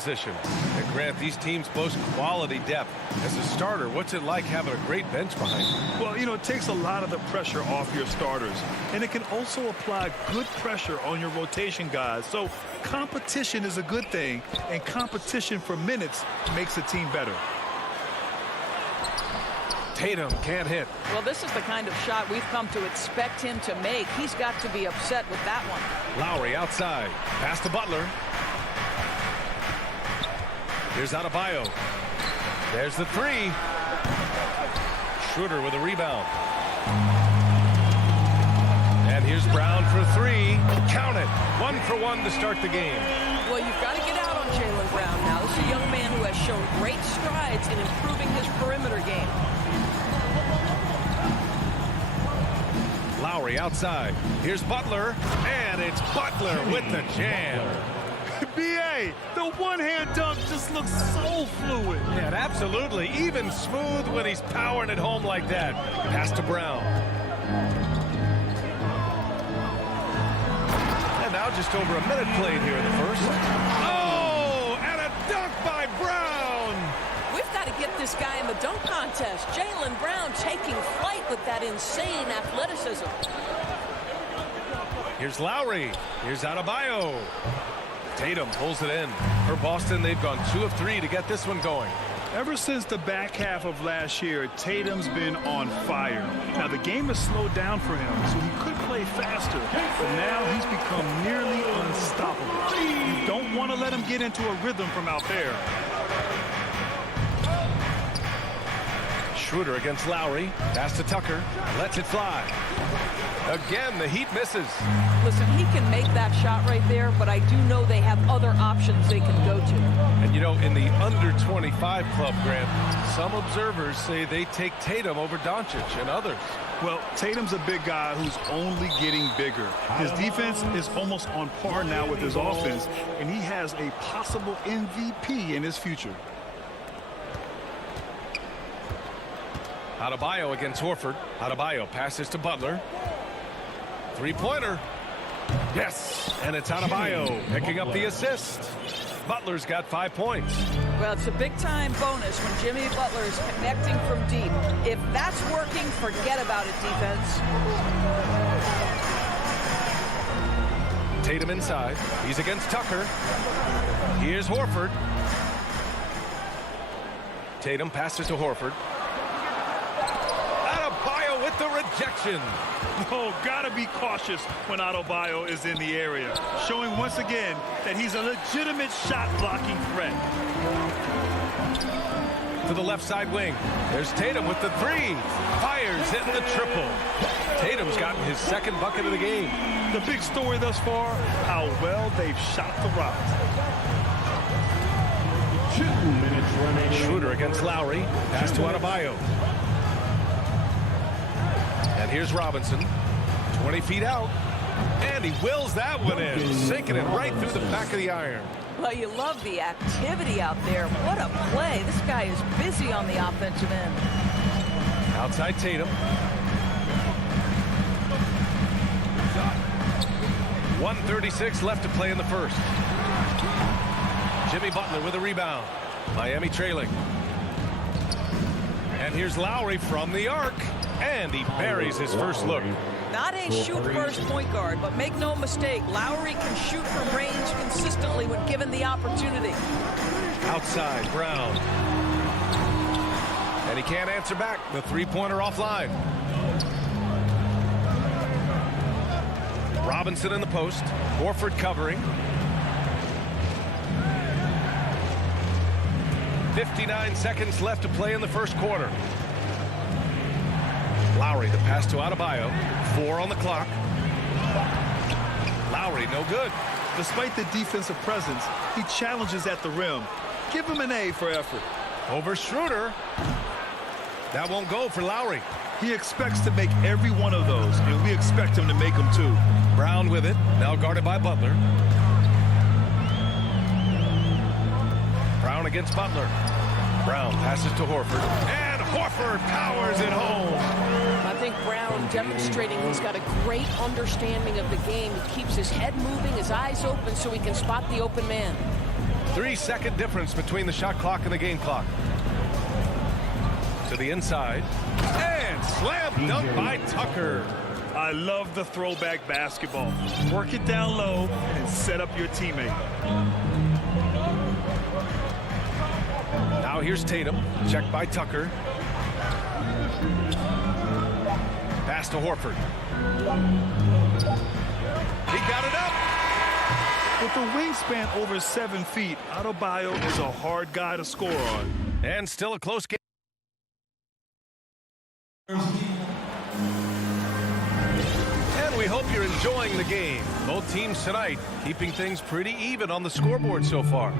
position. And Grant, these teams boast quality depth. As a starter, what's it like having a great bench behind you? Well, you know, it takes a lot of the pressure off your starters. And it can also apply good pressure on your rotation guys. So competition is a good thing. And competition for minutes makes a team better. Tatum can't hit. Well, this is the kind of shot we've come to expect him to make. He's got to be upset with that one. Lowry outside. Pass to Butler. Here's Adebayo. There's the three. Schroeder with a rebound. And here's Brown for three. Count it. 1 for 1 to start the game. Well, you've got to get out on Jaylen Brown now. This is a young man who has shown great strides in improving his perimeter game. Lowry outside. Here's Butler. And it's Butler with the jam. B.A., the one-hand dunk just looks so fluid. Yeah, absolutely. Even smooth when he's powering it home like that. Pass to Brown. And now just over a minute played here in the first. Oh, and a dunk by Brown. We've got to get this guy in the dunk contest. Jaylen Brown taking flight with that insane athleticism. Here's Lowry. Here's Adebayo. Tatum pulls it in. For Boston, they've gone 2 of 3 to get this one going. Ever since the back half of last year, Tatum's been on fire. Now, the game has slowed down for him, so he could play faster. But now he's become nearly unstoppable. You don't want to let him get into a rhythm from out there. Schroeder against Lowry. Pass to Tucker. Lets it fly. Again, the Heat misses. Listen, he can make that shot right there, but I do know they have other options they can go to. And, you know, in the under-25 club, Grant, some observers say they take Tatum over Doncic and others. Well, Tatum's a big guy who's only getting bigger. His defense is almost on par now with his offense, and he has a possible MVP in his future. Adebayo against Horford. Adebayo passes to Butler. Three-pointer. Yes, and it's Adebayo picking up the assist. Butler's got 5 points. Well, it's a big-time bonus when Jimmy Butler is connecting from deep. If that's working, forget about it, defense. Tatum inside. He's against Tucker. Here's Horford. Tatum passes to Horford. Adebayo with the rejection. Oh, gotta be cautious when Adebayo is in the area, showing once again that he's a legitimate shot-blocking threat. To the left side wing. There's Tatum with the three. Fires, hitting the triple. Tatum's gotten his second bucket of the game. The big story thus far, how well they've shot the rock. 2 minutes remaining. Schroeder against Lowry. Pass to Adebayo. And here's Robinson. 20 feet out. And he wills that one in. Sinking it right through the back of the iron. Well, you love the activity out there. What a play. This guy is busy on the offensive end. Outside Tatum. 1:36 left to play in the first. Jimmy Butler with a rebound. Miami trailing. And here's Lowry from the arc. And he buries his first look. Not a shoot-first point guard, but make no mistake, Lowry can shoot from range consistently when given the opportunity. Outside, Brown. And he can't answer back. The three-pointer offline. Robinson in the post. Horford covering. 59 seconds left to play in the first quarter. Lowry, the pass to Adebayo. 4 on the clock. Lowry, no good. Despite the defensive presence, he challenges at the rim. Give him an A for effort. Over Schroeder. That won't go for Lowry. He expects to make every one of those, and we expect him to make them too. Brown with it, now guarded by Butler. Brown against Butler. Brown passes to Horford. And Horford powers it home. I think Brown demonstrating he's got a great understanding of the game. He keeps his head moving, his eyes open so he can spot the open man. 3-second difference between the shot clock and the game clock. To the inside. And slam dunk by Tucker. I love the throwback basketball. Work it down low and set up your teammate. Now here's Tatum. Checked by Tucker. Pass to Horford. He got it up. With a wingspan over 7 feet, Adebayo is a hard guy to score on. And still a close game. And we hope you're enjoying the game. Both teams tonight keeping things pretty even on the scoreboard so far.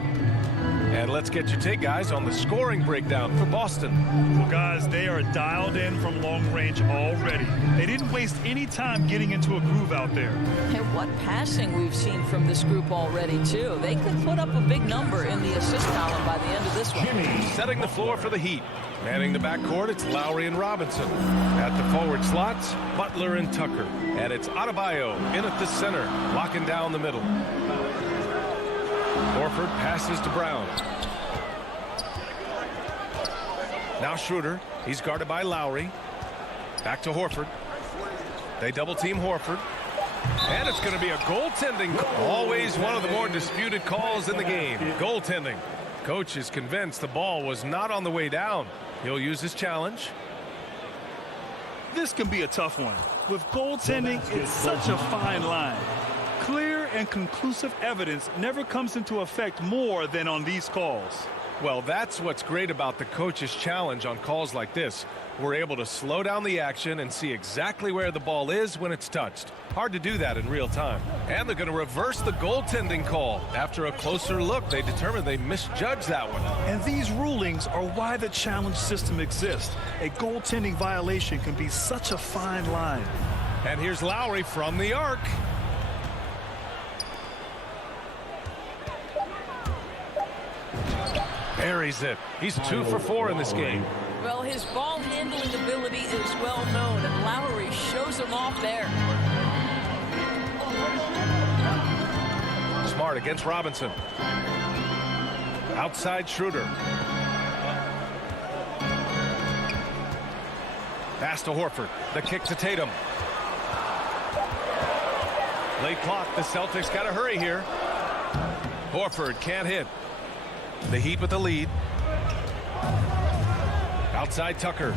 And let's get your take, guys, on the scoring breakdown for Boston. Well, guys, they are dialed in from long range already. They didn't waste any time getting into a groove out there. And what passing we've seen from this group already, too. They could put up a big number in the assist column by the end of this one. Setting the floor for the Heat. Manning the backcourt, it's Lowry and Robinson. At the forward slots, Butler and Tucker. And it's Adebayo in at the center, locking down the middle. Horford passes to Brown. Now Schroeder. He's guarded by Lowry. Back to Horford. They double team Horford. And it's going to be a goaltending. Always one of the more disputed calls in the game. Goaltending. Coach is convinced the ball was not on the way down. He'll use his challenge. This can be a tough one. With goaltending, it's such a fine line. Clear and conclusive evidence never comes into effect more than on these calls. Well, that's what's great about the coach's challenge on calls like this. We're able to slow down the action and see exactly where the ball is when it's touched. Hard to do that in real time. And they're going to reverse the goaltending call. After a closer look, they determined they misjudged that one. And these rulings are why the challenge system exists. A goaltending violation can be such a fine line. And here's Lowry from the arc. Buries it. He's 2 for 4 in this game. Well, his ball handling ability is well known, and Lowry shows him off there. Smart against Robinson. Outside Schroeder. Pass to Horford. The kick to Tatum. Late clock. The Celtics got to hurry here. Horford can't hit. The Heat with the lead. Outside Tucker.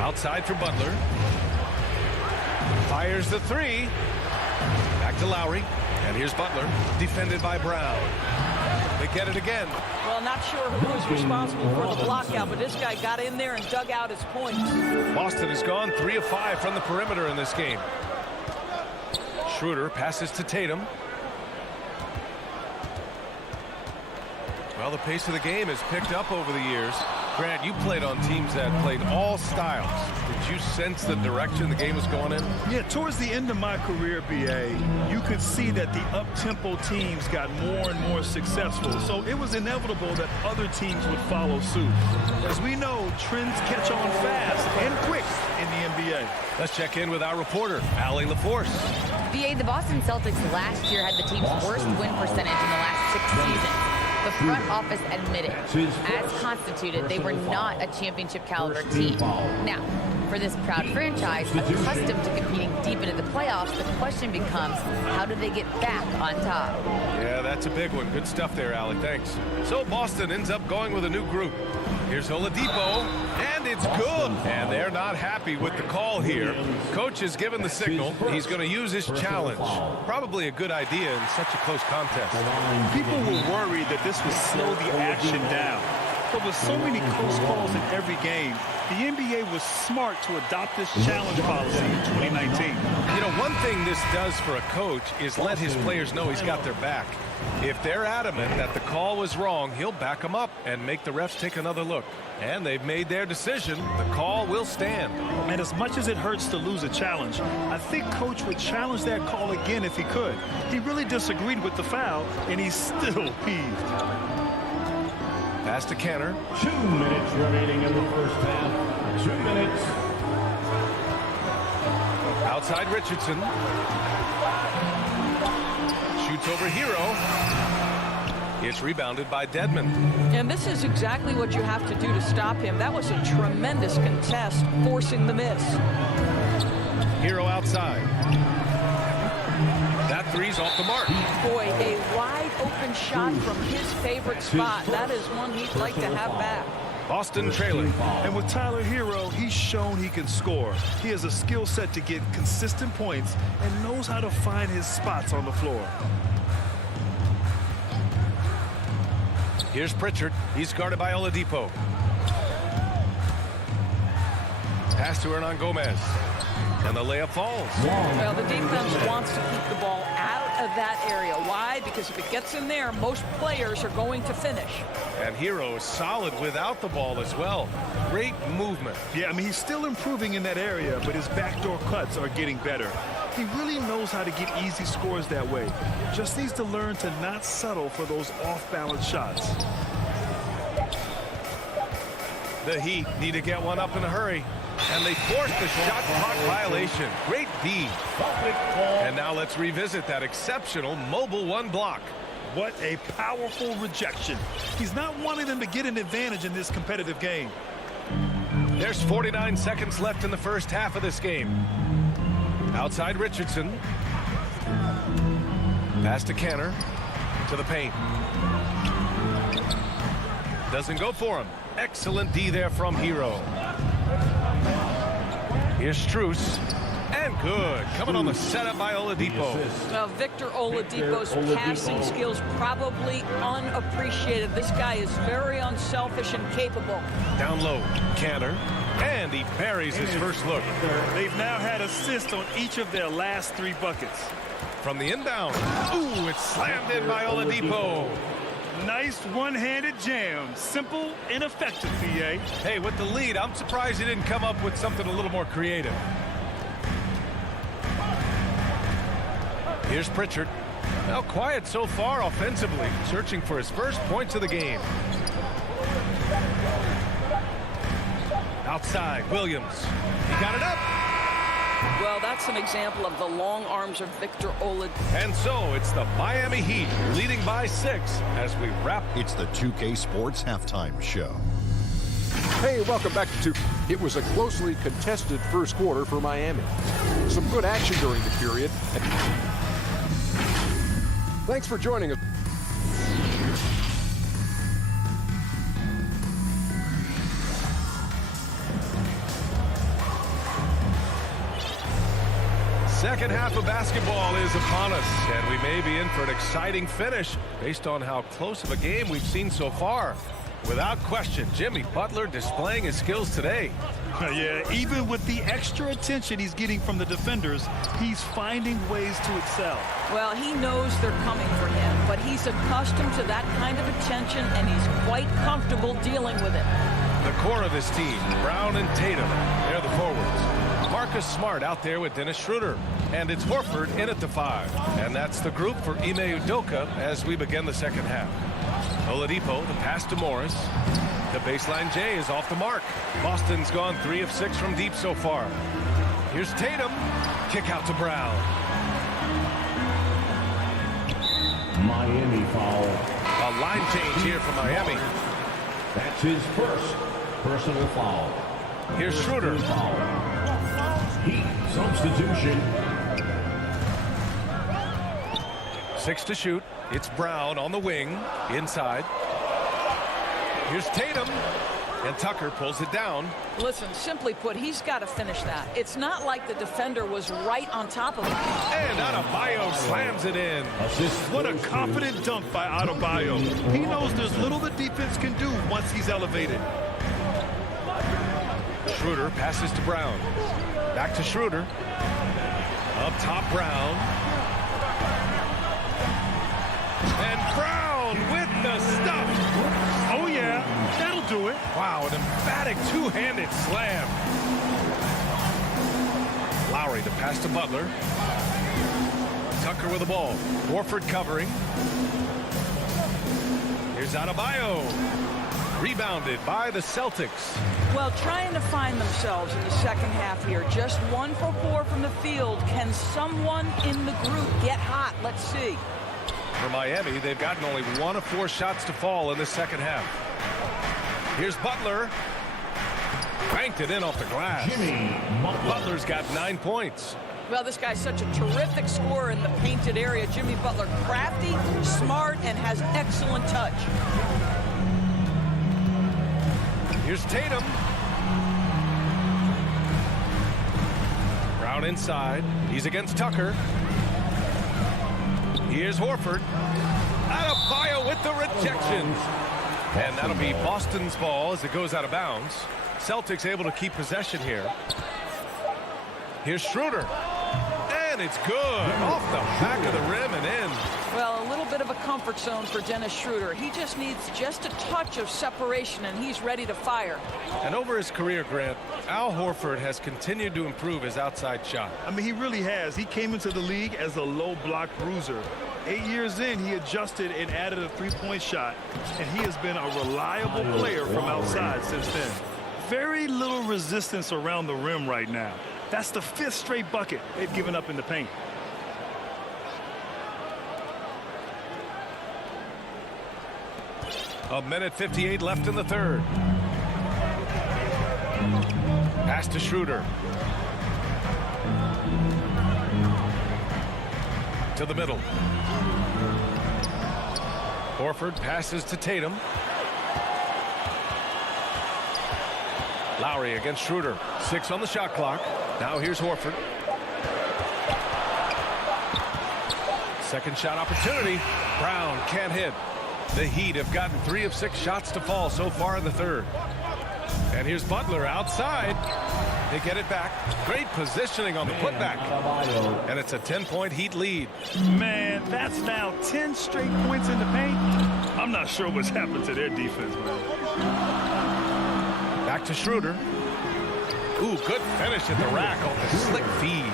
Outside for Butler. Fires the three. Back to Lowry. And here's Butler. Defended by Brown. They get it again. Well, not sure who was responsible for the block out, but this guy got in there and dug out his points. Boston has gone 3 of 5 from the perimeter in this game. Schroeder passes to Tatum. Well, the pace of the game has picked up over the years. Grant, you played on teams that played all styles. Did you sense the direction the game was going in? Yeah, towards the end of my career, BA, you could see that the up-tempo teams got more and more successful. So it was inevitable that other teams would follow suit. As we know, trends catch on fast and quick in the NBA. Let's check in with our reporter, Allie LaForce. BA, the Boston Celtics last year had the team's worst win percentage in the last 6 seasons. The front office admitted, as constituted, they were not a championship caliber team. Now, for this proud franchise, accustomed to competing deep into the playoffs, the question becomes, how do they get back on top? Yeah, that's a big one. Good stuff there, Allie. Thanks. So Boston ends up going with a new group. Here's Oladipo, and it's good. And they're not happy with the call here. Coach has given the signal. He's going to use his challenge. Probably a good idea in such a close contest. People were worried that this would slow the action down. But with so many close calls in every game, the NBA was smart to adopt this challenge policy in 2019. You know, one thing this does for a coach is let his players know he's got their back. If they're adamant that the call was wrong, he'll back them up and make the refs take another look. And they've made their decision. The call will stand. And as much as it hurts to lose a challenge, I think Coach would challenge that call again if he could. He really disagreed with the foul, and he's still peeved. Pass to Kenner. 2 minutes remaining in the first half. 2 minutes. Outside Richardson. Shoots over Hero. It's rebounded by Dedmon. And this is exactly what you have to do to stop him. That was a tremendous contest, forcing the miss. Hero outside. That three's off the mark. Boy, a wide open shot from his favorite spot. That is one he'd like to have back. Boston trailing. And with Tyler Hero, he's shown he can score. He has a skill set to get consistent points and knows how to find his spots on the floor. Here's Pritchard. He's guarded by Oladipo. Pass to Hernan Gomez. And the layup falls. Well, the defense wants to keep the ball out of that area. Why? Because if it gets in there, most players are going to finish. And Hero is solid without the ball as well. Great movement. Yeah, I mean, he's still improving in that area, but his backdoor cuts are getting better. He really knows how to get easy scores that way. Just needs to learn to not settle for those off-balance shots. The Heat need to get one up in a hurry. And they force the shot clock violation. Great D. And now let's revisit that exceptional mobile one block. What a powerful rejection. He's not wanting them to get an advantage in this competitive game. There's 49 seconds left in the first half of this game. Outside Richardson. Pass to Canner. To the paint. Doesn't go for him. Excellent D there from Hero. Here's Strus. And good. Coming on the setup by Oladipo. Now, Victor Oladipo's passing skills probably unappreciated. This guy is very unselfish and capable. Down low. Canner. And he buries his first look. They've now had assists on each of their last 3 buckets. From the inbound. Ooh, it's slammed in by Oladipo. Nice one-handed jam. Simple and effective, PA. Hey, with the lead, I'm surprised he didn't come up with something a little more creative. Here's Pritchard. Now quiet so far offensively, searching for his first points of the game. Outside, Williams. He got it up. Well, that's an example of the long arms of Victor Oladipo. And so it's the Miami Heat leading by 6 as we wrap. It's the 2K Sports Halftime Show. Hey, welcome back to 2K. It was a closely contested first quarter for Miami. Some good action during the period. Thanks for joining us. Second half of basketball is upon us, and we may be in for an exciting finish based on how close of a game we've seen so far. Without question, Jimmy Butler displaying his skills today. Yeah, even with the extra attention he's getting from the defenders, he's finding ways to excel. Well, he knows they're coming for him, but he's accustomed to that kind of attention, and he's quite comfortable dealing with it. The core of this team, Brown and Tatum, they're the forwards. Marcus Smart out there with Dennis Schroeder. And it's Horford in at the 5. And that's the group for Ime Udoka as we begin the second half. Oladipo, the pass to Morris. The baseline J is off the mark. Boston's gone 3 of 6 from deep so far. Here's Tatum. Kick out to Brown. Miami foul. A line change here for Miami. That's his first personal foul. Here's Schroeder. Heat substitution. 6 to shoot. It's Brown on the wing. Inside. Here's Tatum. And Tucker pulls it down. Listen, simply put, he's got to finish that. It's not like the defender was right on top of him. And Adebayo slams it in. What a confident dunk by Adebayo. He knows there's little the defense can do once he's elevated. Schroeder passes to Brown. Back to Schroeder. Up top, Brown. And Brown with the stuff. Oh, yeah. That'll do it. Wow, an emphatic two-handed slam. Lowry to pass to Butler. Tucker with the ball. Horford covering. Here's Adebayo. Rebounded by the Celtics. Well, trying to find themselves in the second half here. Just 1 for 4 from the field. Can someone in the group get hot? Let's see. For Miami, they've gotten only 1 of 4 shots to fall in the second half. Here's Butler. Banked it in off the glass. Butler's got 9 points. Well, this guy's such a terrific scorer in the painted area. Jimmy Butler, crafty, smart, and has excellent touch. Here's Tatum. Brown inside. He's against Tucker. Here's Horford. Adebayo with the rejection. And that'll be Boston's ball as it goes out of bounds. Celtics able to keep possession here. Here's Schroeder. And it's good. Off the back of the rim and in. Well, a little bit of a comfort zone for Dennis Schroeder. He just needs just a touch of separation, and he's ready to fire. And over his career, Grant, Al Horford has continued to improve his outside shot. I mean, he really has. He came into the league as a low block bruiser. 8 years in, he adjusted and added a three-point shot, and he has been a reliable player from outside since then. Very little resistance around the rim right now. That's the 5th straight bucket they've given up in the paint. A minute 58 left in the third. Pass to Schroeder. To the middle. Horford passes to Tatum. Lowry against Schroeder. 6 on the shot clock. Now here's Horford. Second shot opportunity. Brown can't hit. The Heat have gotten 3 of 6 shots to fall so far in the third. And here's Butler outside. They get it back. Great positioning on the putback. And it's a 10-point Heat lead. Man, that's now 10 straight points in the paint. I'm not sure what's happened to their defense, man. Back to Schroeder. Ooh, good finish at the rack on the slick feed.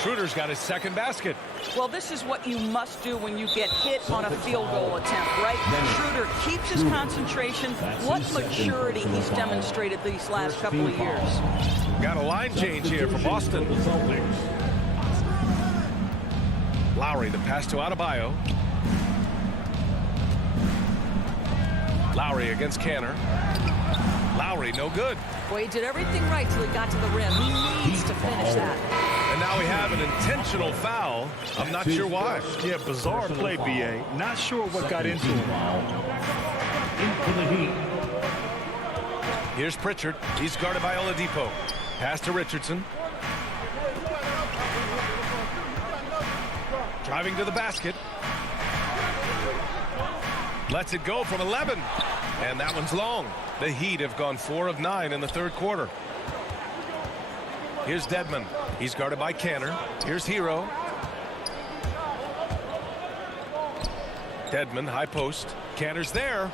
Schroeder's got his second basket. Well, this is what you must do when you get hit on a field goal attempt, right? Schroeder keeps his concentration. What maturity he's demonstrated these last couple of years. Got a line change here for Boston. Lowry, the pass to Adebayo. Lowry against Canner. Lowry, no good. Well, he did everything right till he got to the rim. He needs to finish that. And now we have an intentional foul. I'm not sure why. Yeah, bizarre play, B.A. Not sure what got into him. Here's Pritchard. He's guarded by Oladipo. Pass to Richardson. Driving to the basket. Lets it go from 11. And that one's long. The Heat have gone 4 of 9 in the third quarter. Here's Dedmon. He's guarded by Canner. Here's Hero. Dedmon, high post. Canner's there.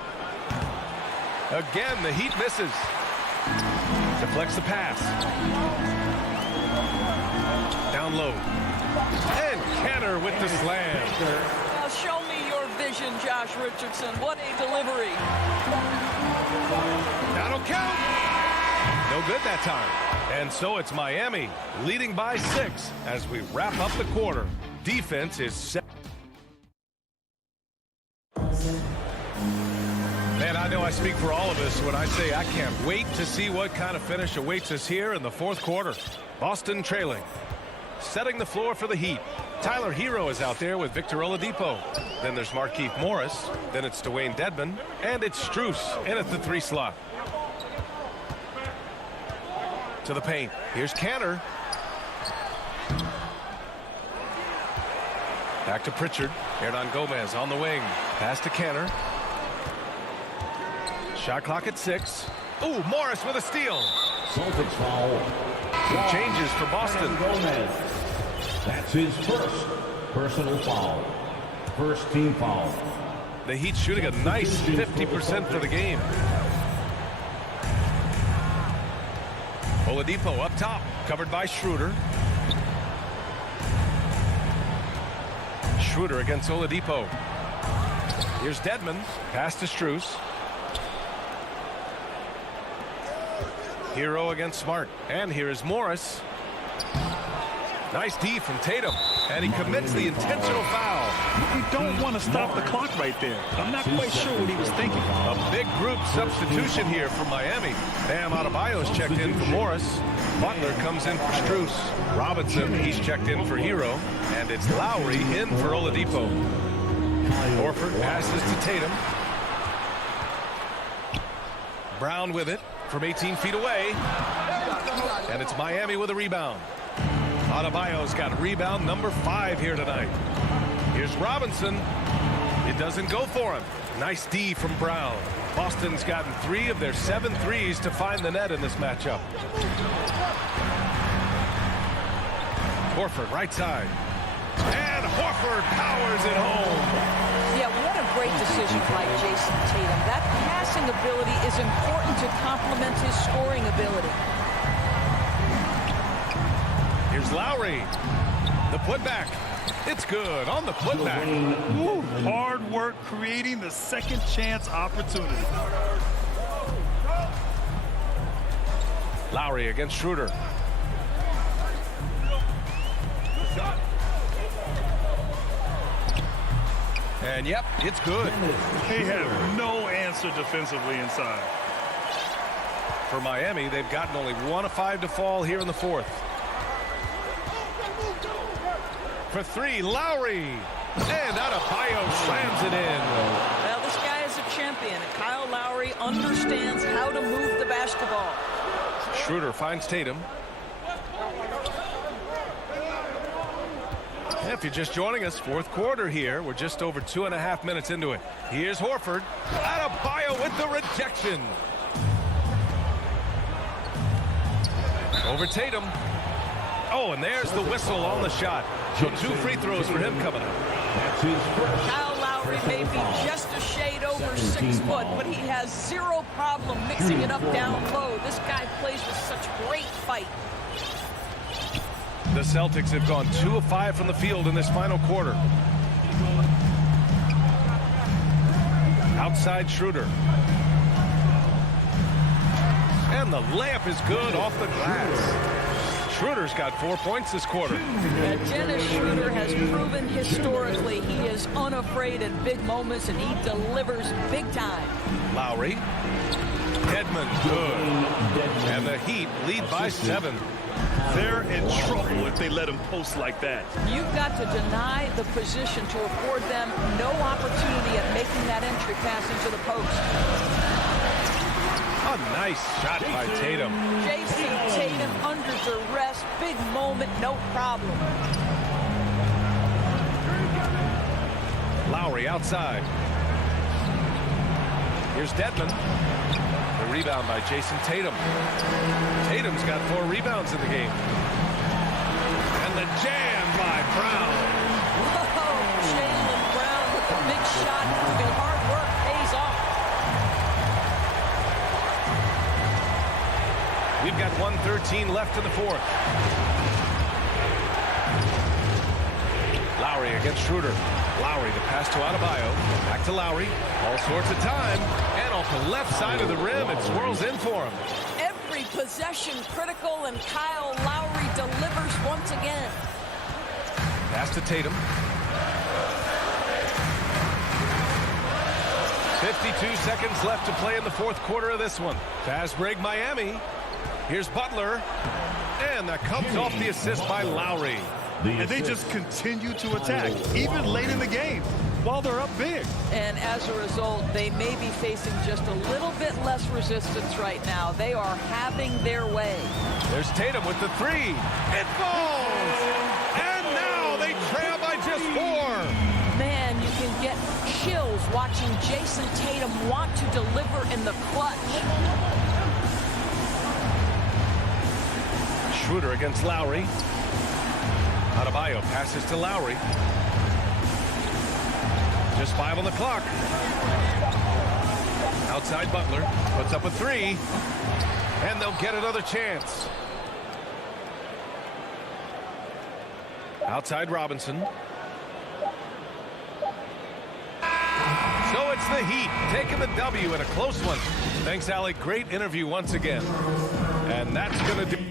Again, the Heat misses. Deflects the pass. Down low. And Canner with the slam. Now show me your vision, Josh Richardson. What a delivery. That'll count. No good that time. And so it's Miami leading by 6 as we wrap up the quarter. Defense is set. Man, I know I speak for all of us when I say I can't wait to see what kind of finish awaits us here in the fourth quarter. Boston trailing. Setting the floor for the Heat. Tyler Hero is out there with Victor Oladipo. Then there's Markieff Morris. Then it's Dwayne Dedmon. And it's Strus in at the 3 slot. To the paint. Here's Canner. Back to Pritchard. Hernan Gomez on the wing. Pass to Canner. Shot clock at 6. Ooh, Morris with a steal. Celtics foul. Changes for Boston. That's his first personal foul. First team foul. The Heat shooting a nice 50% for the game. Oladipo up top, covered by Schroeder. Schroeder against Oladipo. Here's Dedmon. Pass to Strus. Hero against Smart. And here is Morris. Nice D from Tatum. And he commits the intentional foul. You don't want to stop the clock right there. I'm not quite sure what he was thinking. A big group substitution here for Miami. Bam Adebayo's checked in for Morris. Butler comes in for Strus. Robinson, he's checked in for Hero. And it's Lowry in for Oladipo. Horford passes to Tatum. Brown with it from 18 feet away. And it's Miami with a rebound. Adebayo's got rebound number 5 here tonight. Here's Robinson. It doesn't go for him. Nice D from Brown. Boston's gotten 3 of their 7 threes to find the net in this matchup. Horford right side. And Horford powers it home. Yeah, what a great decision by Jason Tatum. That passing ability is important to complement his scoring ability. Here's Lowry. The putback. It's good on the putback. Woo, hard work creating the second chance opportunity. Lowry against Schroeder. And yep, it's good. They have no answer defensively inside. For Miami, they've gotten only 1 of 5 to fall here in the 4th. For 3, Lowry. And Adebayo slams it in. Well, this guy is a champion, and Kyle Lowry understands how to move the basketball. Schroeder finds Tatum. If you're just joining us, 4th quarter here. We're just over 2.5 minutes into it. Here's Horford. Adebayo with the rejection. Over Tatum. Oh, and there's the whistle on the shot. So 2 free throws for him coming up. Kyle Lowry may be just a shade over 6 foot, but he has 0 problem mixing it up down low. This guy plays with such great fight. The Celtics have gone 2 of 5 from the field in this final quarter. Outside Schroeder. And the layup is good off the glass. Schroeder's got 4 points this quarter. Dennis Schroeder has proven historically he is unafraid in big moments, and he delivers big time. Lowry. Dedmon, good. And the Heat lead by 7. They're in trouble if they let him post like that. You've got to deny the position to afford them no opportunity at making that entry pass into the post. A nice shot by Tatum. Jason Tatum under duress, big moment, no problem. Lowry outside. Here's Dedmon. The rebound by Jason Tatum. Tatum's got 4 rebounds in the game. And the jam by Brown. Whoa, Jaylen Brown with the big shot, proving hard work pays off. We've got 1:13 left in the 4th. Lowry against Schroeder. Lowry, the pass to Adebayo. Back to Lowry. All sorts of time. And off the left side of the rim, it swirls in for him. Every possession critical, and Kyle Lowry delivers once again. Pass to Tatum. 52 seconds left to play in the 4th quarter of this one. Fast break Miami. Here's Butler. And that comes off the assist by Lowry. And they just continue to attack, even late in the game, while they're up big. And as a result, they may be facing just a little bit less resistance right now. They are having their way. There's Tatum with the 3. It falls! And now they trail by just 4. Man, you can get chills watching Jason Tatum want to deliver in the clutch. Schroeder against Lowry. Adebayo passes to Lowry. Just 5 on the clock. Outside Butler. Puts up a 3. And they'll get another chance. Outside Robinson. So it's the Heat taking the W in a close one. Thanks, Allie. Great interview once again. And that's going to do.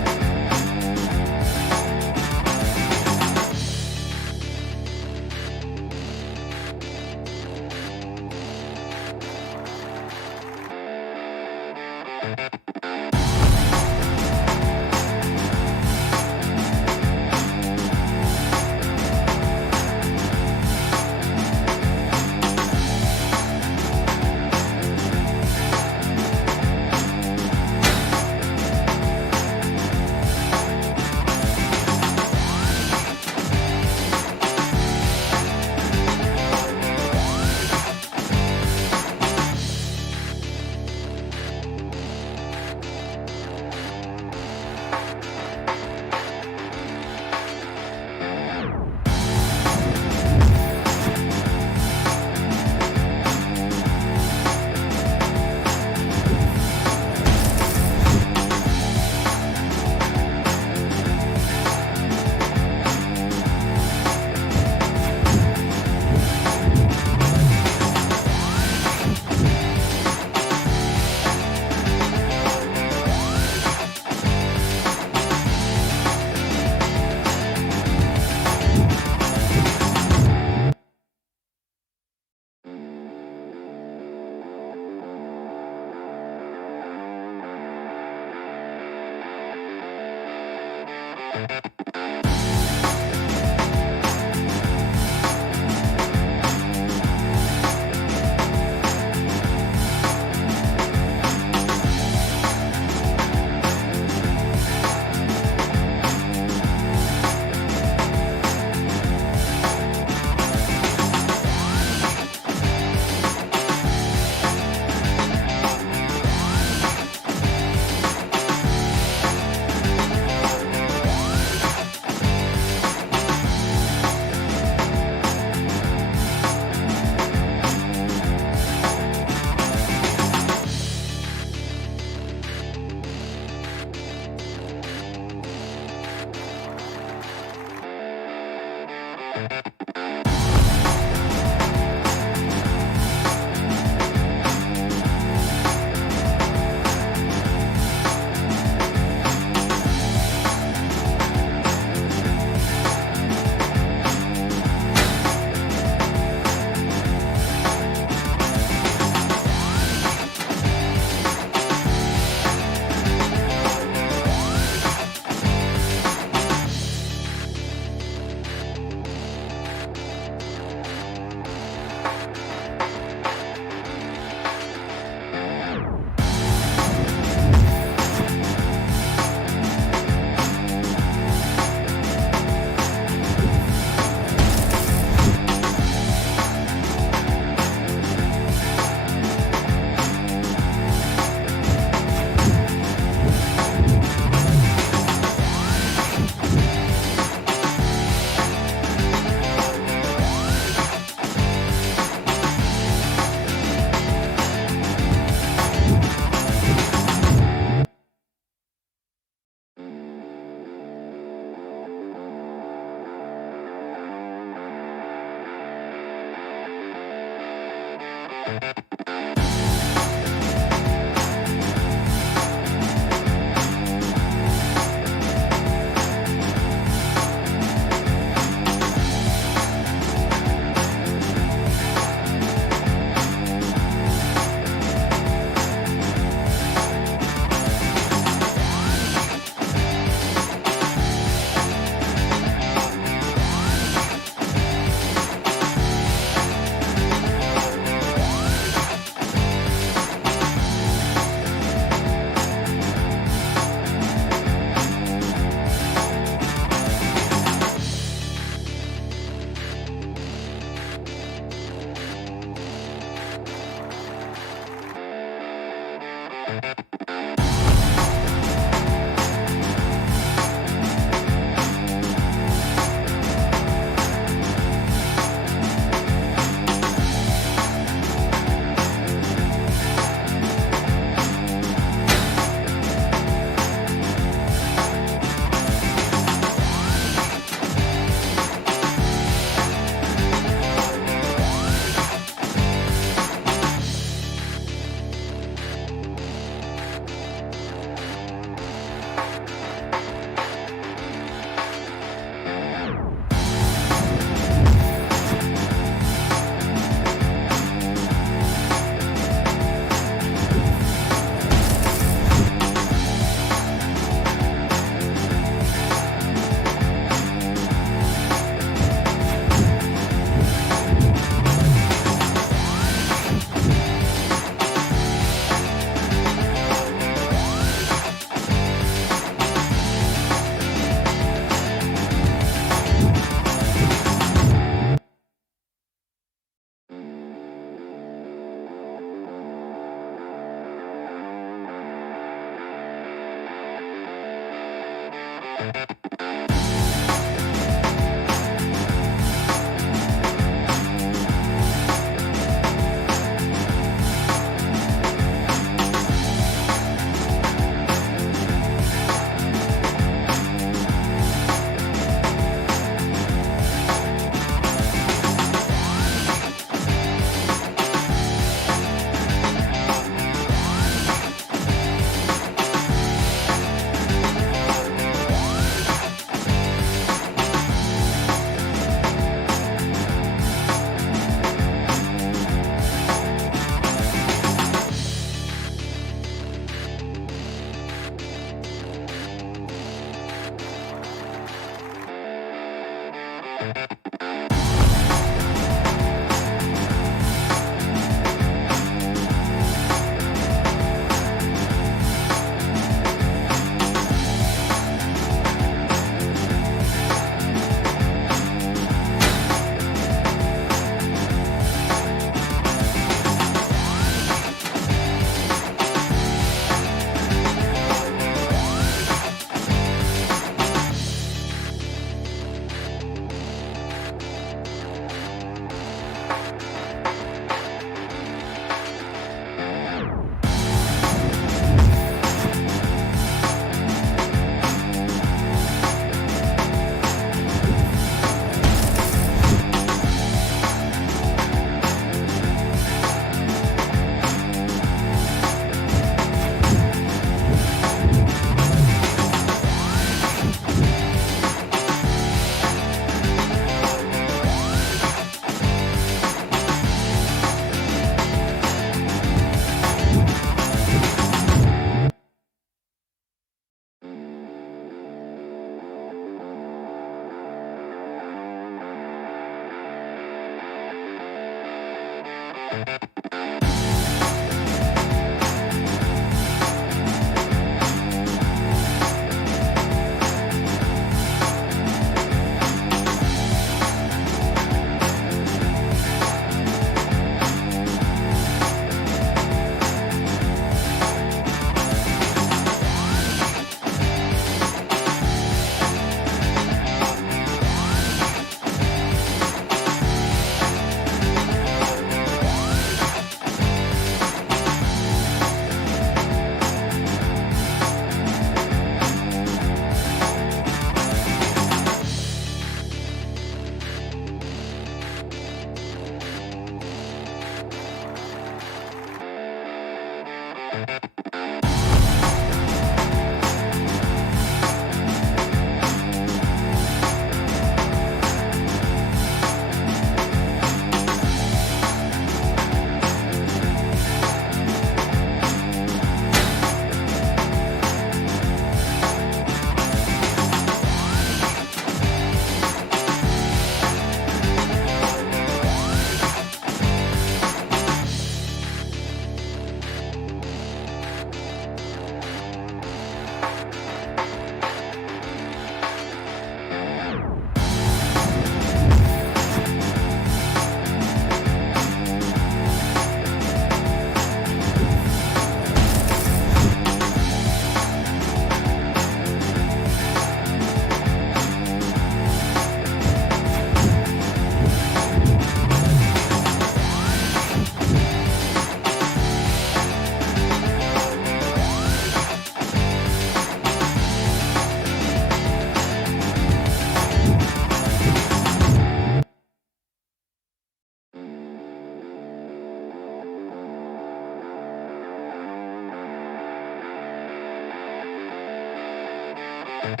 Duty.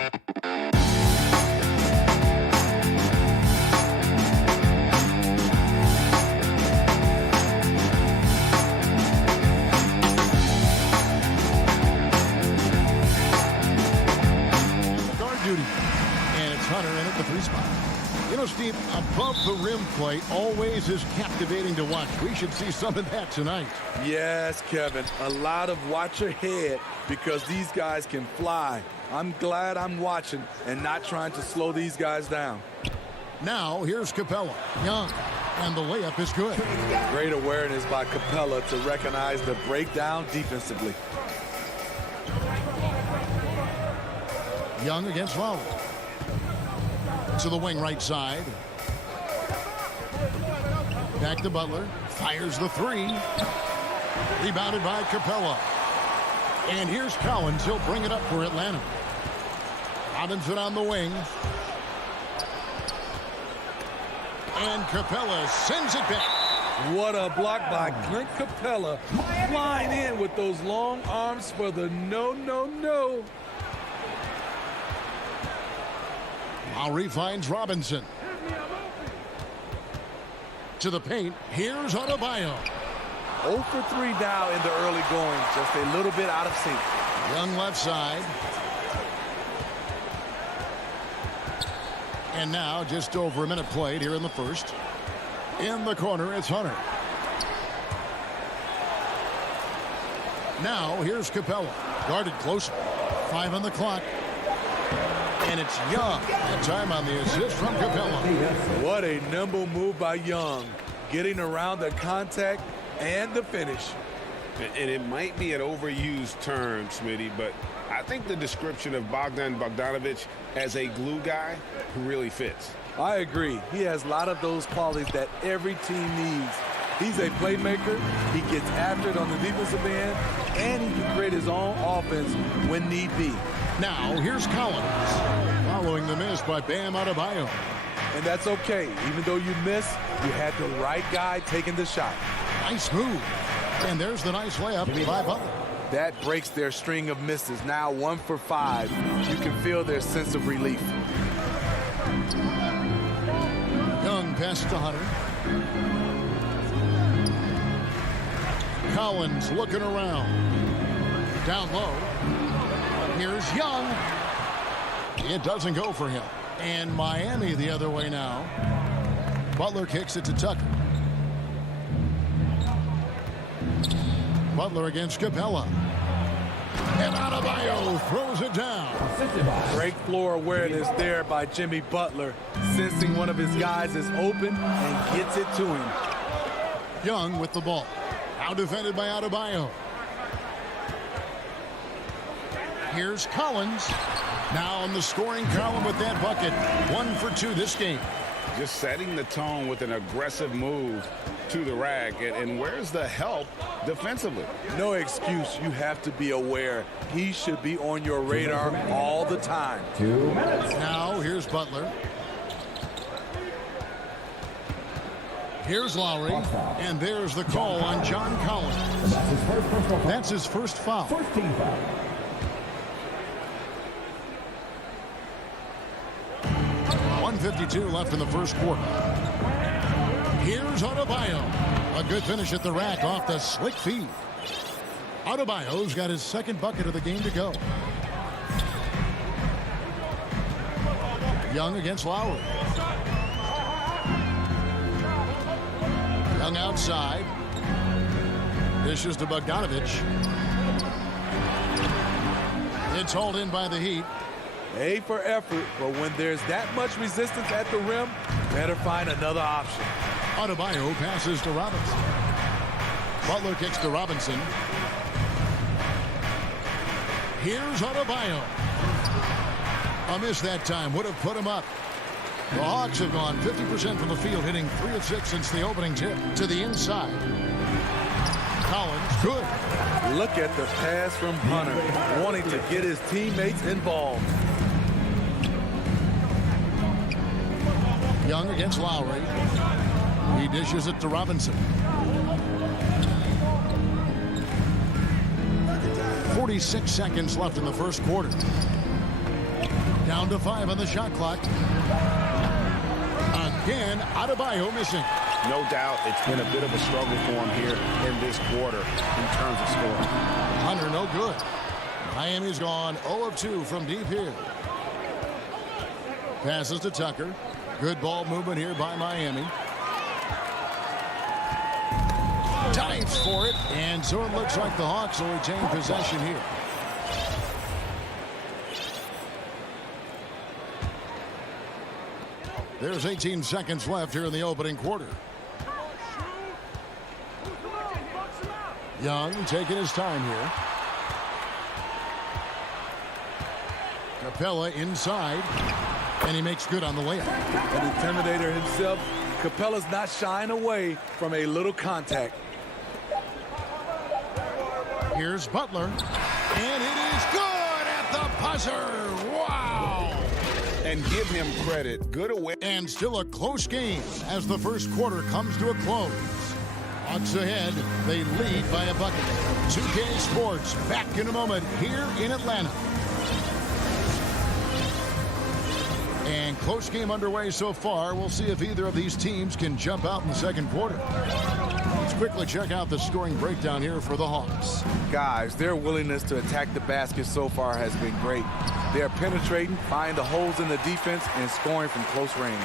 And it's Hunter in at the 3 spot. You know, Steve, above the rim play always is captivating to watch. We should see some of that tonight. Yes, Kevin. A lot of watch your head because these guys can fly. I'm glad I'm watching and not trying to slow these guys down. Now, here's Capella. Young. And the layup is good. Great awareness by Capella to recognize the breakdown defensively. Young against Lowry. To the wing right side. Back to Butler. Fires the 3. Rebounded by Capella. And here's Collins. He'll bring it up for Atlanta. Robinson on the wing. And Capella sends it back. What a block by Clint Capella. Flying in with those long arms for the no. Lowry finds Robinson. To the paint. Here's Adebayo. 0 for 3 now in the early going. Just a little bit out of sync. Young left side. And now just over a minute played here in the first. In the corner, it's Hunter. Now here's Capella. Guarded close. 5 on the clock. And it's Young. That time on the assist from Capella. What a nimble move by Young. Getting around the contact and the finish. And it might be an overused term, Smitty, but I think the description of Bogdan Bogdanovic as a glue guy really fits. I agree. He has a lot of those qualities that every team needs. He's a playmaker. He gets after it on the defensive end, and he can create his own offense when need be. Now, here's Collins. Following the miss by Bam Adebayo. And that's okay. Even though you miss, you had the right guy taking the shot. Nice move. And there's the nice layup by Butler. That breaks their string of misses. Now 1 for 5. You can feel their sense of relief. Young pass to Hunter. Collins looking around. Down low. Here's Young. It doesn't go for him. And Miami the other way now. Butler kicks it to Tucker. Butler against Capella. And Adebayo throws it down. Great floor awareness there by Jimmy Butler. Sensing one of his guys is open and gets it to him. Young with the ball. Now defended by Adebayo. Here's Collins. Now on the scoring column with that bucket. 1 for 2 this game. Just setting the tone with an aggressive move to the rack. And where's the help defensively? No excuse. You have to be aware. He should be on your radar all the time. 2 minutes. Now here's Butler. Here's Lowry. And there's the call on John Collins. That's his first foul. First team foul. .152 left in the first quarter. Here's Adebayo. A good finish at the rack off the slick feed. Adebayo's got his second bucket of the game to go. Young against Lowry. Young outside. Dishes to Bogdanovic. It's hauled in by the Heat. A for effort, but when there's that much resistance at the rim, better find another option. Adebayo passes to Robinson. Butler kicks to Robinson. Here's Adebayo. A miss that time would have put him up. The Hawks have gone 50% from the field, hitting 3 of 6 since the opening tip. To the inside. Collins, good. Look at the pass from Hunter, wanting to get his teammates involved. Young against Lowry. He dishes it to Robinson. 46 seconds left in the first quarter. Down to 5 on the shot clock. Again, Adebayo missing. No doubt it's been a bit of a struggle for him here in this quarter in terms of scoring. Hunter, no good. Miami's gone 0 of 2 from deep here. Passes to Tucker. Good ball movement here by Miami. Dives for it, and so it looks like the Hawks will retain possession here. There's 18 seconds left here in the opening quarter. Young taking his time here. Capella inside, and he makes good on the layup. An intimidator himself, Capella's not shying away from a little contact. Here's Butler, and it is good at the buzzer. Wow! And give him credit. Good away. And still a close game as the first quarter comes to a close. Hawks ahead. They lead by a bucket. 2K Sports back in a moment here in Atlanta. And close game underway so far. We'll see if either of these teams can jump out in the second quarter. Let's quickly check out the scoring breakdown here for the Hawks. Guys, their willingness to attack the basket so far has been great. They're penetrating, finding the holes in the defense, and scoring from close range.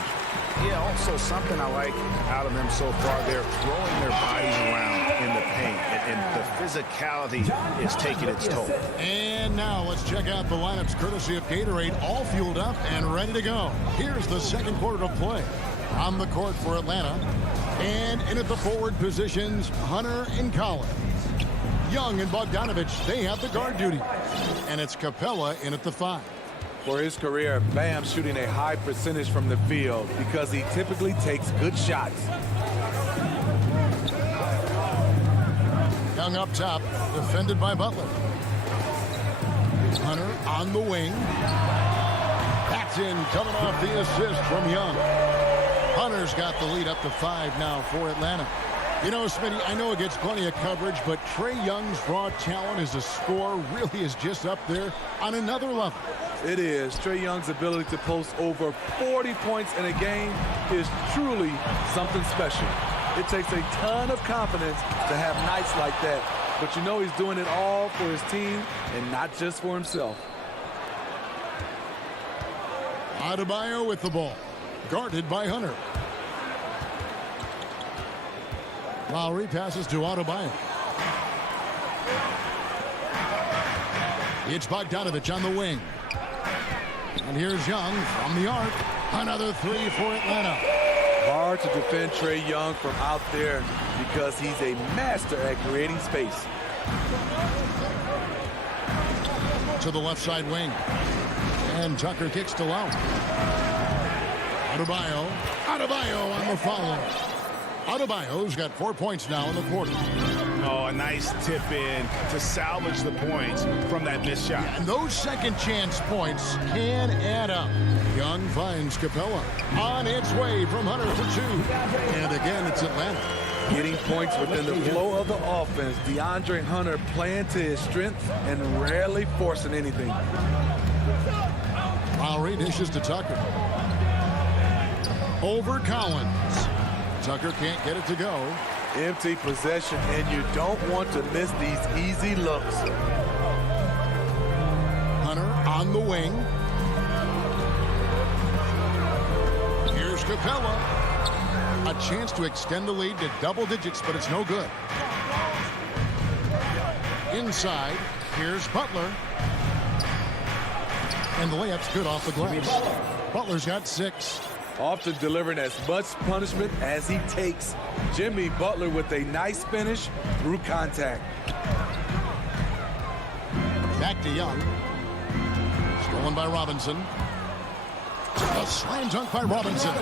Yeah, also something I like out of them so far, they're throwing their bodies around in the paint, and the physicality is taking its toll. And now let's check out the lineups courtesy of Gatorade, all fueled up and ready to go. Here's the second quarter of play. On the court for Atlanta, and in at the forward positions, Hunter and Collins. Young and Bogdanovich, they have the guard duty. And it's Capella in at the 5. For his career, Bam shooting a high percentage from the field because he typically takes good shots. Young up top, defended by Butler. Hunter on the wing. Paxton coming off the assist from Young. Hunter's got the lead up to 5 now for Atlanta. You know, Smitty, I know it gets plenty of coverage, but Trae Young's raw talent as a scorer really is just up there on another level. It is. Trae Young's ability to post over 40 points in a game is truly something special. It takes a ton of confidence to have nights like that, but you know he's doing it all for his team and not just for himself. Adebayo with the ball, guarded by Hunter. Lowry passes to Adebayo. It's Bogdanovich on the wing. And here's Young from the arc. Another 3 for Atlanta. Hard to defend Trae Young from out there because he's a master at creating space. To the left side wing. And Tucker kicks to Lowry. Adebayo on the follow. Adebayo's got 4 points now in the quarter. Oh, a nice tip in to salvage the points from that missed shot. And those second chance points can add up. Young finds Capella on its way from Hunter for 2. And again, it's Atlanta. Getting points within the flow of the offense. DeAndre Hunter playing to his strength and rarely forcing anything. Lowry dishes to Tucker. Over Collins. Tucker can't get it to go. Empty possession, and you don't want to miss these easy looks. Hunter on the wing. Here's Capella. A chance to extend the lead to double digits, but it's no good. Inside, here's Butler. And the layup's good off the glass. Butler's got 6. Often delivering as much punishment as he takes. Jimmy Butler with a nice finish through contact. Back to Young. Stolen by Robinson. A slam dunk by Robinson.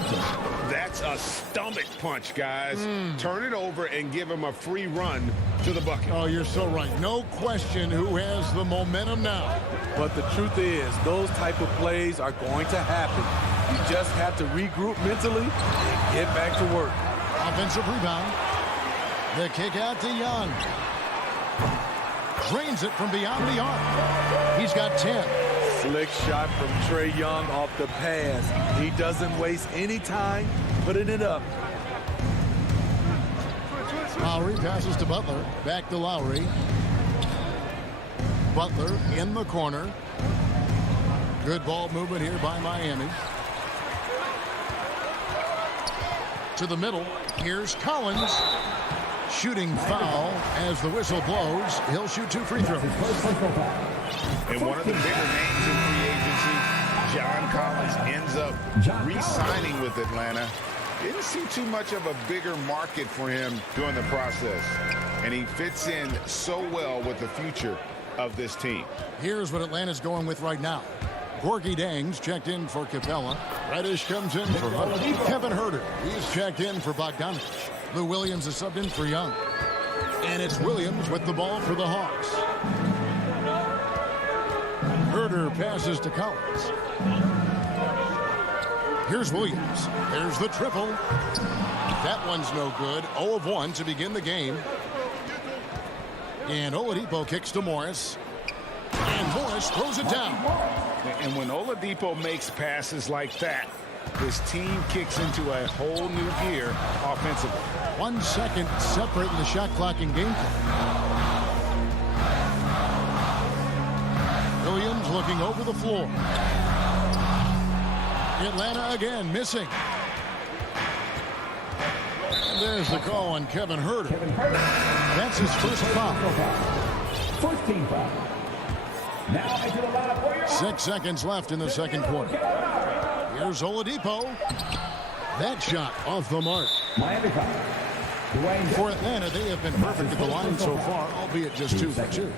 That's a stomach punch, guys. Turn it over and give him a free run to the bucket. Oh, you're so right. No question who has the momentum now. But the truth is, those type of plays are going to happen. You just have to regroup mentally and get back to work. Offensive rebound. The kick out to Young. Drains it from beyond the arc. He's got 10. Slick shot from Trae Young off the pass. He doesn't waste any time putting it up. Lowry passes to Butler. Back to Lowry. Butler in the corner. Good ball movement here by Miami. To the middle. Here's Collins. Shooting foul as the whistle blows. He'll shoot 2 free throws. And one of the bigger names in free agency, John Collins, ends up re-signing with Atlanta. Didn't see too much of a bigger market for him during the process. And he fits in so well with the future of this team. Here's what Atlanta's going with right now. Gorgie Dangs checked in for Capella. Reddish comes in for Hunter. Kevin Huerter, he's checked in for Bogdanovich. Lou Williams is subbed in for Young. And it's Williams with the ball for the Hawks. Huerter passes to Collins. Here's Williams. There's the triple. That one's no good. 0 of 1 to begin the game. And Oladipo kicks to Morris. And Morris throws it down. And when Oladipo makes passes like that, this team kicks into a whole new gear offensively. 1 second separating the shot clock and game clock. Williams looking over the floor. Atlanta again missing. And there's the call on Kevin Huerter. That's his first foul. First team foul. Now into the lineup for your 6 seconds left in the second quarter. Here's Oladipo. That shot off the mark. Miami foul. For Atlanta, they have been perfect at the line so far, albeit just 2 for 2.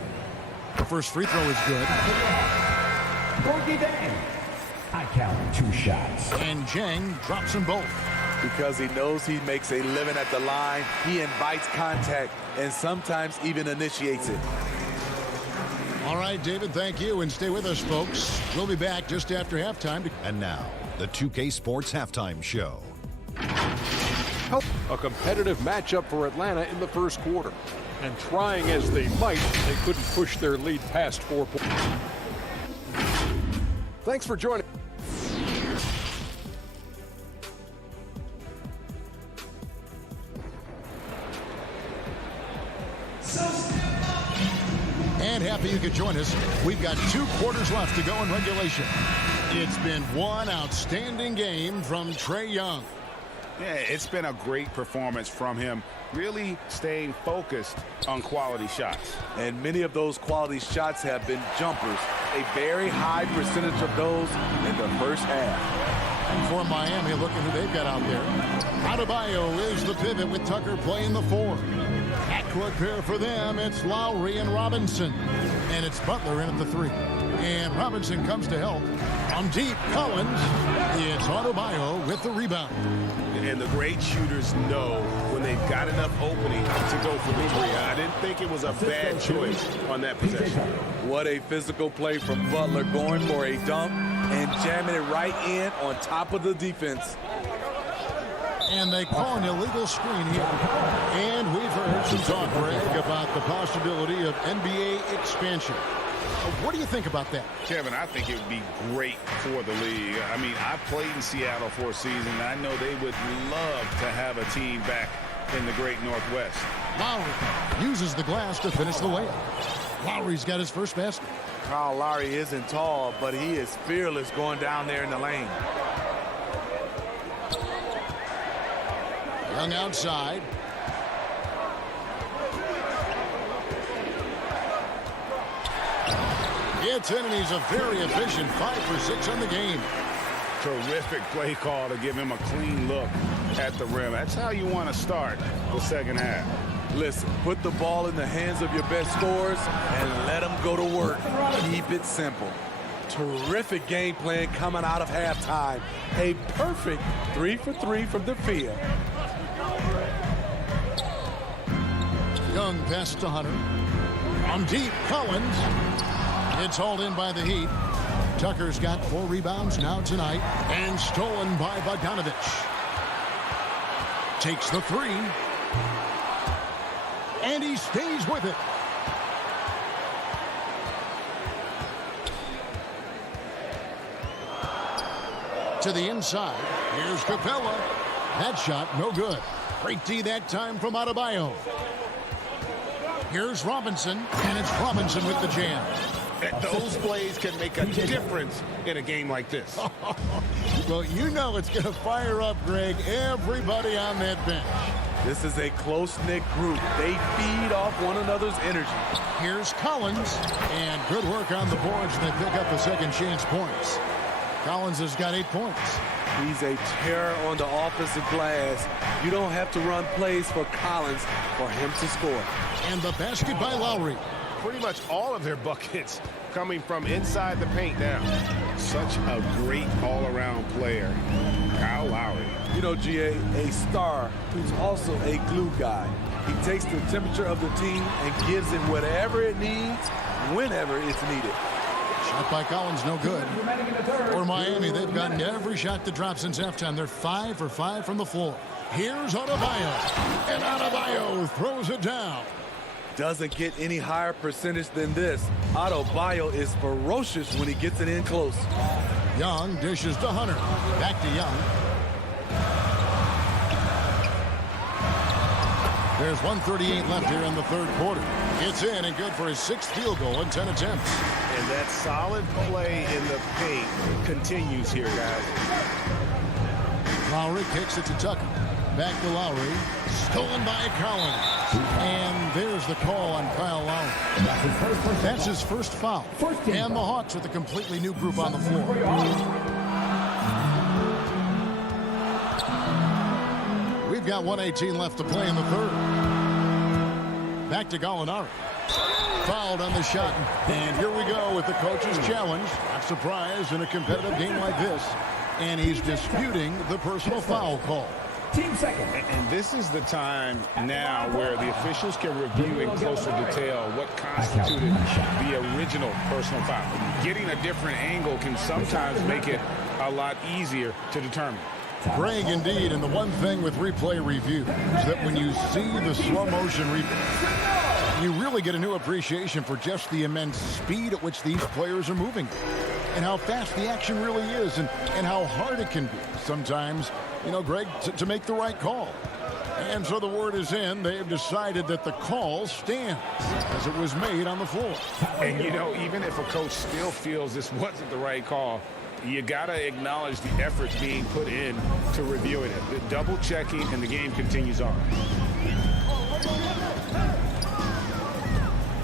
The first free throw is good. Gorgie Dangs. I count 2 shots. And Jang drops them both. Because he knows he makes a living at the line, he invites contact and sometimes even initiates it. All right, David, thank you. And stay with us, folks. We'll be back just after halftime. And now, the 2K Sports Halftime Show. A competitive matchup for Atlanta in the first quarter. And trying as they might, they couldn't push their lead past 4 points. Thanks for joining. And happy you could join us. We've got 2 quarters left to go in regulation. It's been one outstanding game from Trae Young. Yeah, it's been a great performance from him, really staying focused on quality shots. And many of those quality shots have been jumpers. A very high percentage of those in the first half. And for Miami, look at who they've got out there. Adebayo is the pivot with Tucker playing the 4. Backcourt pair for them, it's Lowry and Robinson. And it's Butler in at the 3. And Robinson comes to help. From deep, Collins. It's Adebayo with the rebound. And the great shooters know when they've got enough opening to go for the 3. I didn't think it was a bad choice on that possession. What a physical play from Butler, going for a dunk and jamming it right in on top of the defense. And they call an illegal screen here. And we've heard some talk, Greg, about the possibility of NBA expansion. What do you think about that? Kevin, I think it would be great for the league. I mean, I played in Seattle for a season, and I know they would love to have a team back in the great Northwest. Lowry uses the glass to finish the layup. Lowry's got his first basket. Kyle Lowry isn't tall, but he is fearless going down there in the lane. Young outside. Gets in, and he's a very efficient 5 for 6 on the game. Terrific play call to give him a clean look at the rim. That's how you want to start the second half. Listen, put the ball in the hands of your best scorers and let them go to work. Keep it simple. Terrific game plan coming out of halftime. A perfect 3 for 3 from the field. Young pass to Hunter. On deep, Collins. It's hauled in by the Heat. Tucker's got 4 rebounds now tonight. And stolen by Bogdanovich. Takes the 3. And he stays with it. To the inside. Here's Capella. That shot, no good. Great D that time from Adebayo. Here's Robinson, and it's Robinson with the jam. Those plays can make a difference in a game like this. Well, you know it's going to fire up, Greg, everybody on that bench. This is a close-knit group. They feed off one another's energy. Here's Collins, and good work on the boards, and they pick up the second chance points. Collins has got 8 points. He's a terror on the offensive glass. You don't have to run plays for Collins for him to score. And the basket by Lowry. Pretty much all of their buckets coming from inside the paint now. Such a great all-around player, Kyle Lowry. You know, GA, a star who's also a glue guy. He takes the temperature of the team and gives it whatever it needs, whenever it's needed. Shot by Collins, no good. For Miami, they've gotten every shot that dropped since halftime. They're 5 for 5 from the floor. Here's Adebayo, and Adebayo throws it down. Doesn't get any higher percentage than this. Adebayo is ferocious when he gets it in close. Young dishes to Hunter. Back to Young. There's 1:38 left here in the third quarter. It's in and good for his 6th field goal in 10 attempts. And that solid play in the paint continues here, guys. Lowry kicks it to Tucker. Back to Lowry. Stolen by Collins. And there's the call on Kyle Lowry. That's his first foul. And the Hawks with a completely new group on the floor. We've got 1:18 left to play in the third. Back to Gallinari. Fouled on the shot. And here we go with the coach's challenge. Not surprised in a competitive game like this. And he's disputing the personal foul call. Team second. And this is the time now where the officials can review in closer detail what constituted the original personal foul. Getting a different angle can sometimes make it a lot easier to determine. Greg, indeed, and the one thing with replay review is that when you see the slow motion replay, you really get a new appreciation for just the immense speed at which these players are moving and how fast the action really is and how hard it can be sometimes, you know, Greg, to make the right call. And so the word is in. They have decided that the call stands as it was made on the floor. And, you know, even if a coach still feels this wasn't the right call, you got to acknowledge the efforts being put in to reviewing it. The double checking, and the game continues on.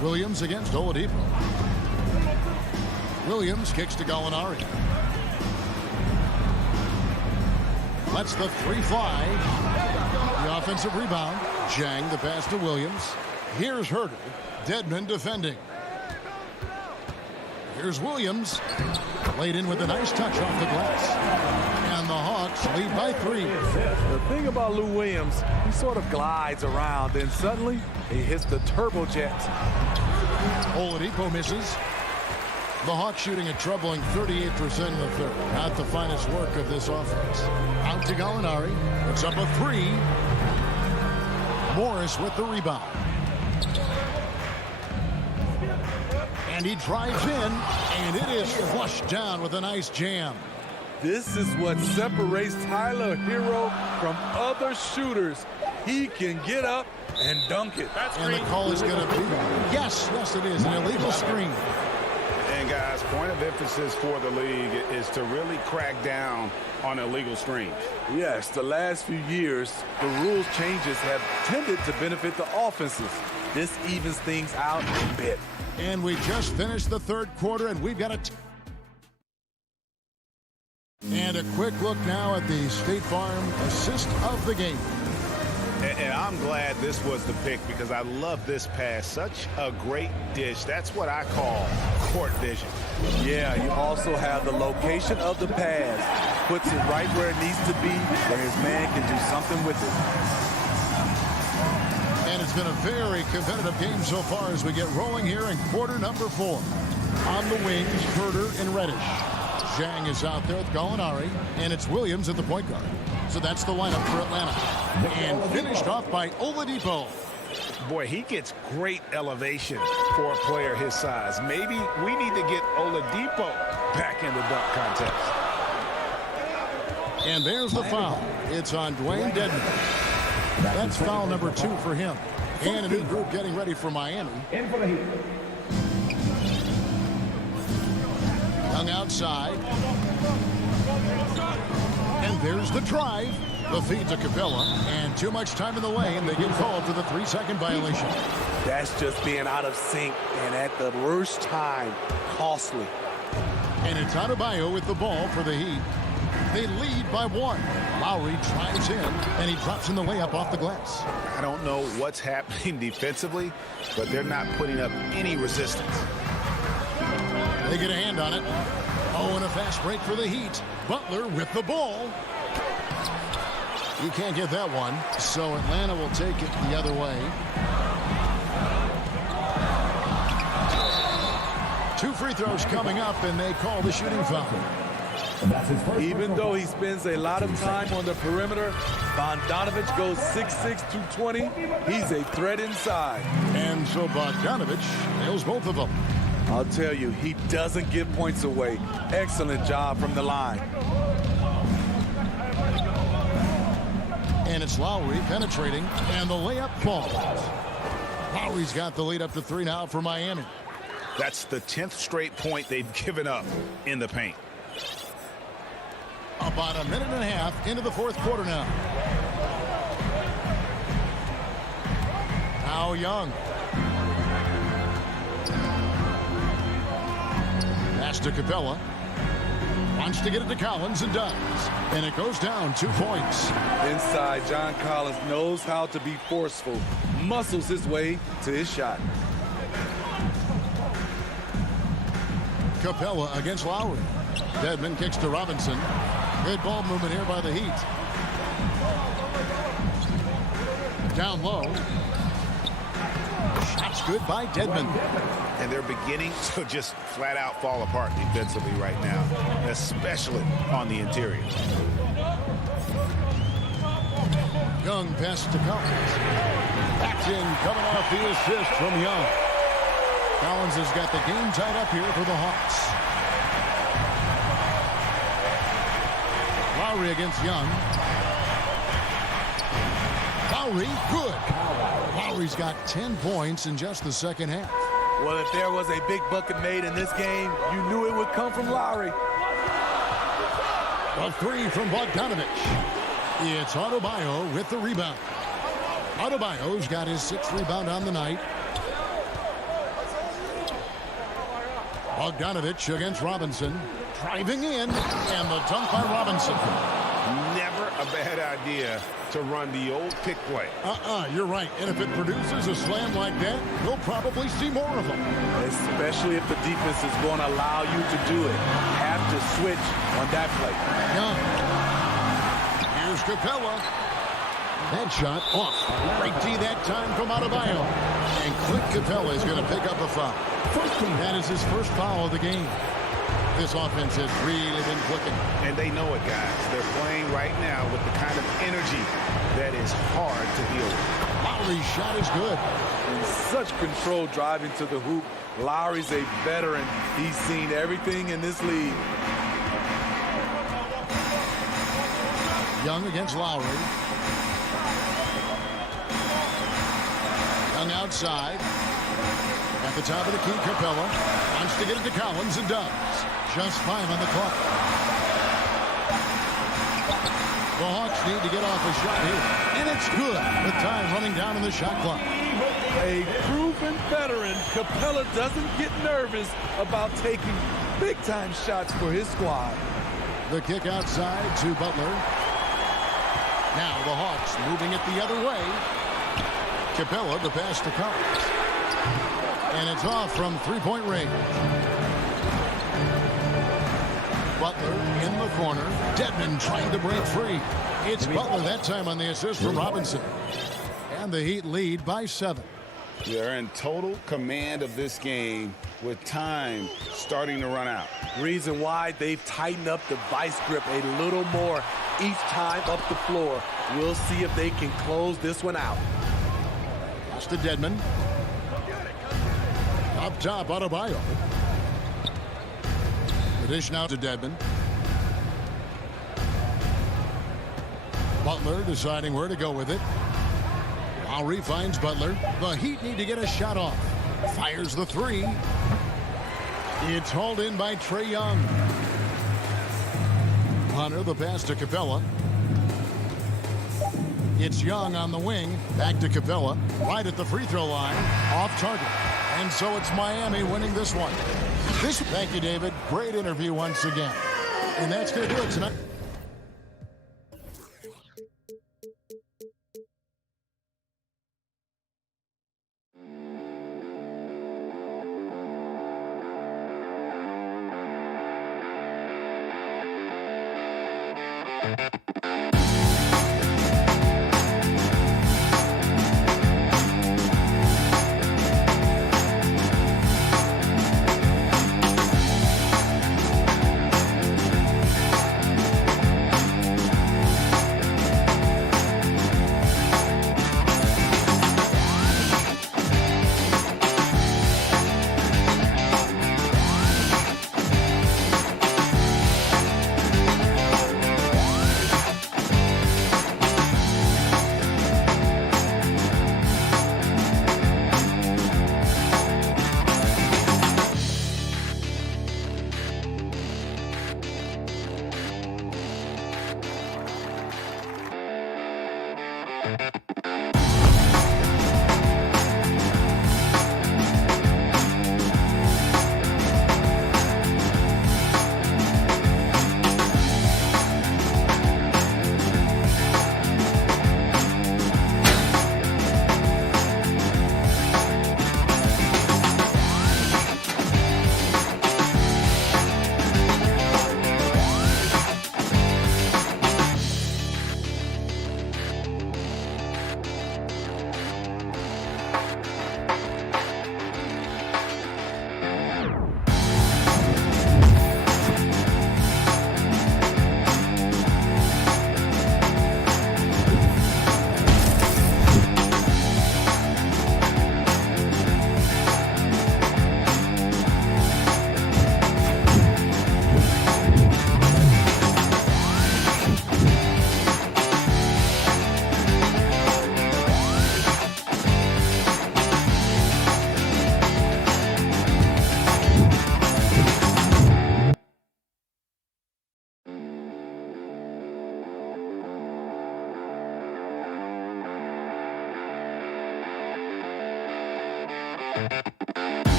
Williams against Oladipo. Williams kicks to Gallinari. Lets the 3 fly. The offensive rebound. Jang the pass to Williams. Here's Herter. Dedmon defending. Here's Williams. Laid in with a nice touch off the glass. And the Hawks lead by 3. The thing about Lou Williams, he sort of glides around, and suddenly he hits the turbojet. Oladipo misses. The Hawks shooting a troubling 38% in the third. Not the finest work of this offense. Out to Gallinari. Puts up a 3. Morris with the rebound. And he drives in, and it is flushed down with a nice jam. This is what separates Tyler Hero from other shooters. He can get up and dunk it. And the call is going to be, yes, it is, an illegal screen. And guys, point of emphasis for the league is to really crack down on illegal screens. Yes, the last few years, the rules changes have tended to benefit the offenses. This evens things out a bit. And we just finished the third quarter, and we've got and a quick look now at the State Farm assist of the game. And I'm glad this was the pick because I love this pass. Such a great dish. That's what I call court vision. Yeah, you also have the location of the pass. Puts it right where it needs to be, where his man can do something with it. And it's been a very competitive game so far as we get rolling here in quarter number 4. On the wings, Herter and Reddish. Zhang is out there with Gallinari, and it's Williams at the point guard. So that's the lineup for Atlanta. And finished off by Oladipo. Boy, he gets great elevation for a player his size. Maybe we need to get Oladipo back in the dunk contest. And there's the foul. It's on Dwayne Dedman. That's foul number 2 for him. And a new group getting ready for Miami. Young outside. And there's the drive. The feed to Capella. And too much time in the lane. They get called for the 3-second violation. That's just being out of sync. And at the worst time, costly. And it's Adebayo with the ball for the Heat. They lead by 1. Lowry drives in, and he drops in the layup off the glass. I don't know what's happening defensively, but they're not putting up any resistance. They get a hand on it. Oh, and a fast break for the Heat. Butler with the ball. He can't get that one, so Atlanta will take it the other way. 2 free throws coming up, and they call the shooting foul. Even though he spends a lot of time on the perimeter, Bogdanovich goes 6'6", 220. He's a threat inside. And so Bogdanovich nails both of them. I'll tell you, he doesn't give points away. Excellent job from the line. And it's Lowry penetrating, and the layup falls. Lowry's got the lead up to 3 now for Miami. That's the 10th straight point they've given up in the paint. About a minute and a half into the 4th quarter now. Now Young. Pass to Capella. Wants to get it to Collins and does. And it goes down 2 points. Inside, John Collins knows how to be forceful. Muscles his way to his shot. Capella against Lowry. Dedman kicks to Robinson. Good ball movement here by the Heat. Down low. Shots good by Dedman. And they're beginning to just flat out fall apart defensively right now, especially on the interior. Young pass to Collins. Back in, coming off the assist from Young. Collins has got the game tied up here for the Hawks. Lowry against Young. Lowry, good. Lowry's got 10 points in just the second half. Well, if there was a big bucket made in this game, you knew it would come from Lowry. A 3 from Bogdanovich. It's Adebayo with the rebound. Adebayo's got his 6th rebound on the night. Bogdanovich against Robinson. Driving in, and the dunk by Robinson. Never a bad idea to run the old pick play. You're right. And if it produces a slam like that, we'll probably see more of them. Especially if the defense is going to allow you to do it. Have to switch on that play. Young. Here's Capella. That shot off. Great D that time from Adebayo. And Clint Capella is going to pick up a foul. That is his first foul of the game. This offense has really been clicking. And they know it, guys. They're playing right now with the kind of energy that is hard to deal with. Lowry's shot is good. In such control driving to the hoop. Lowry's a veteran. He's seen everything in this league. Young against Lowry. Young outside. At the top of the key, Capella wants to get it to Collins and does. Just 5 on the clock. The Hawks need to get off a shot here. And it's good with time running down in the shot clock. A proven veteran, Capella doesn't get nervous about taking big-time shots for his squad. The kick outside to Butler. Now the Hawks moving it the other way. Capella the pass to Collins. And it's off from 3-point range. Butler in the corner. Dedman trying to break free. It's Butler that time on the assist from Robinson. And the Heat lead by 7. They're in total command of this game with time starting to run out. Reason why they've tightened up the vice grip a little more each time up the floor. We'll see if they can close this one out. Pass to Dedman. Up top, Adebayo. The dish now to Dedman. Butler deciding where to go with it. Lowry finds Butler. The Heat need to get a shot off. Fires the three. It's hauled in by Trae Young. Hunter the pass to Capella. It's Young on the wing. Back to Capella. Right at the free throw line. Off target. And so it's Miami winning this one. Thank you, David. Great interview once again. And that's going to do it tonight.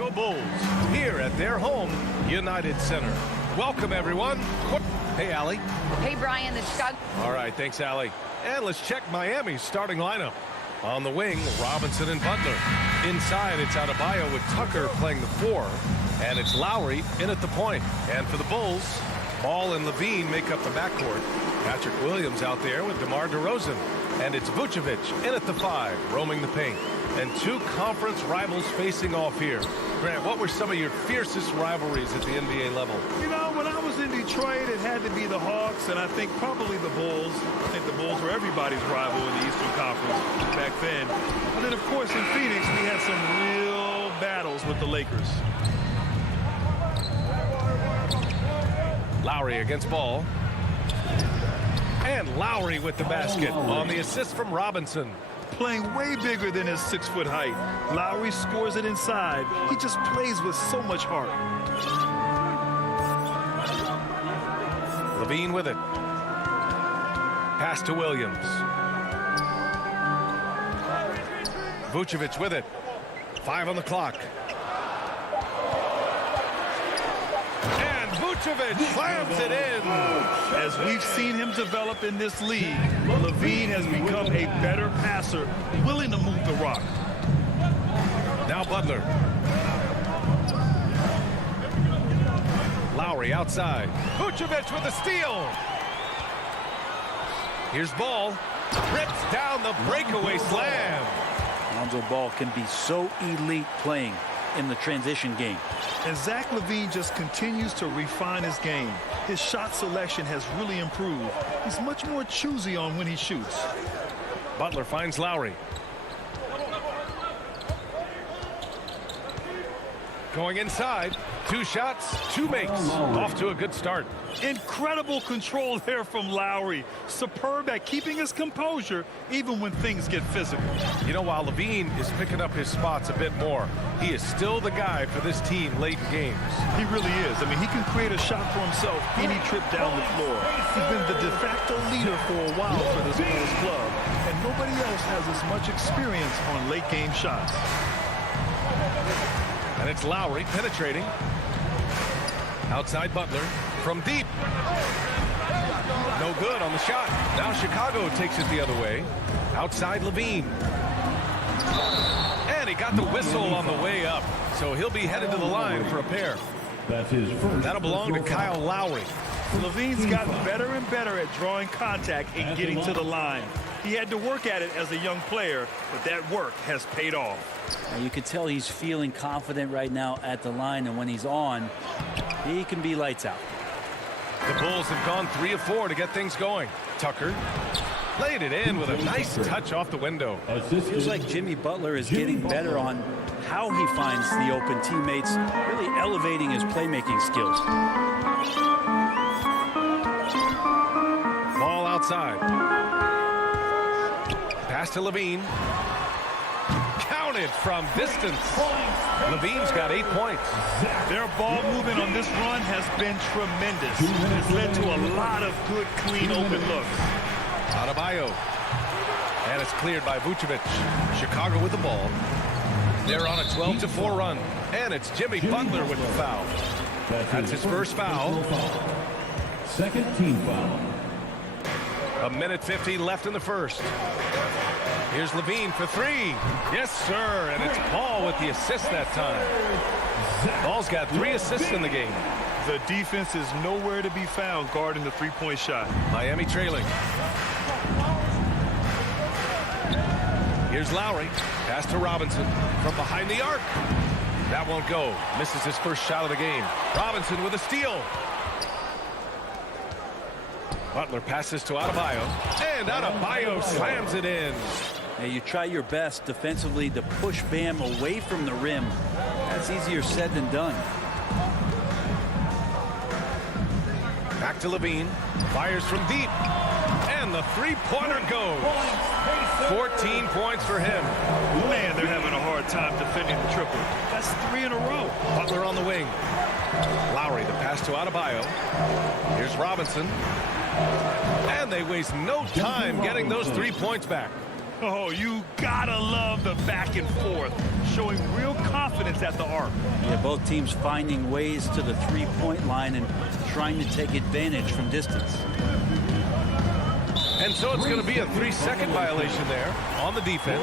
Chicago Bulls here at their home, United Center. Welcome, everyone. Hey, Allie. Hey, Brian, the Chicago. All right, thanks, Allie. And let's check Miami's starting lineup. On the wing, Robinson and Butler. Inside, it's Adebayo with Tucker playing the 4. And it's Lowry in at the point. And for the Bulls, Ball and Levine make up the backcourt. Patrick Williams out there with DeMar DeRozan. And it's Vucevic in at the 5, roaming the paint. And two conference rivals facing off here. Grant, what were some of your fiercest rivalries at the NBA level? You know, when I was in Detroit, it had to be the Hawks, and I think probably the Bulls. I think the Bulls were everybody's rival in the Eastern Conference back then. And then, of course, in Phoenix, we had some real battles with the Lakers. Lowry against Ball. And Lowry with the basket on the assist from Robinson. Playing way bigger than his 6-foot height. Lowry scores it inside. He just plays with so much heart. Levine with it. Pass to Williams. Vucevic with it. 5 on the clock. And Vucevic slams it in. As we've seen him develop in this league, Levine has become a better passer, willing to move the rock. Now Butler. Lowry outside. Vucevic with a steal. Here's Ball. Rips down the breakaway slam. Lonzo Ball can be so elite playing in the transition game. And Zach LaVine just continues to refine his game. His shot selection has really improved. He's much more choosy on when he shoots. Butler finds Lowry. Going inside. 2 shots, 2 makes. Off to a good start. Incredible control there from Lowry. Superb at keeping his composure even when things get physical. You know, while Levine is picking up his spots a bit more, he is still the guy for this team late in games. He really is. I mean, he can create a shot for himself any trip down the floor. He's been the de facto leader for a while for this Bulls club, and nobody else has as much experience on late game shots. And it's Lowry penetrating. Outside Butler from deep. No good on the shot. Now Chicago takes it the other way. Outside Levine. And he got the whistle on the way up. So he'll be headed to the line for a pair. That's his first. That'll belong to Kyle Lowry. Levine's gotten better and better at drawing contact and getting to the line. He had to work at it as a young player, but that work has paid off. Now you can tell he's feeling confident right now at the line, and when he's on, he can be lights out. The Bulls have gone 3 of 4 to get things going. Tucker laid it in with a nice touch off the window. Feels like Jimmy Butler is getting better on how he finds the open teammates, really elevating his playmaking skills. Ball outside. Pass to Levine. Counted from distance. Levine's got 8 points. Their ball movement on this run has been tremendous. It's led to a lot of good, clean, open looks. Adebayo. And it's cleared by Vucevic. Chicago with the ball. They're on a 12-4 run. And it's Jimmy Butler with the foul. That's his first foul. Second team foul. 1:50 left in the first. Here's Levine for 3. Yes, sir. And it's Ball with the assist that time. Ball's got 3 assists in the game. The defense is nowhere to be found guarding the three-point shot. Miami trailing. Here's Lowry. Pass to Robinson from behind the arc. That won't go. Misses his first shot of the game. Robinson with a steal. Butler passes to Adebayo. And Adebayo slams it in. Now you try your best defensively to push Bam away from the rim. That's easier said than done. Back to Levine. Fires from deep. And the three-pointer goes. 14 points for him. Man, they're having a hard time defending the triple. That's 3 in a row. Butler on the wing. Lowry, the pass to Adebayo. Here's Robinson. And they waste no time getting those 3 points back. Oh, you gotta love the back and forth, showing real confidence at the arc. Yeah, both teams finding ways to the three-point line and trying to take advantage from distance. And so it's going to be a 3-second violation there on the defense.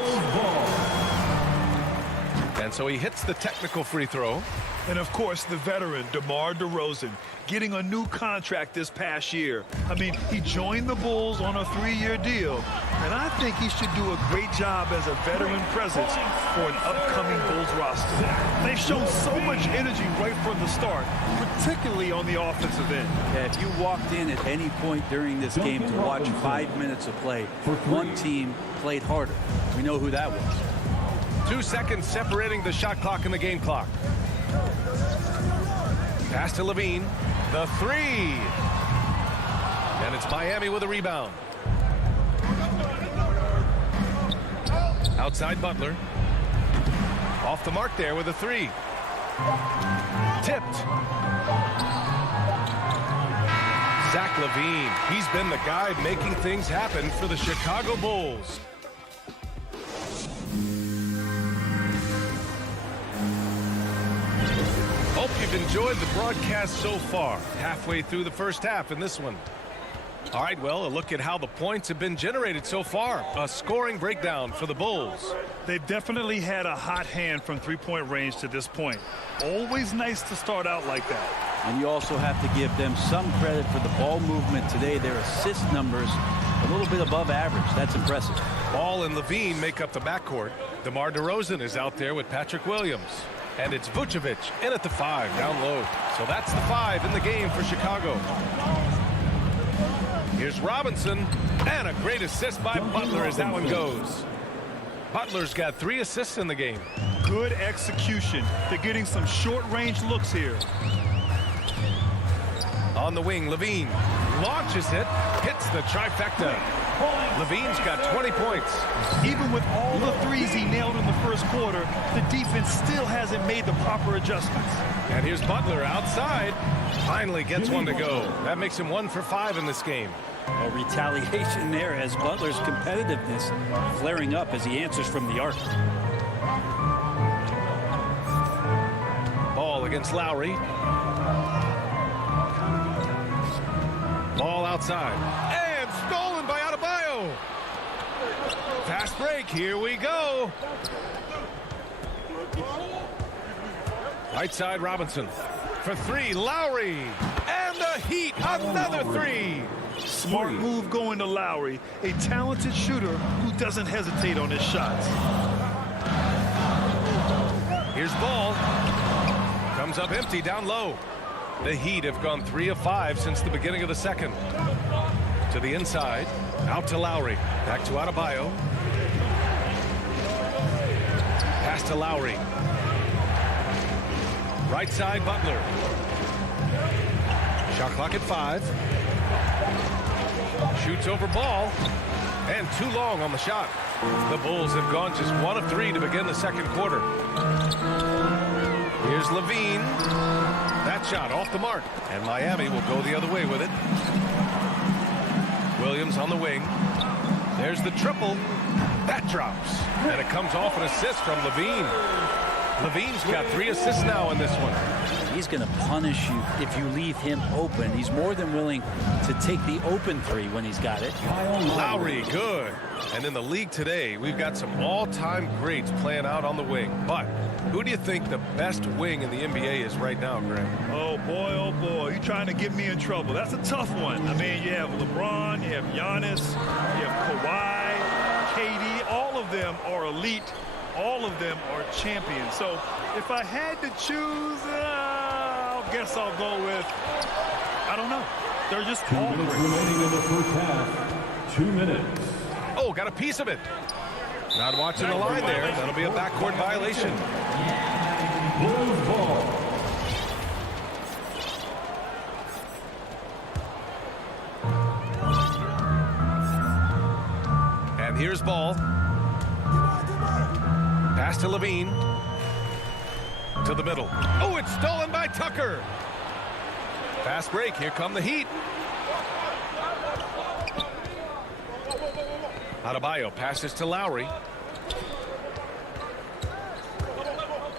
And so he hits the technical free throw. And, of course, the veteran, DeMar DeRozan, getting a new contract this past year. I mean, he joined the Bulls on a 3-year deal, and I think he should do a great job as a veteran presence for an upcoming Bulls roster. They've shown so much energy right from the start, particularly on the offensive end. Yeah, if you walked in at any point during this game to watch 5 minutes of play, one team played harder. We know who that was. 2 seconds separating the shot clock and the game clock. Pass to Levine. The 3. And it's Miami with a rebound. Outside Butler. Off the mark there with a three. Tipped. Zach LaVine. He's been the guy making things happen for the Chicago Bulls. Hope you've enjoyed the broadcast so far. Halfway through the first half in this one. All right, well, a look at how the points have been generated so far. A scoring breakdown for the Bulls. They've definitely had a hot hand from three-point range to this point. Always nice to start out like that. And you also have to give them some credit for the ball movement today. Their assist numbers a little bit above average. That's impressive. Ball and LaVine make up the backcourt. DeMar DeRozan is out there with Patrick Williams. And it's Vucevic in at the 5 down low. So that's the 5 in the game for Chicago. Here's Robinson, and a great assist by Butler as that one goes. Butler's got 3 assists in the game. Good execution. They're getting some short-range looks here. On the wing, LaVine launches it, hits the trifecta. LaVine's got 20 points. Even with all the threes he nailed in the first quarter, the defense still hasn't made the proper adjustments. And here's Butler outside. Finally gets one to go. That makes him 1 for 5 in this game. A retaliation there as Butler's competitiveness flaring up as he answers from the arc. Ball against Lowry. Ball outside. And stolen by Adebayo. Fast break. Here we go. Right side Robinson. For 3, Lowry. And the Heat. Another 3. Smart move going to Lowry, a talented shooter who doesn't hesitate on his shots. Here's Ball. Comes up empty down low. The Heat have gone 3 of 5 since the beginning of the second. To the inside. Out to Lowry. Back to Adebayo. Pass to Lowry. Right side Butler. Shot clock at 5. Shoots over Ball. And too long on the shot. The Bulls have gone just 1 of 3 to begin the second quarter. Here's LaVine. That shot off the mark. And Miami will go the other way with it. Williams on the wing. There's the triple. That drops. And it comes off an assist from LaVine. LaVine's got 3 assists now in this one. He's going to punish you if you leave him open. He's more than willing to take the open 3 when he's got it. Lowry, good. And in the league today, we've got some all-time greats playing out on the wing. But who do you think the best wing in the NBA is right now, Graham? Oh, boy, you're trying to get me in trouble. That's a tough one. I mean, you have LeBron, you have Giannis, you have Kawhi, KD. All of them are elite. All of them are champions. So if I had to choose, I guess I'll go with, I don't know. They're just all great. Remaining in the first half. 2 minutes. Oh, got a piece of it. Not watching the line there. That'll be a backcourt violation. Bulls ball. And here's Ball. Pass to LaVine. To the middle. Oh, it's stolen by Tucker. Fast break. Here come the Heat. Adebayo passes to Lowry.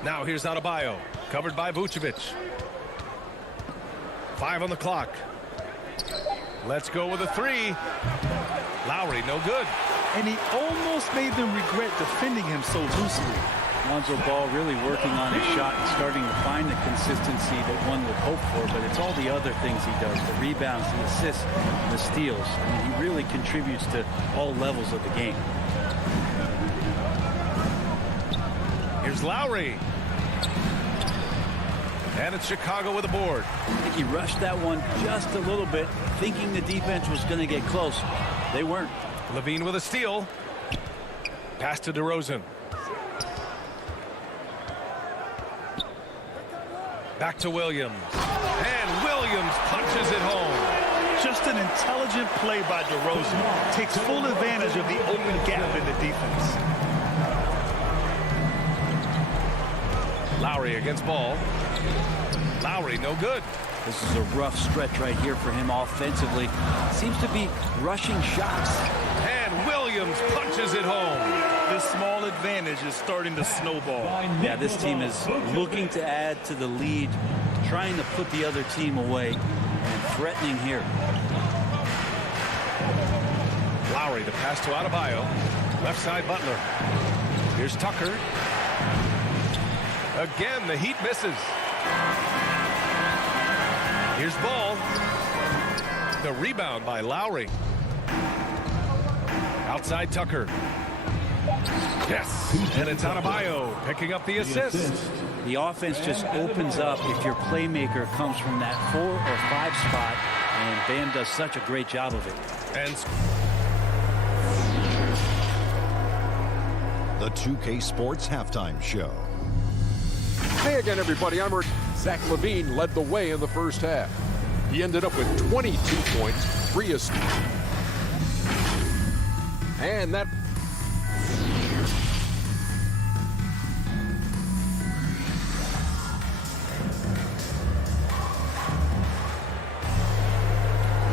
Now here's Adebayo. Covered by Vucevic. 5 on the clock. Let's go with a 3. Lowry, no good. And he almost made them regret defending him so loosely. Lonzo Ball really working on his shot and starting to find the consistency that one would hope for, but it's all the other things he does, the rebounds, the assists, the steals. I mean, he really contributes to all levels of the game. Here's Lowry. And it's Chicago with a board. I think he rushed that one just a little bit, thinking the defense was going to get close. They weren't. LaVine with a steal. Pass to DeRozan. Back to Williams. And Williams punches it home. Just Just an intelligent play by DeRozan. Takes full advantage of the open gap in the defense. Lowry against Ball. Lowry, no good. This is a rough stretch right here for him offensively. Seems to be rushing shots. And Williams punches it home. This small advantage is starting to snowball. Yeah, this team is looking to add to the lead, trying to put the other team away, and threatening here. Lowry, the pass to Adebayo. Left side, Butler. Here's Tucker. Again, the Heat misses. Here's Ball. The rebound by Lowry. Outside Tucker. Yes, and it's Adebayo picking up the assist. The offense just opens up if your playmaker comes from that 4 or 5 spot, and Bam does such a great job of it. And The 2K Sports Halftime Show. Hey again, everybody. I'm Zach LaVine led the way in the first half. He ended up with 22 points, 3 assists. And that...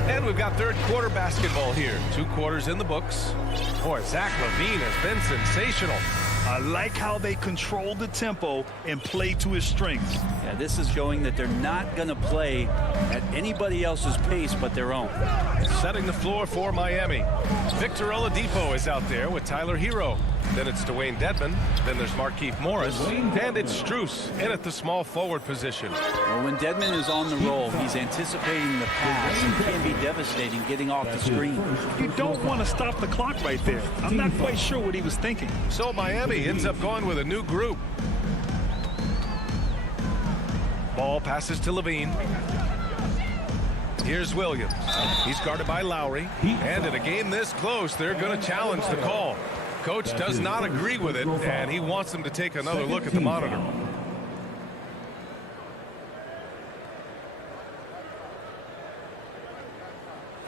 And we've got third quarter basketball here. 2 quarters in the books. Boy, Zach LaVine has been sensational. I like how they control the tempo and play to his strengths. Yeah, this is showing that they're not going to play at anybody else's pace but their own. Setting the floor for Miami. Victor Oladipo is out there with Tyler Hero. Then it's Dwayne Dedmon. Then there's Markieff Morris. And it's Strus in at the small forward position. Well, when Dedmon is on the roll, he's anticipating the pass and can be devastating getting off the screen. You don't want to stop the clock right there. I'm not quite sure what he was thinking. So Miami ends up going with a new group. Ball passes to LaVine. Here's Williams. He's guarded by Lowry. And in a game this close, they're going to challenge the call. Coach does not agree with it, and he wants them to take another look at the monitor.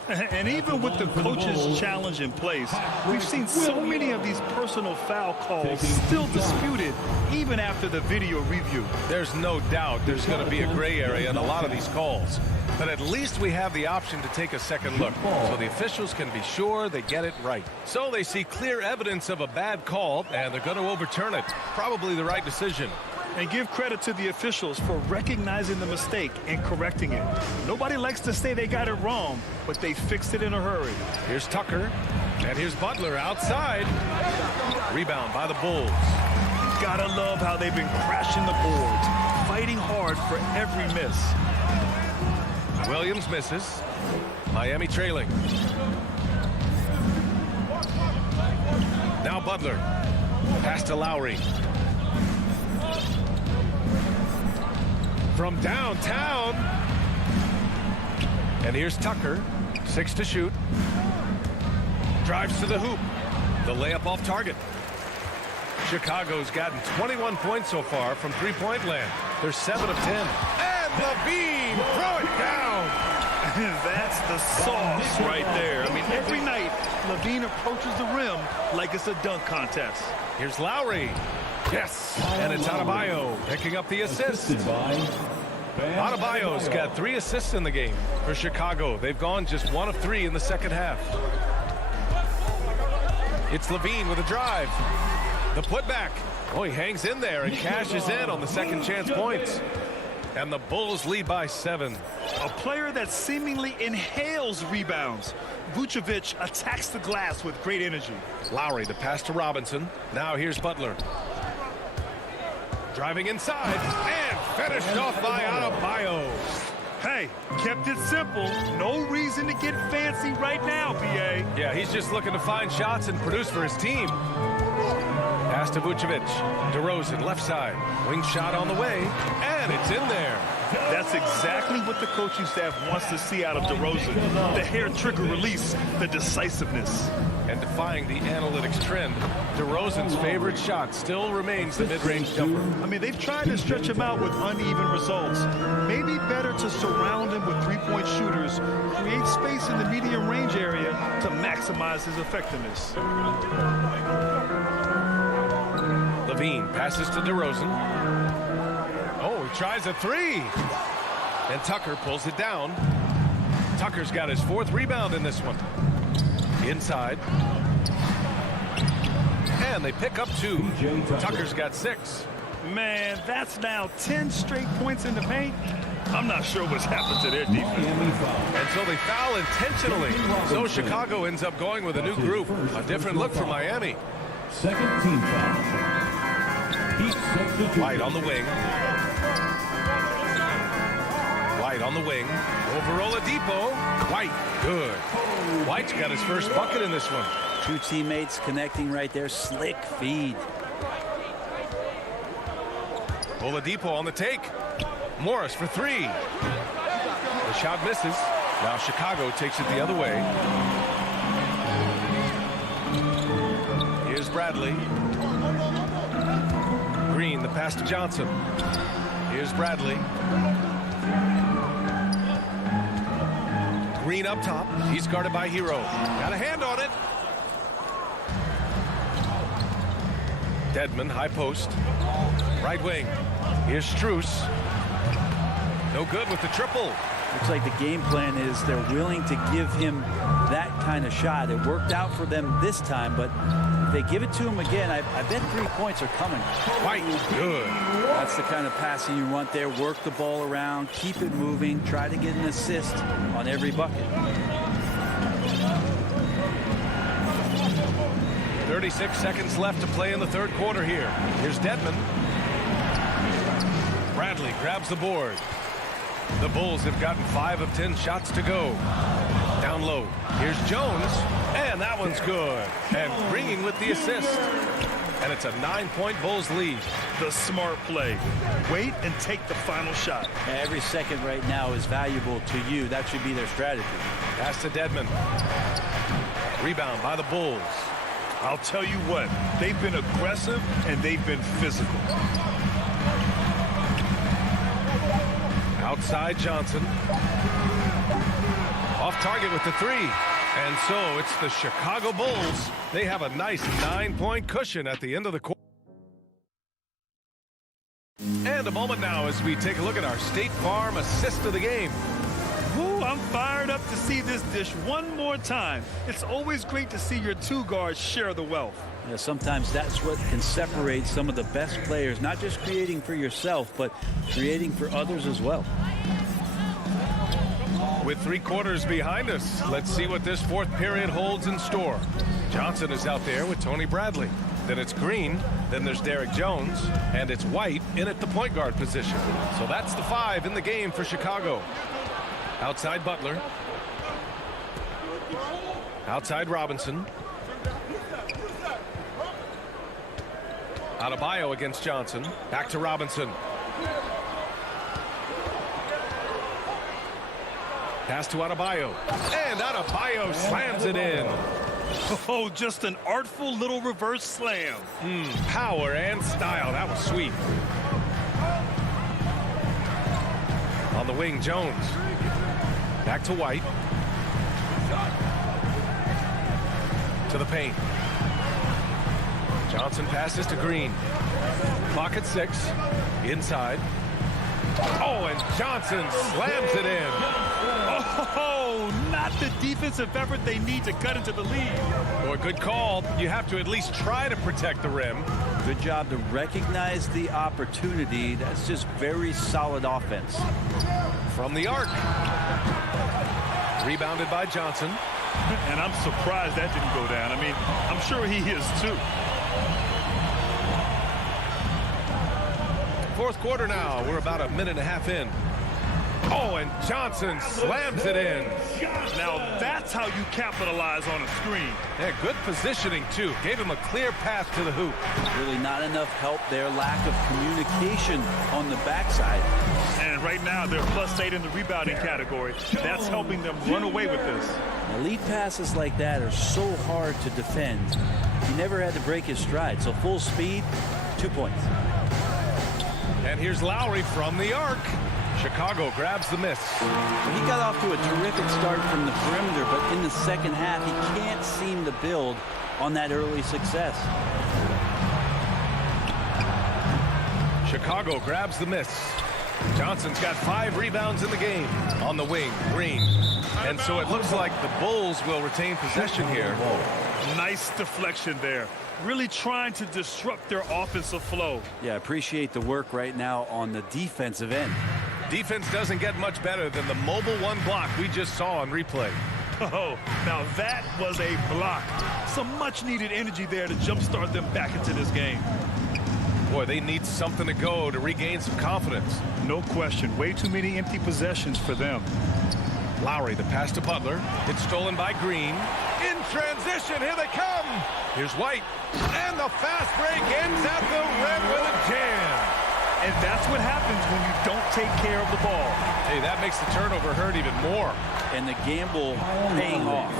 And even with the coach's challenge in place, we've seen so many of these personal foul calls still disputed even after the video review. There's no doubt there's going to be a gray area in a lot of these calls. But at least we have the option to take a second look, so the officials can be sure they get it right. So they see clear evidence of a bad call, and they're going to overturn it. Probably the right decision. And give credit to the officials for recognizing the mistake and correcting it. Nobody likes to say they got it wrong, but they fixed it in a hurry. Here's Tucker, and here's Butler outside. Rebound by the Bulls. Gotta love how they've been crashing the boards, fighting hard for every miss. Williams misses. Miami trailing. Now Butler. Pass to Lowry. From downtown. And here's Tucker. 6 to shoot. Drives to the hoop. The layup off target. Chicago's gotten 21 points so far from three-point land. They're 7 of 10. And LaVine, throw it down. That's the sauce right there. I mean, every night, LaVine approaches the rim like it's a dunk contest. Here's Lowry. Yes, and it's Adebayo picking up the assist. Adebayo's got 3 assists in the game for Chicago. They've gone just 1 of 3 in the second half. It's LaVine with a drive. The putback. Oh, he hangs in there and cashes in on the second chance points. And the Bulls lead by 7. A player that seemingly inhales rebounds. Vucevic attacks the glass with great energy. Lowry, the pass to Robinson. Now here's Butler. Driving inside and finished off by Adebayo. Hey, kept it simple. No reason to get fancy right now, PA. Yeah, he's just looking to find shots and produce for his team. Pass to Vucevic. DeRozan, left side. Wing shot on the way, and it's in there. That's exactly what the coaching staff wants to see out of DeRozan. The hair trigger release, the decisiveness. And defying the analytics trend, DeRozan's favorite shot still remains the mid-range jumper. I mean, they've tried to stretch him out with uneven results. Maybe better to surround him with three-point shooters, create space in the medium range area to maximize his effectiveness. Levine passes to DeRozan. Oh, he tries a three. And Tucker pulls it down. Tucker's got his 4th rebound in this one. Inside. And they pick up 2. Tucker's got 6. Man, that's now 10 straight points in the paint. I'm not sure what's happened to their defense. And so they foul intentionally. So Chicago ends up going with a new group. A different look for Miami. Second team foul. White on the wing. White on the wing. Over Oladipo. White. Good. White's got his first bucket in this one. 2 teammates connecting right there. Slick feed. Oladipo on the take. Morris for 3. The shot misses. Now Chicago takes it the other way. Here's Bradley. Green, the pass to Johnson. Here's Bradley. Green up top. He's guarded by Hero. Got a hand on it. Dedmon, high post. Right wing. Here's Strus. No good with the triple. Looks like the game plan is they're willing to give him that kind of shot. It worked out for them this time, but if they give it to him again, I bet 3 points are coming. White, good. That's the kind of passing you want there. Work the ball around, keep it moving, try to get an assist on every bucket. 36 seconds left to play in the 3rd quarter here. Here's Dedmon. Bradley grabs the board. The Bulls have gotten 5 of 10 shots to go. Down low. Here's Jones. And that one's good. And Green with the assist. And it's a 9-point Bulls lead. The smart play. Wait and take the final shot. Every second right now is valuable to you. That should be their strategy. Pass to Dedmon. Rebound by the Bulls. I'll tell you what, they've been aggressive and they've been physical. Outside Johnson. Off target with the 3. And so it's the Chicago Bulls. They have a nice 9-point cushion at the end of the quarter. And a moment now as we take a look at our State Farm assist of the game. Ooh, I'm fired up to see this dish one more time. It's always great to see your 2 guards share the wealth. Yeah, sometimes that's what can separate some of the best players, not just creating for yourself, but creating for others as well. With 3 quarters behind us, let's see what this 4th period holds in store. Johnson is out there with Tony Bradley. Then it's Green. Then there's Derek Jones. And it's White in at the point guard position. So that's the 5 in the game for Chicago. Outside Butler. Outside Robinson. Adebayo against Johnson. Back to Robinson. Pass to Adebayo. And Adebayo slams it in. Oh, just an artful little reverse slam. Power and style. That was sweet. On the wing, Jones. Back to White. To the paint. Johnson passes to Green. Clock at 6. Inside. Oh, and Johnson slams it in. Oh, not the defensive effort they need to cut into the lead. Boy, good call. You have to at least try to protect the rim. Good job to recognize the opportunity. That's just very solid offense. From the arc. Rebounded by Johnson. And I'm surprised that didn't go down. I mean, I'm sure he is too. 4th quarter now. We're about a minute and a half in. Oh, and Johnson slams it in. Now that's how you capitalize on a screen. Yeah, good positioning, too. Gave him a clear path to the hoop. Really not enough help there. Lack of communication on the backside. And right now they're +8 in the rebounding category. That's helping them run away with this. Elite passes like that are so hard to defend. He never had to break his stride. So full speed, 2 points. And here's Lowry from the arc. Chicago grabs the miss. He got off to a terrific start from the perimeter, but in the second half, he can't seem to build on that early success. Chicago grabs the miss. Johnson's got 5 rebounds in the game. On the wing, Green. And so it looks like the Bulls will retain possession here. Nice deflection there. Really trying to disrupt their offensive flow. Yeah, appreciate the work right now on the defensive end. Defense doesn't get much better than the mobile 1 block we just saw on replay. Oh, now that was a block. Some much-needed energy there to jumpstart them back into this game. Boy, they need something to go to regain some confidence. No question. Way too many empty possessions for them. Lowry, the pass to Butler. It's stolen by Green. In transition, here they come. Here's White. And the fast break ends at the rim with a jam. And that's what happens when you don't take care of the ball. Hey, that makes the turnover hurt even more. And the gamble paying off.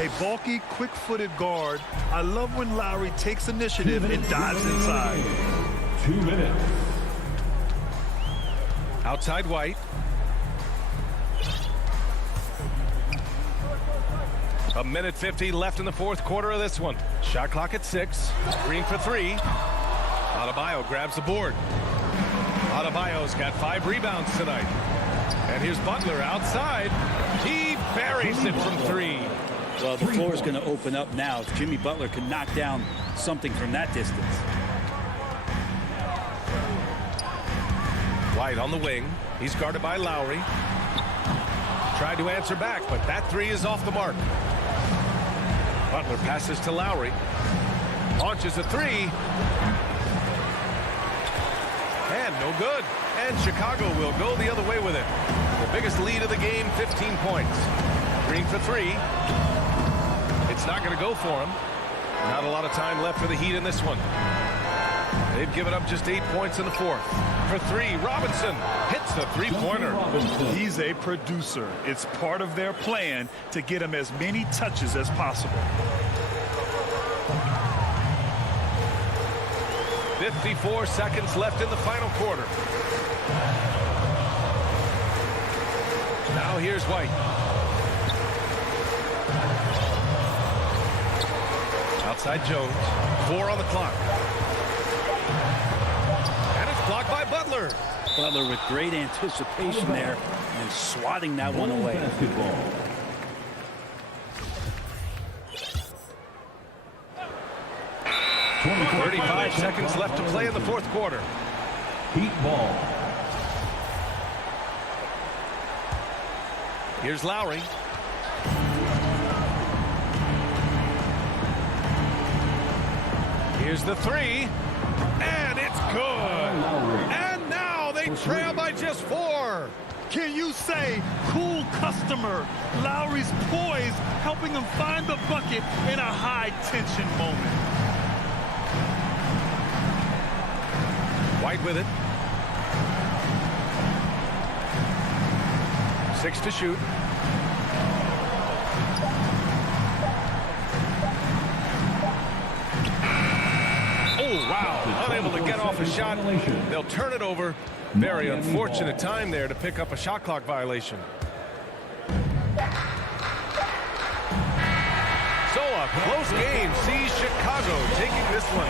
A bulky, quick-footed guard. I love when Lowry takes initiative and dives inside. 2 minutes. Outside White. A minute 50 left in the fourth quarter of this one. Shot clock at 6. Green for 3. Adebayo grabs the board. Adebayo's got 5 rebounds tonight. And here's Butler outside. He buries it from 3. Well, the floor is going to open up now if Jimmy Butler can knock down something from that distance. White on the wing. He's guarded by Lowry. Tried to answer back, but that 3 is off the mark. Butler passes to Lowry. Launches a 3. And no good. And Chicago will go the other way with it. The biggest lead of the game, 15 points. Green for 3. It's not going to go for him. Not a lot of time left for the Heat in this one. They've given up just 8 points in the fourth. For 3, Robinson hits the 3-pointer. He's a producer. It's part of their plan to get him as many touches as possible. 54 seconds left in the final quarter. Now here's White. Outside Jones. 4 on the clock. And it's blocked by Butler. Butler with great anticipation there and swatting that one away. 35 seconds left to play in the fourth quarter. Heat ball. Here's Lowry. Here's the 3. And it's good. And now they trail by just 4. Can you say cool customer? Lowry's poise helping him find the bucket in a high-tension moment. White with it. 6 to shoot. Oh, wow. Unable to get off a shot. They'll turn it over. Very unfortunate time there to pick up a shot clock violation. So a close game sees Chicago taking this one.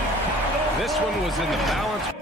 This one was in the balance.